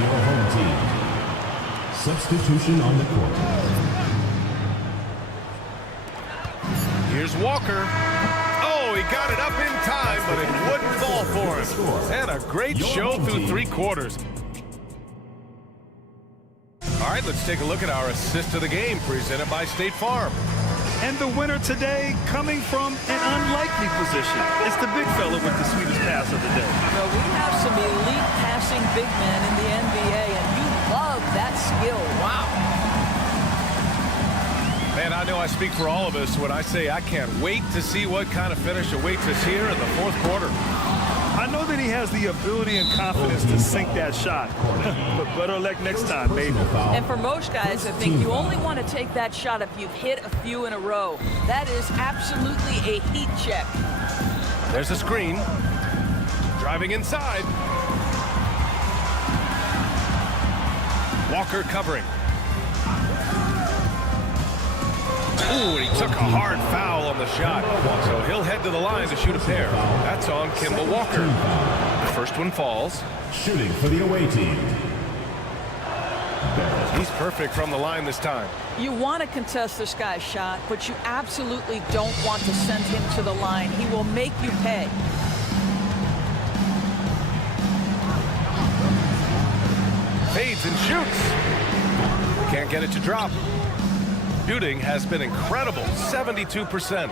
Your home team. Substitution on the court. Here's Walker. Oh, he got it up in time, but it wouldn't fall for him. And a great show through 3 quarters. All right, let's take a look at our assist of the game presented by State Farm. And the winner today coming from an unlikely position. It's the big fella with the sweetest pass of the day. Well, we have some elite passing big men in the NBA, and you love that skill. Wow. Man, I know I speak for all of us when I say I can't wait to see what kind of finish awaits us here in the fourth quarter. I know that he has the ability and confidence to sink that shot, but better luck next time, maybe. And for most guys, I think you only want to take that shot if you've hit a few in a row. That is absolutely a heat check. There's a screen. Driving inside. Walker covering. Ooh, and he took a hard foul on the shot. So he'll head to the line to shoot a pair. That's on Kimball Walker. The first one falls. Shooting for the away team. He's perfect from the line this time. You want to contest this guy's shot, but you absolutely don't want to send him to the line. He will make you pay. Fades and shoots. Can't get it to drop. Shooting has been incredible, 72%.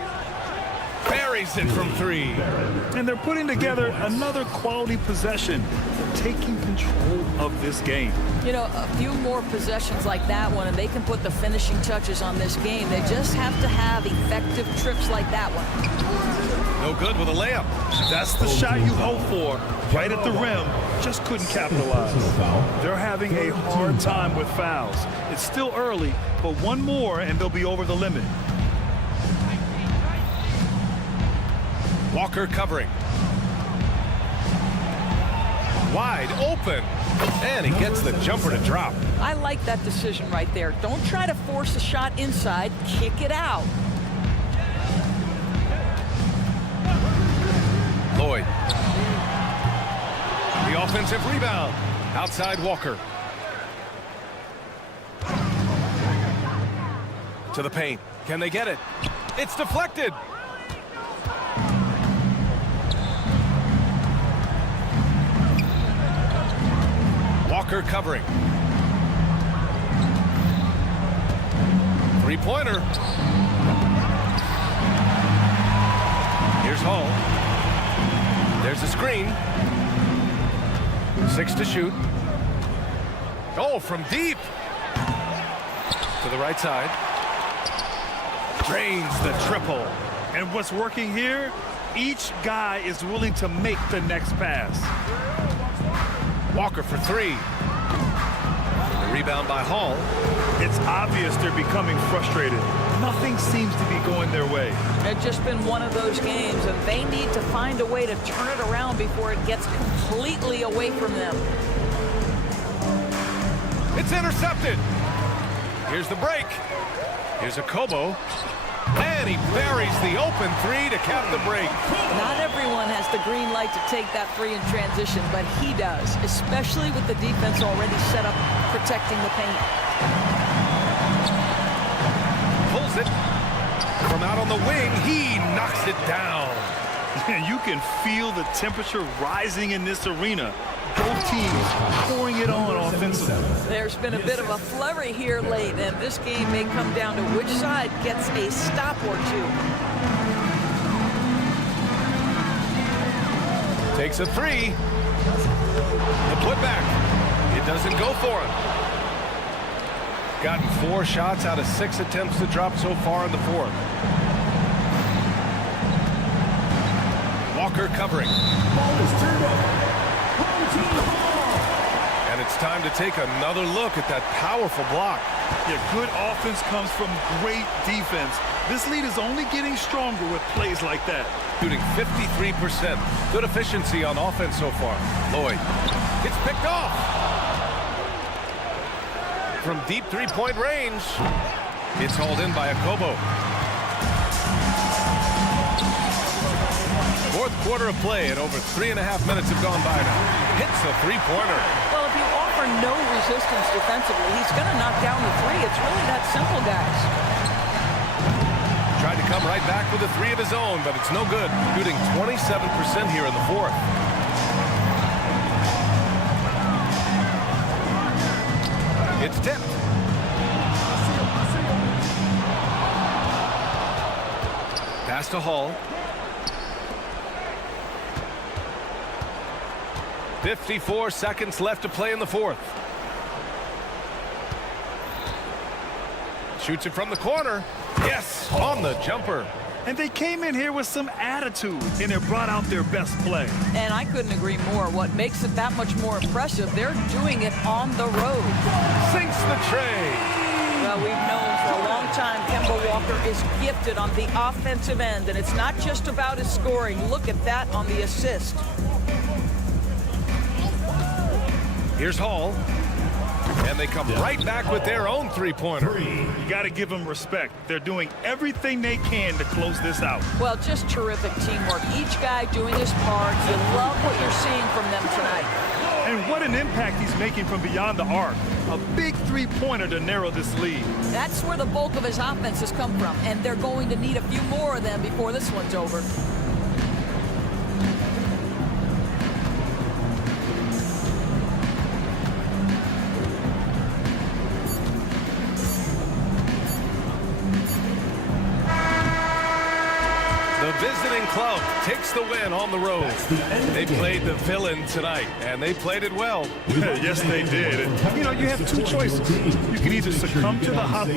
Buries it from 3. And they're putting together another quality possession. They're taking control of this game. You know, a few more possessions like that one, and they can put the finishing touches on this game. They just have to have effective trips like that one. No good with a layup. That's the shot you hope for. Right at the rim. Just couldn't capitalize. They're having a hard time with fouls. It's still early, but one more and they'll be over the limit. Walker covering. Wide open. And he gets the jumper to drop. I like that decision right there. Don't try to force a shot inside. Kick it out. Lloyd. The offensive rebound. Outside Walker. To the paint. Can they get it? It's deflected. Walker covering. Three-pointer. Here's Hall. There's a screen. 6 to shoot. Oh, from deep. To the right side. Drains the triple. And what's working here? Each guy is willing to make the next pass. Walker for 3. The rebound by Hall. It's obvious they're becoming frustrated. Nothing seems to be going their way. It's just been one of those games, and they need to find a way to turn it around before it gets completely away from them. It's intercepted. Here's the break. Here's a Kobo. And he buries the open three to cap the break. Not everyone has the green light to take that three in transition, but he does, especially with the defense already set up protecting the paint. Pulls it. From out on the wing, he knocks it down. You can feel the temperature rising in this arena. Both teams pouring it on offensively. There's been a bit of a flurry here late, and this game may come down to which side gets a stop or two. Takes a three. The putback. It doesn't go for him. Gotten 4 shots out of 6 attempts to drop so far in the fourth. Walker covering. Ball is turned over. And it's time to take another look at that powerful block. Yeah, good offense comes from great defense. This lead is only getting stronger with plays like that. Shooting 53%. Good efficiency on offense so far. Lloyd. It's picked off. From deep three-point range. It's hauled in by a Kobo. Fourth quarter of play, and over 3.5 minutes have gone by now. Hits the three-pointer. Well, if you offer no resistance defensively, he's going to knock down the three. It's really that simple, guys. Tried to come right back with a three of his own, but it's no good. Shooting 27% here in the fourth. It's tipped. Pass to Hall. 54 seconds left to play in the fourth. Shoots it from the corner. Yes, on the jumper. And they came in here with some attitude, and it brought out their best play. And I couldn't agree more. What makes it that much more impressive, they're doing it on the road. Sinks the tray. Well, we've known for a long time Kemba Walker is gifted on the offensive end, and it's not just about his scoring. Look at that on the assist. Here's Hall. And they come right back with their own three-pointer. You got to give them respect. They're doing everything they can to close this out. Well, just terrific teamwork. Each guy doing his part. You love what you're seeing from them tonight. And what an impact he's making from beyond the arc. A big three-pointer to narrow this lead. That's where the bulk of his offense has come from, and they're going to need a few more of them before this one's over. Visiting club takes the win on the road. They played the villain tonight, and they played it well. Yes, they did. And, you know, you have two choices. You can either succumb to the hot.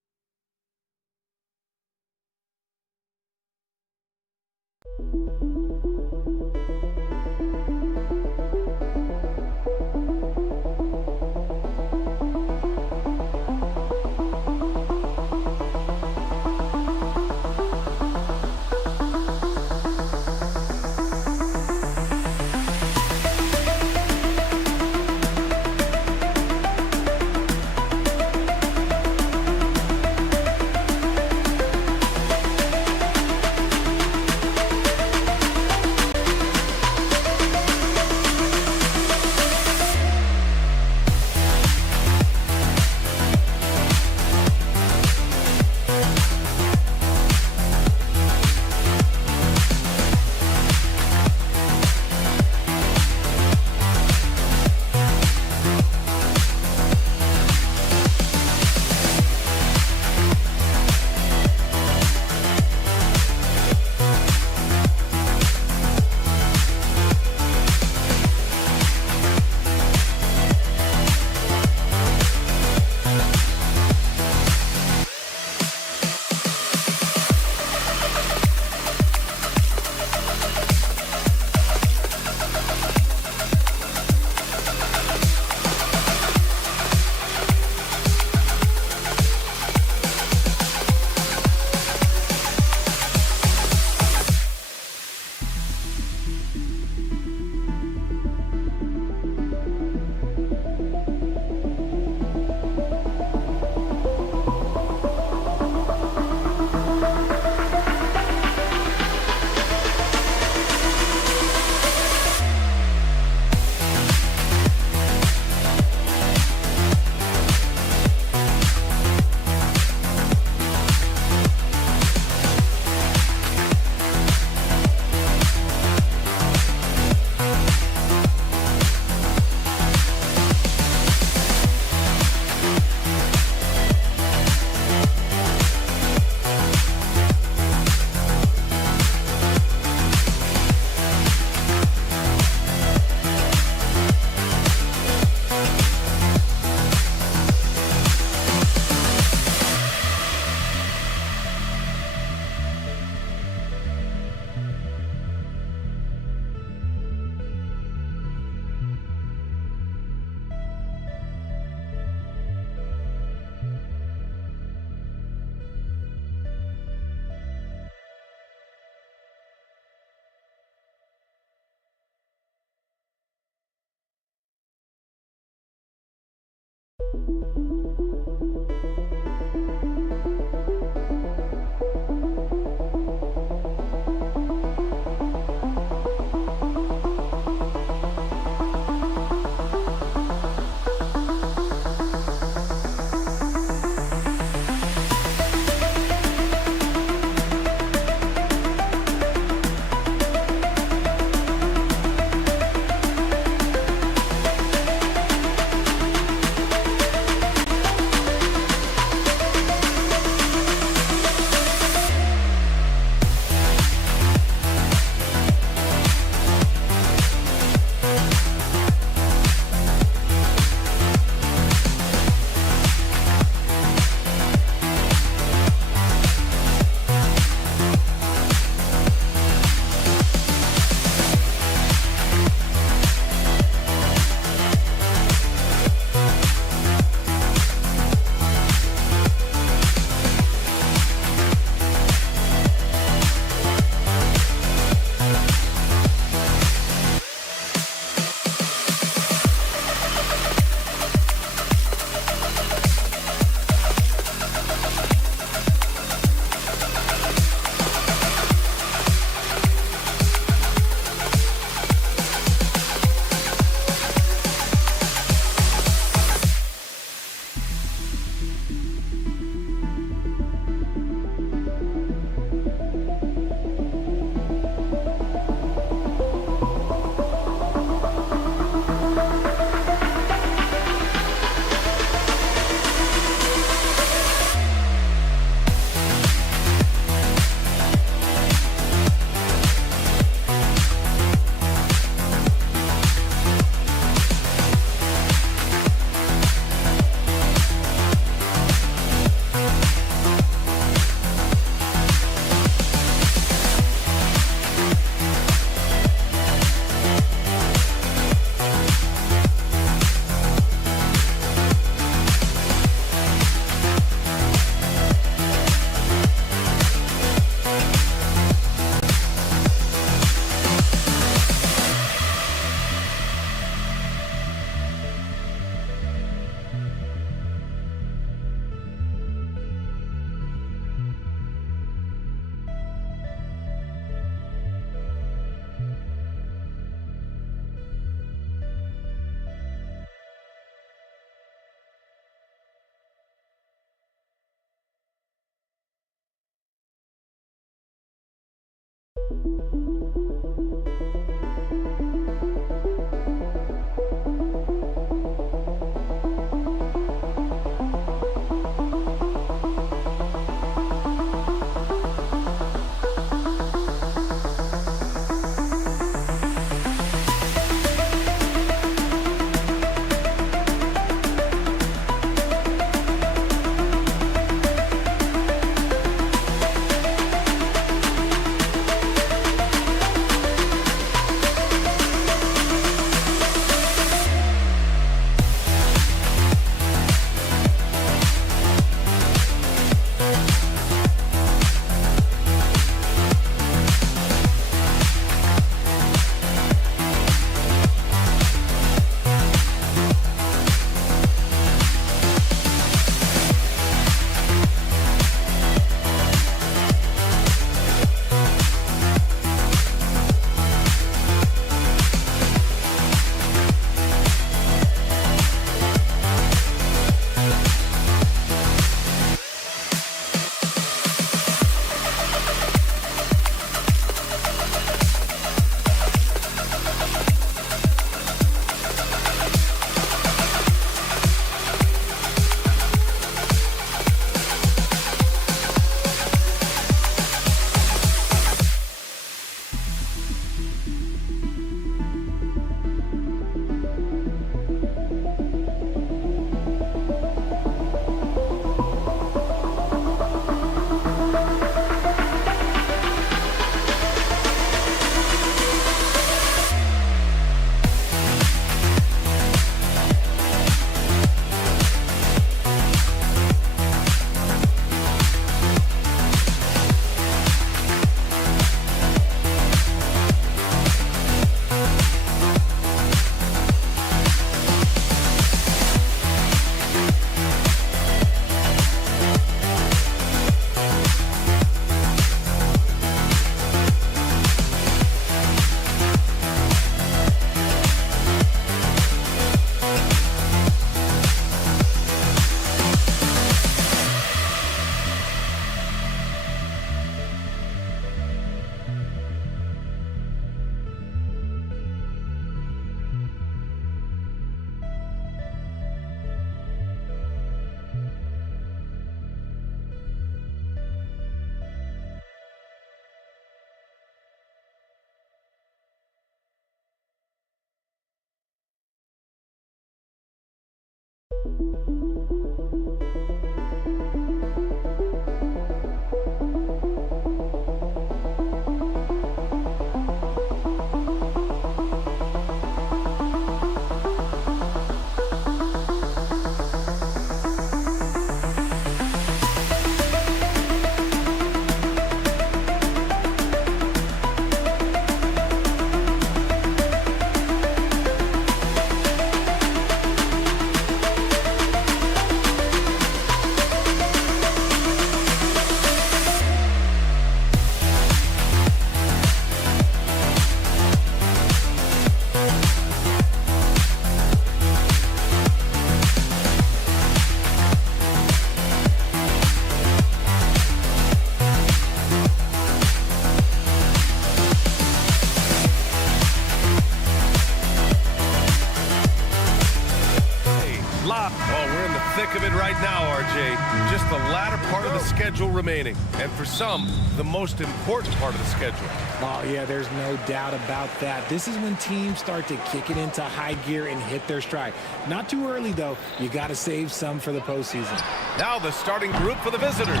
Thick of it right now, RJ. Just the latter part of the schedule remaining. And for some, the most important part of the schedule. Oh, yeah, there's no doubt about that. This is when teams start to kick it into high gear and hit their stride. Not too early, though. You got to save some for the postseason. Now the starting group for the visitors.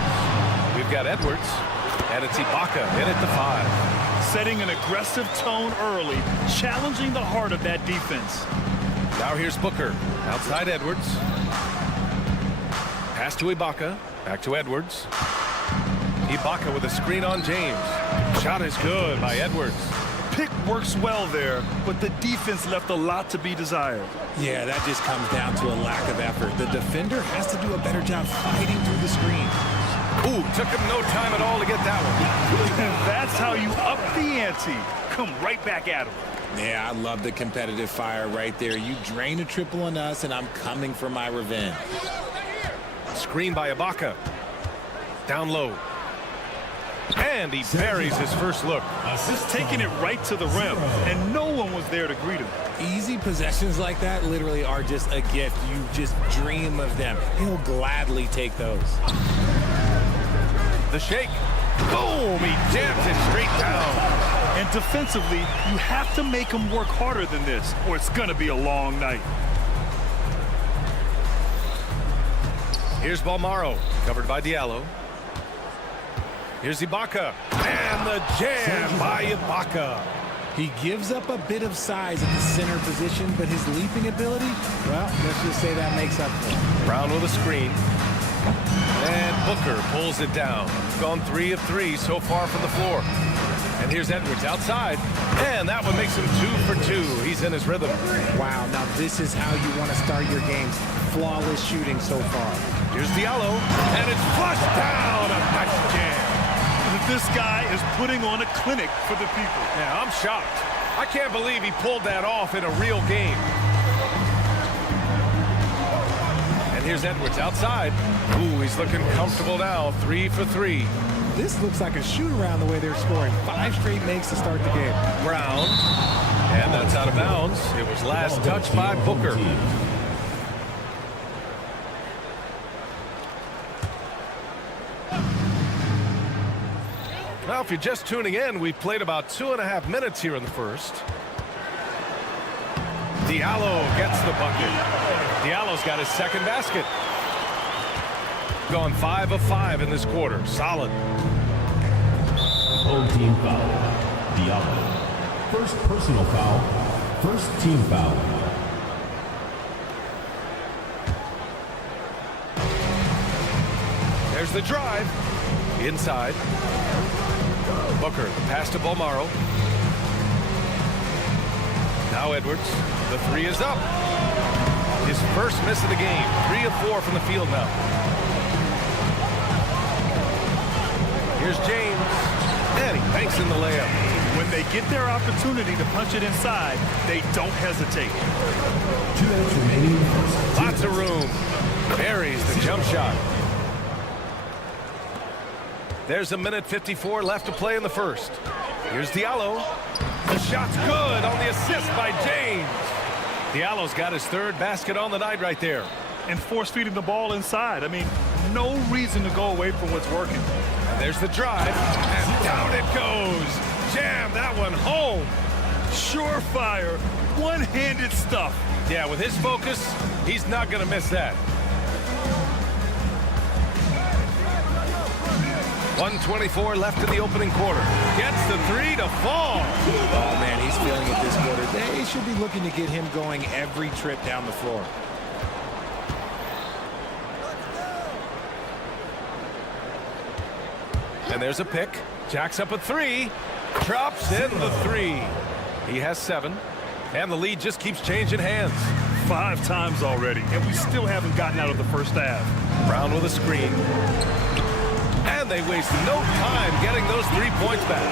We've got Edwards, and it's Ibaka in at the 5. Setting an aggressive tone early, challenging the heart of that defense. Now here's Booker, outside Edwards. Pass to Ibaka, back to Edwards. Ibaka with a screen on James. Shot is good by Edwards. Pick works well there, but the defense left a lot to be desired. Yeah, that just comes down to a lack of effort. The defender has to do a better job fighting through the screen. Ooh, took him no time at all to get that one. And that's how you up the ante. Come right back at him. Yeah, I love the competitive fire right there. You drain a triple on us, and I'm coming for my revenge. Screen by Ibaka. Down low. And he buries his first look. Just taking it right to the rim, and no one was there to greet him. Easy possessions like that literally are just a gift. You just dream of them. He'll gladly take those. The shake. Boom! He jams it straight down. And defensively, you have to make him work harder than this, or it's going to be a long night. Here's Balmaro, covered by Diallo. Here's Ibaka, and the jam by Ibaka. He gives up a bit of size at the center position, but his leaping ability, well, let's just say that makes up for it. Brown with a screen. And Booker pulls it down. Gone 3 of 3 so far from the floor. And here's Edwards outside. And that one makes him 2 for 2. He's in his rhythm. Wow, now this is how you want to start your games. Flawless shooting so far. Here's Diallo. And it's flushed down. A nice jam. This guy is putting on a clinic for the people. Yeah, I'm shocked. I can't believe he pulled that off in a real game. And here's Edwards outside. Ooh, he's looking comfortable now. 3 for 3. This looks like a shoot-around the way they're scoring. 5 straight makes to start the game. Brown. And that's out of bounds. It was last touched by Booker. Well, if you're just tuning in, we've played about 2.5 minutes here in the first. Diallo gets the bucket. Diallo's got his second basket. Gone 5 of 5 in this quarter. Solid. Home team foul. Diallo. First personal foul. First team foul. There's the drive. Inside. Booker, the pass to Balmaro. Now Edwards. The 3 is up. His first miss of the game. 3 of 4 from the field now. Here's James. And he banks in the layup. When they get their opportunity to punch it inside, they don't hesitate. 2 minutes remaining. Lots of room. Buries the jump shot. There's 1:54 left to play in the first. Here's Diallo. The shot's good on the assist by James. Diallo's got his third basket on the night right there. And force feeding the ball inside. I mean, no reason to go away from what's working. And there's the drive. And down it goes. Jam that one home. Surefire, one-handed stuff. Yeah, with his focus, He's not going to miss that. 1:24 left in the opening quarter. Gets the three to fall. Oh, man, he's feeling it this quarter. They should be looking to get him going every trip down the floor. And there's a pick. Jacks up a three. Drops in the three. He has 7. And the lead just keeps changing hands. 5 times already, and we still haven't gotten out of the first half. Brown with a screen. And they waste no time getting those 3 points back.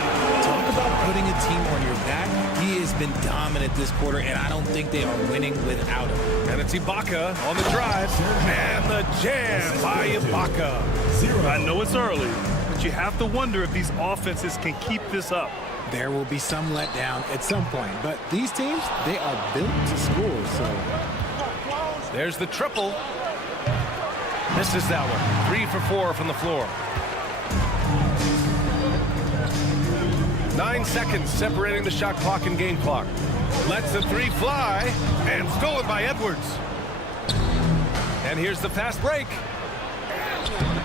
Talk about putting a team on your back. He has been dominant this quarter, and I don't think they are winning without him. And it's Ibaka on the drive. And the jam by Ibaka. I know it's early, but you have to wonder if these offenses can keep this up. There will be some letdown at some point, but these teams, they are built to score, so. There's the triple. Misses that one. 3 for 4 from the floor. 9 seconds separating the shot clock and game clock. Lets the 3 fly, and stolen by Edwards. And here's the fast break.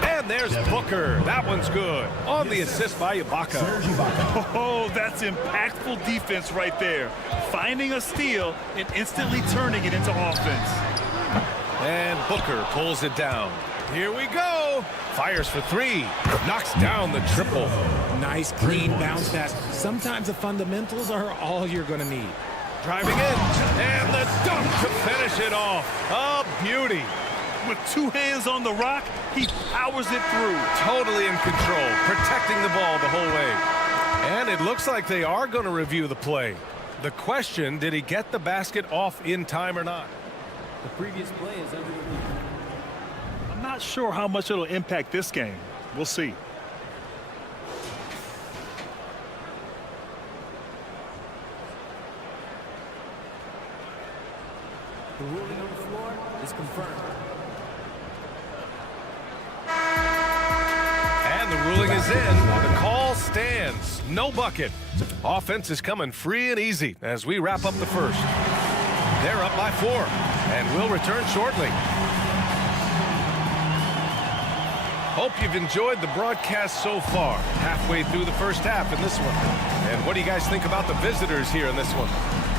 And there's Booker. That one's good. On the assist by Ibaka. Oh, that's impactful defense right there. Finding a steal and instantly turning it into offense. And Booker pulls it down. Here we go. Fires for 3. Knocks down the triple. Nice, clean bounce pass. Sometimes the fundamentals are all you're going to need. Driving in. And the dunk to finish it off. A beauty. With 2 hands on the rock, he powers it through. Totally in control, protecting the ball the whole way. And it looks like they are going to review the play. The question, did he get the basket off in time or not? The previous play is under review. I'm not sure how much it'll impact this game. We'll see. The ruling on the floor is confirmed. And the ruling is in. The call stands. No bucket. Offense is coming free and easy as we wrap up the first. They're up by 4 and will return shortly. Hope you've enjoyed the broadcast so far. Halfway through the first half in this one. And what do you guys think about the visitors here in this one?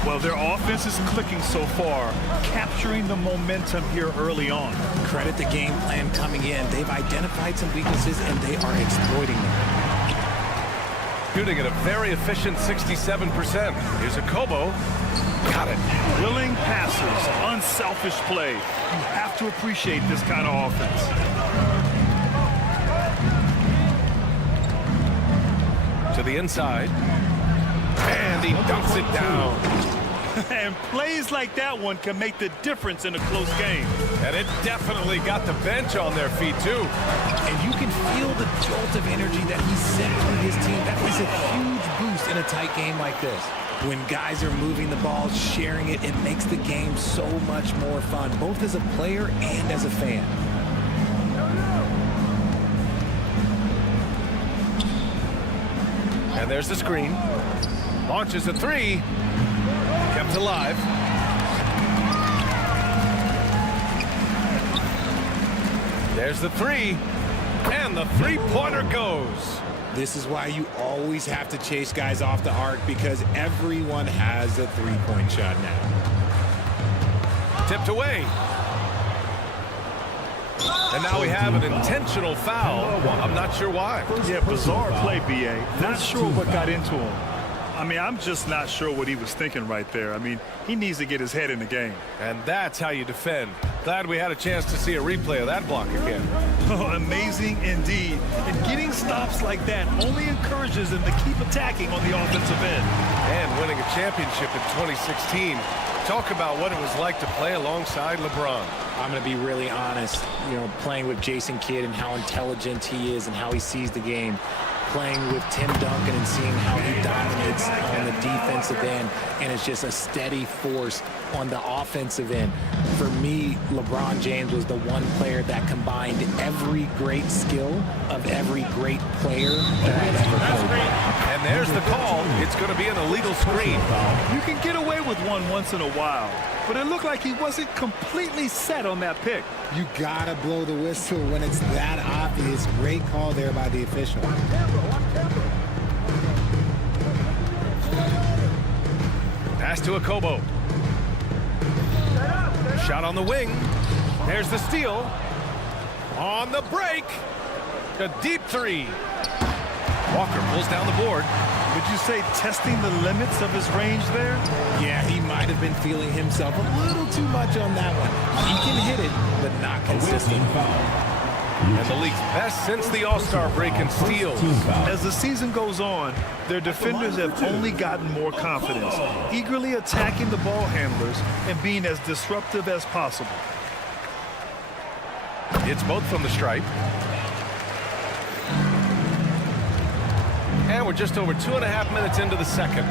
Well, their offense is clicking so far, capturing the momentum here early on. Credit the game plan coming in. They've identified some weaknesses, and they are exploiting them. Shooting at a very efficient 67%. Here's a Kobo. Got it. Willing passers, unselfish play. You have to appreciate this kind of offense. To the inside. And he dunks it down. And plays like that one can make the difference in a close game. And it definitely got the bench on their feet, too. And you can feel the jolt of energy that he sent through his team. That is a huge boost in a tight game like this. When guys are moving the ball, sharing it, it makes the game so much more fun, both as a player and as a fan. And there's the screen. Launches a 3. Kept alive. There's the 3. And the 3-pointer goes. This is why you always have to chase guys off the arc, because everyone has a 3-point shot now. Tipped away. And now we have an intentional foul. I'm not sure why. Yeah, bizarre play, B.A. Not sure what got into him. I mean, I'm just not sure what he was thinking right there. I mean, he needs to get his head in the game. And that's how you defend. Glad we had a chance to see a replay of that block again. Oh, amazing indeed. And getting stops like that only encourages them to keep attacking on the offensive end. And winning a championship in 2016. Talk about what it was like to play alongside LeBron. I'm going to be really honest, playing with Jason Kidd and how intelligent he is and how he sees the game. Playing with Tim Duncan and seeing how he dominates on the defensive end, and it's just a steady force on the offensive end. For me, LeBron James was the one player that combined every great skill of every great player that I've ever played. And there's the call. It's going to be an illegal screen. You can get away with one once in a while, but it looked like he wasn't completely set on that pick. You gotta blow the whistle when it's that obvious. Great call there by the official. Pass to Akobo. Shot on the wing. There's the steal. On the break. A deep three. Walker pulls down the board. Would you say testing the limits of his range there? Yeah, he might have been feeling himself a little too much on that one. He can hit it, but not consistent. And the league's best since the All-Star break in steals. As the season goes on, their defenders have only gotten more confidence, eagerly attacking the ball handlers and being as disruptive as possible. It's both from the stripe. And we're just over 2.5 minutes into the second.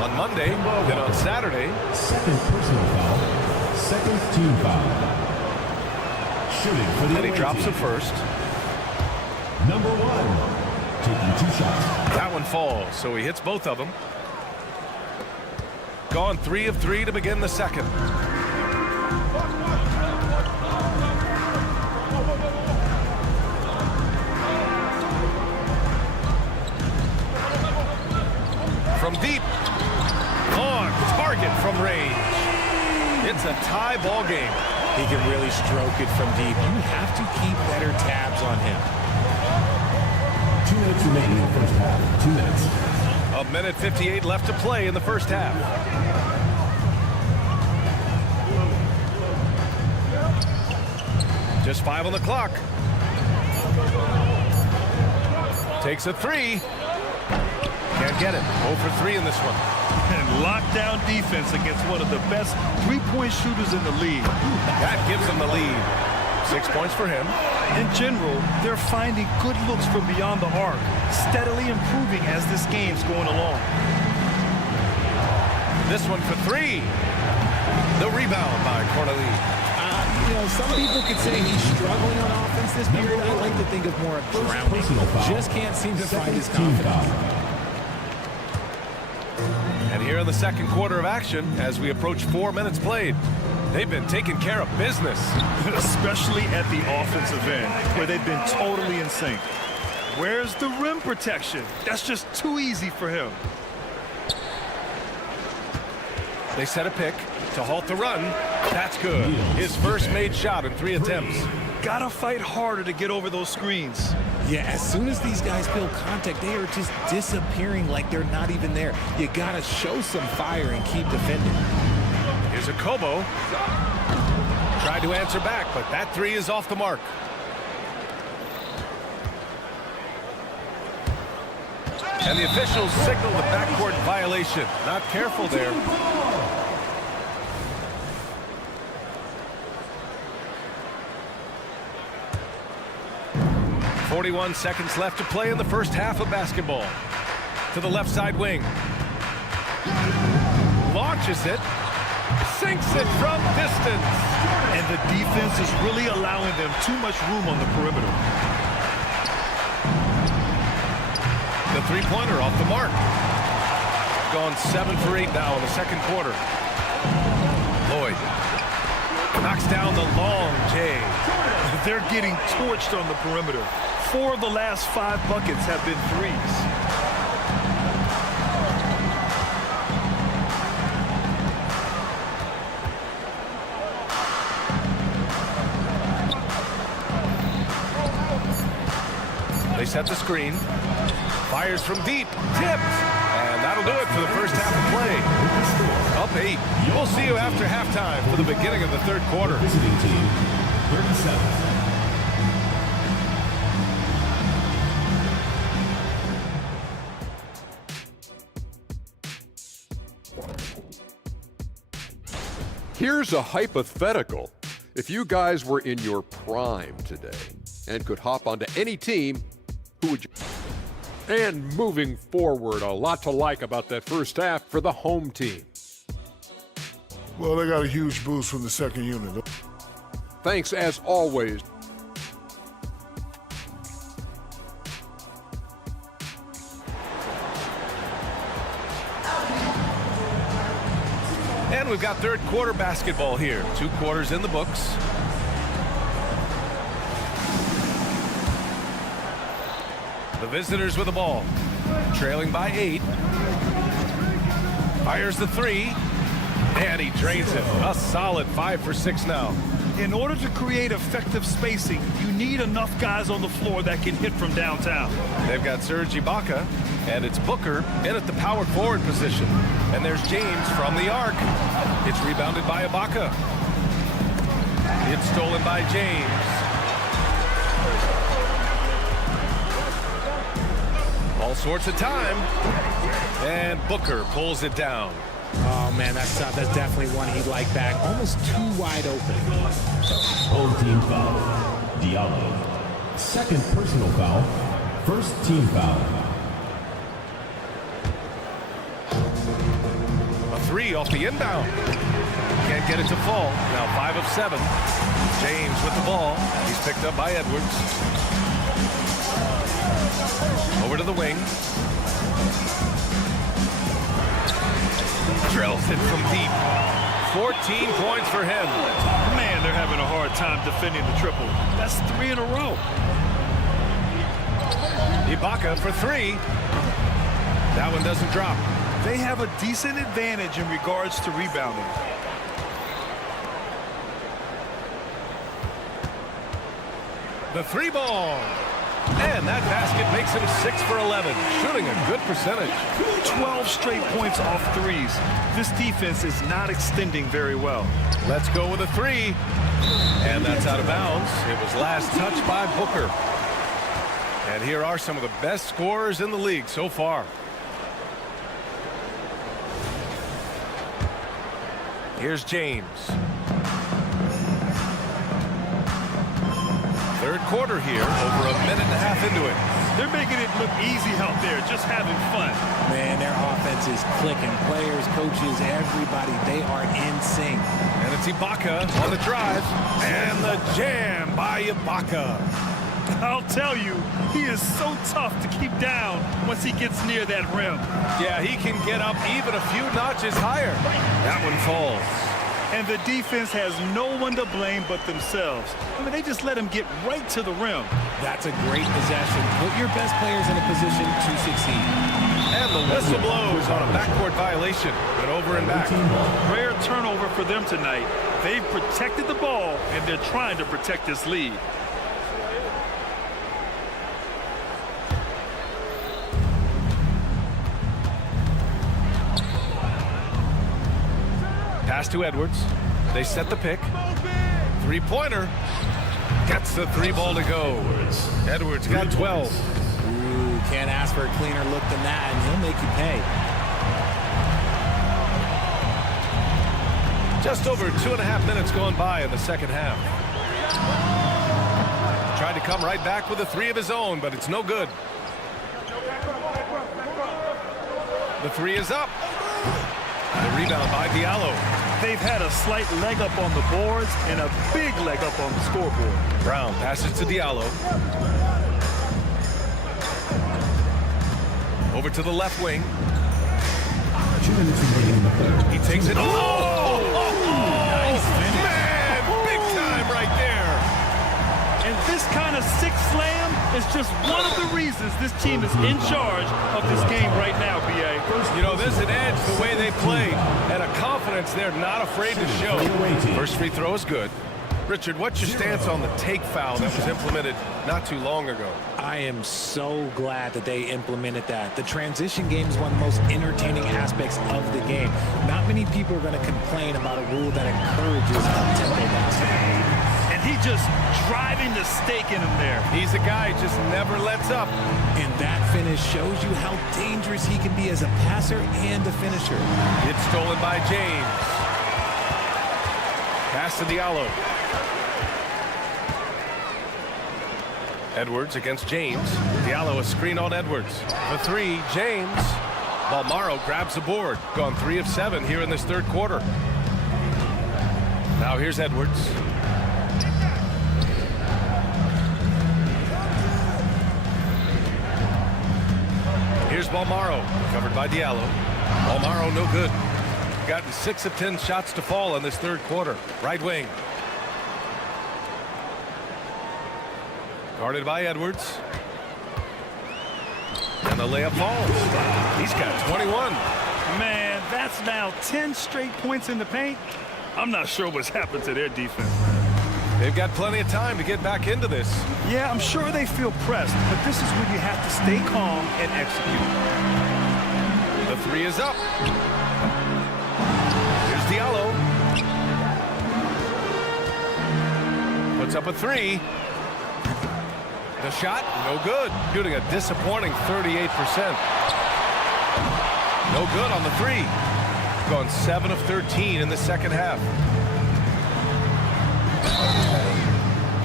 On Monday, then on Saturday. Second personal foul. Second team foul. Shooting for the And he drops the first. Number one, taking 2 shots. That one falls, so he hits both of them. Gone 3 of 3 to begin the second. From deep. On target from range. It's a tie ball game. He can really stroke it from deep. You have to keep better tabs on him. 2 minutes remaining in the first half. 2 minutes. A minute 58 left to play in the first half. Just 5 on the clock. Takes a 3. Can't get it. 0 for 3 in this one. And lockdown defense against one of the best three-point shooters in the league. That gives him the lead. 6 points for him. In general, they're finding good looks from beyond the arc, steadily improving as this game's going along. This one for 3. The rebound by Corneli. You know, some people could say he's struggling on offense this period. I like to think of more of drowning. Just can't seem to find his confidence. And here in the second quarter of action, as we approach 4 minutes played, they've been taking care of business. Especially at the offensive end, where they've been totally in sync. Where's the rim protection? That's just too easy for him. They set a pick to halt the run. That's good. His first made shot in 3 attempts. Gotta fight harder to get over those screens. Yeah, as soon as these guys feel contact, they are just disappearing like they're not even there. You gotta show some fire and keep defending. Here's Akobo. Tried to answer back, but that 3 is off the mark. And the officials signal the backcourt violation. Not careful there. 41 seconds left to play in the first half of basketball. To the left side wing. Launches it. Sinks it from distance. And the defense is really allowing them too much room on the perimeter. The three-pointer off the mark. Gone 7 for 8 now in the second quarter. Lloyd knocks down the long J. They're getting torched on the perimeter. 4 of the last 5 buckets have been threes. They set the screen. Fires from deep. Tipped. And that'll do it for the first half of play. Up 8. We'll see you after halftime for the beginning of the third quarter. Visiting team, 37. Here's a hypothetical. If you guys were in your prime today and could hop onto any team, who would you? And moving forward, a lot to like about that first half for the home team. Well, they got a huge boost from the second unit. Thanks as always. And we've got third quarter basketball here. 2 quarters in the books. The visitors with the ball. Trailing by 8. Fires the 3. And he drains it. A solid 5 for 6 now. In order to create effective spacing, you need enough guys on the floor that can hit from downtown. They've got Serge Ibaka, and it's Booker in at the power forward position. And there's James from the arc. It's rebounded by Ibaka. It's stolen by James. All sorts of time. And Booker pulls it down. Oh, man, that's tough. That's definitely one he'd like back. Almost too wide open. Home team foul. Diallo. Second personal foul. First team foul. A 3 off the inbound. Can't get it to fall. Now 5 of 7. James with the ball. He's picked up by Edwards. Over to the wing. Drills it from deep. 14 points for him. Man, they're having a hard time defending the triple. That's 3 in a row. Ibaka for 3. That one doesn't drop. They have a decent advantage in regards to rebounding. The 3 ball. And that basket makes him 6 for 11. Shooting a good percentage. 12 straight points off threes. This defense is not extending very well. Let's go with a 3. And that's out of bounds. It was last touched by Booker. And here are some of the best scorers in the league so far. Here's James. Third quarter here, over a minute and a half into it. They're making it look easy out there, just having fun. Man, their offense is clicking. Players, coaches, everybody, they are in sync. And it's Ibaka on the drive. And the jam by Ibaka. I'll tell you, he is so tough to keep down once he gets near that rim. Yeah, he can get up even a few notches higher. That one falls. And the defense has no one to blame but themselves. I mean, they just let him get right to the rim. That's a great possession. Put your best players in a position to succeed. And the whistle blows on a backcourt violation, but over and back. Rare turnover for them tonight. They've protected the ball, and they're trying to protect this lead. Pass to Edwards. They set the pick. 3-pointer. Gets the 3 ball to go. Edwards got 12. Ooh, can't ask for a cleaner look than that, and he'll make you pay. Just over 2.5 minutes gone by in the second half. Tried to come right back with a 3 of his own, but it's no good. The 3 is up. The rebound by Diallo. They've had a slight leg up on the boards and a big leg up on the scoreboard. Brown passes to Diallo. Over to the left wing. He takes it. Oh! Nice finish. Man, big time right there. And this kind of sick slam is just one of the reasons this team is in charge of this game right now, B.A. You know, there's an edge the way they play and a confidence they're not afraid to show. First free throw is good. Richard, what's your stance on the take foul that was implemented not too long ago? I am so glad that they implemented that. The transition game is one of the most entertaining aspects of the game. Not many people are going to complain about a rule that encourages up-tempo basketball. And he just driving the stake in him there. He's a guy who just never lets up. And that finish shows you how dangerous he can be as a passer and a finisher. It's stolen by James. Pass to Diallo. Edwards against James. Diallo a screen on Edwards. The 3, James. Balmaro grabs the board. Gone 3 of 7 here in this third quarter. Now here's Edwards. Here's Balmaro, covered by Diallo. Balmaro no good. Gotten 6 of 10 shots to fall in this third quarter. Right wing. Guarded by Edwards. And the layup falls. He's got 21. Man, that's now 10 straight points in the paint. I'm not sure what's happened to their defense. They've got plenty of time to get back into this. Yeah, I'm sure they feel pressed, but this is when you have to stay calm and execute. The 3 is up. Here's Diallo. Puts up a 3. The shot, no good. Shooting a disappointing 38%. No good on the 3. Going 7 of 13 in the second half.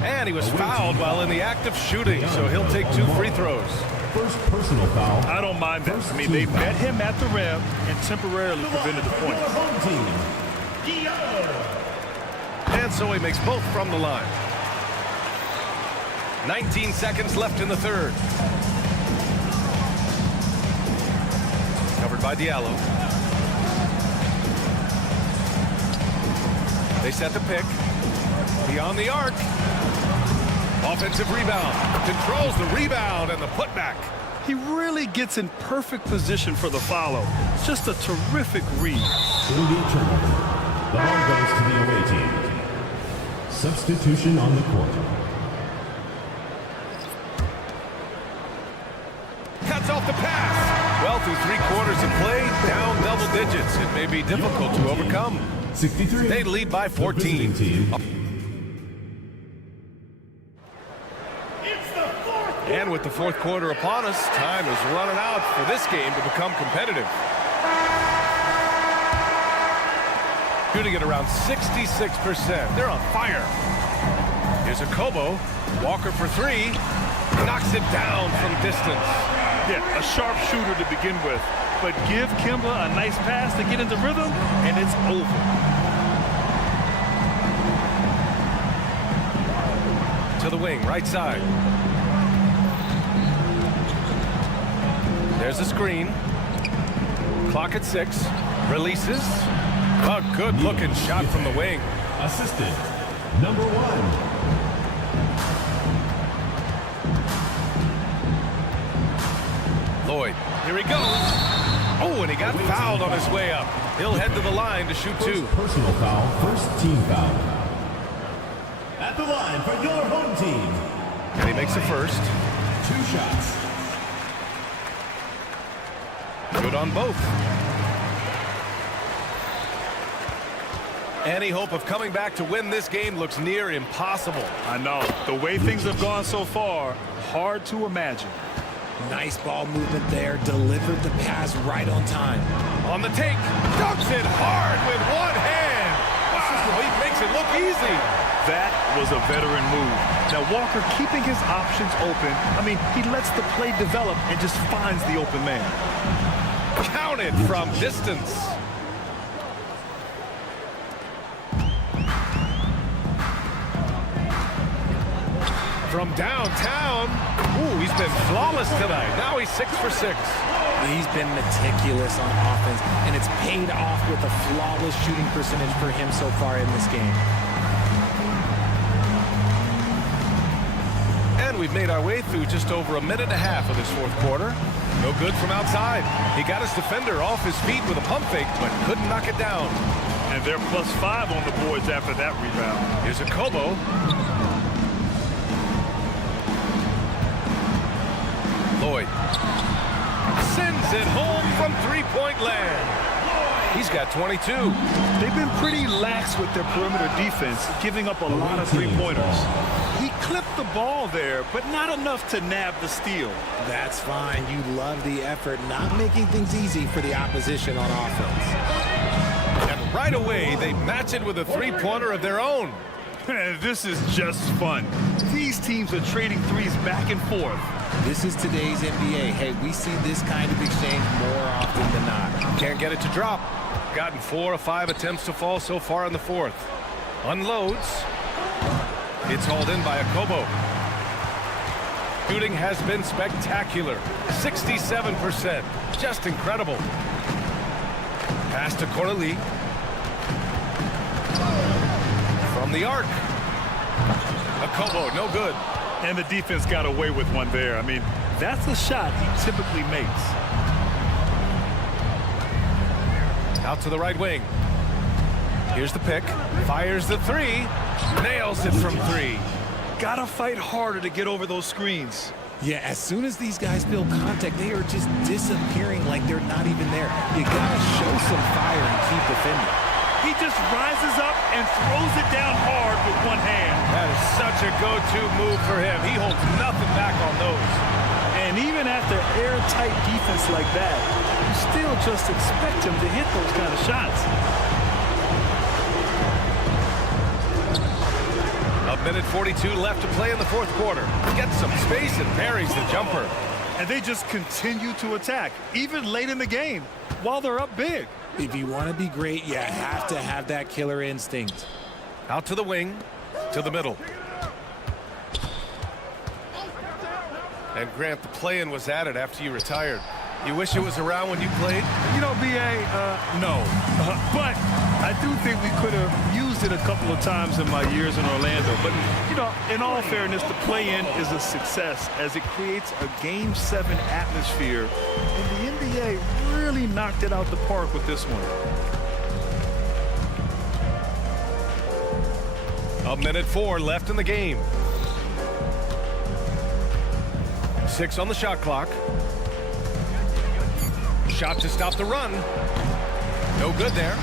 And he was fouled while in the act of shooting, so he'll take 2 free throws. First personal foul. I don't mind that. I mean, they met him at the rim and temporarily prevented the point. And so he makes both from the line. 19 seconds left in the third. Covered by Diallo. They set the pick. Beyond the arc. Offensive rebound. Controls the rebound and the putback. He really gets in perfect position for the follow. Just a terrific read. It'll be a turnover. The ball goes to the away team. Substitution on the court. Cuts off the pass. Well, through 3 quarters of play, down double digits. It may be difficult to overcome. 63. They lead by 14. And with the fourth quarter upon us, time is running out for this game to become competitive. Shooting at around 66%. They're on fire. Here's a Kobo. Walker for 3. Knocks it down from distance. Yeah, a sharp shooter to begin with. But give Kimba a nice pass to get into rhythm, and it's over. To the wing, right side. There's a screen. Clock at 6. Releases. A good-looking shot from the wing. Assistant number 1. Lloyd. Here he goes. Oh, and he got fouled on his way up. He'll head to the line to shoot 2. Personal foul, first team foul. At the line for your home team. And he makes the first. 2 shots. Good on both. Any hope of coming back to win this game looks near impossible. I know. The way things have gone so far, hard to imagine. Nice ball movement there. Delivered the pass right on time. On the take. Dunks it hard with one hand. Wow, he makes it look easy. That was a veteran move. Now, Walker keeping his options open. I mean, he lets the play develop and just finds the open man. Counted from distance. From downtown. Ooh, he's been flawless tonight. Now he's 6 for 6. He's been meticulous on offense, and it's paid off with a flawless shooting percentage for him so far in this game. And we've made our way through just over a minute and a half of this fourth quarter. No good from outside. He got his defender off his feet with a pump fake, but couldn't knock it down. And they're +5 on the boards after that rebound. Here's a Kobo. Lloyd sends it home from three-point land. He's got 22. They've been pretty lax with their perimeter defense, giving up a lot of three-pointers. He clipped the ball there, but not enough to nab the steal. That's fine. You love the effort, not making things easy for the opposition on offense. And right away, they match it with a three-pointer of their own. This is just fun. These teams are trading threes back and forth. This is today's NBA. Hey, we see this kind of exchange more often than not. Can't get it to drop. Gotten 4 of 5 attempts to fall so far in the fourth. Unloads. It's hauled in by Akobo. Shooting has been spectacular. 67%. Just incredible. Pass to Grizli. From the arc. Akobo, no good. And the defense got away with one there. I mean, that's a shot he typically makes. Out to the right wing. Here's the pick. Fires the three. Nails it from three. Gotta fight harder to get over those screens. Yeah, as soon as these guys feel contact, they are just disappearing like they're not even there. You gotta show some fire and keep defending. He just rises up and throws it down hard with one hand. That is such a go-to move for him. He holds nothing back on those. And even after airtight defense like that, you still just expect him to hit those kind of shots. A minute 42 left to play in the fourth quarter. Gets some space and buries the jumper. And they just continue to attack, even late in the game, while they're up big. If you want to be great, you have to have that killer instinct. Out to the wing, to the middle. And Grant, the play-in was added after you retired. You wish it was around when you played? You know, B.A., no. But I do think we could have used it a couple of times in my years in Orlando. But, you know, in all fairness, the play-in is a success as it creates a Game 7 atmosphere. And the NBA really knocked it out the park with this one. A minute 4 left in the game. 6 on the shot clock. Shot to stop the run. No good there.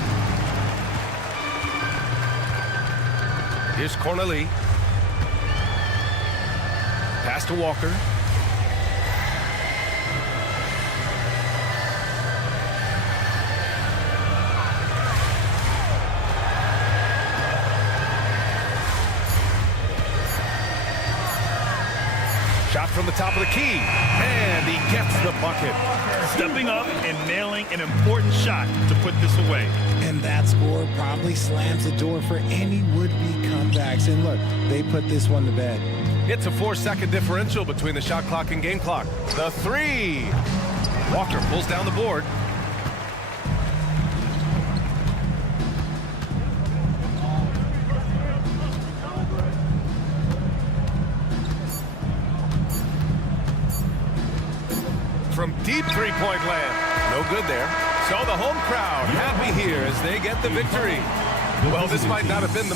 Here's Grizli. Pass to Walker. Shot from the top of the key. And he gets the bucket. Stepping up and nailing an important shot to put this away. And that score probably slams the door for any would-be comebacks. And look, they put this one to bed. It's a 4-second differential between the shot clock and game clock. The three. Walker pulls down the board. From deep three-point land. No good there. So the home crowd happy here as they get the victory. Well, this might not have been the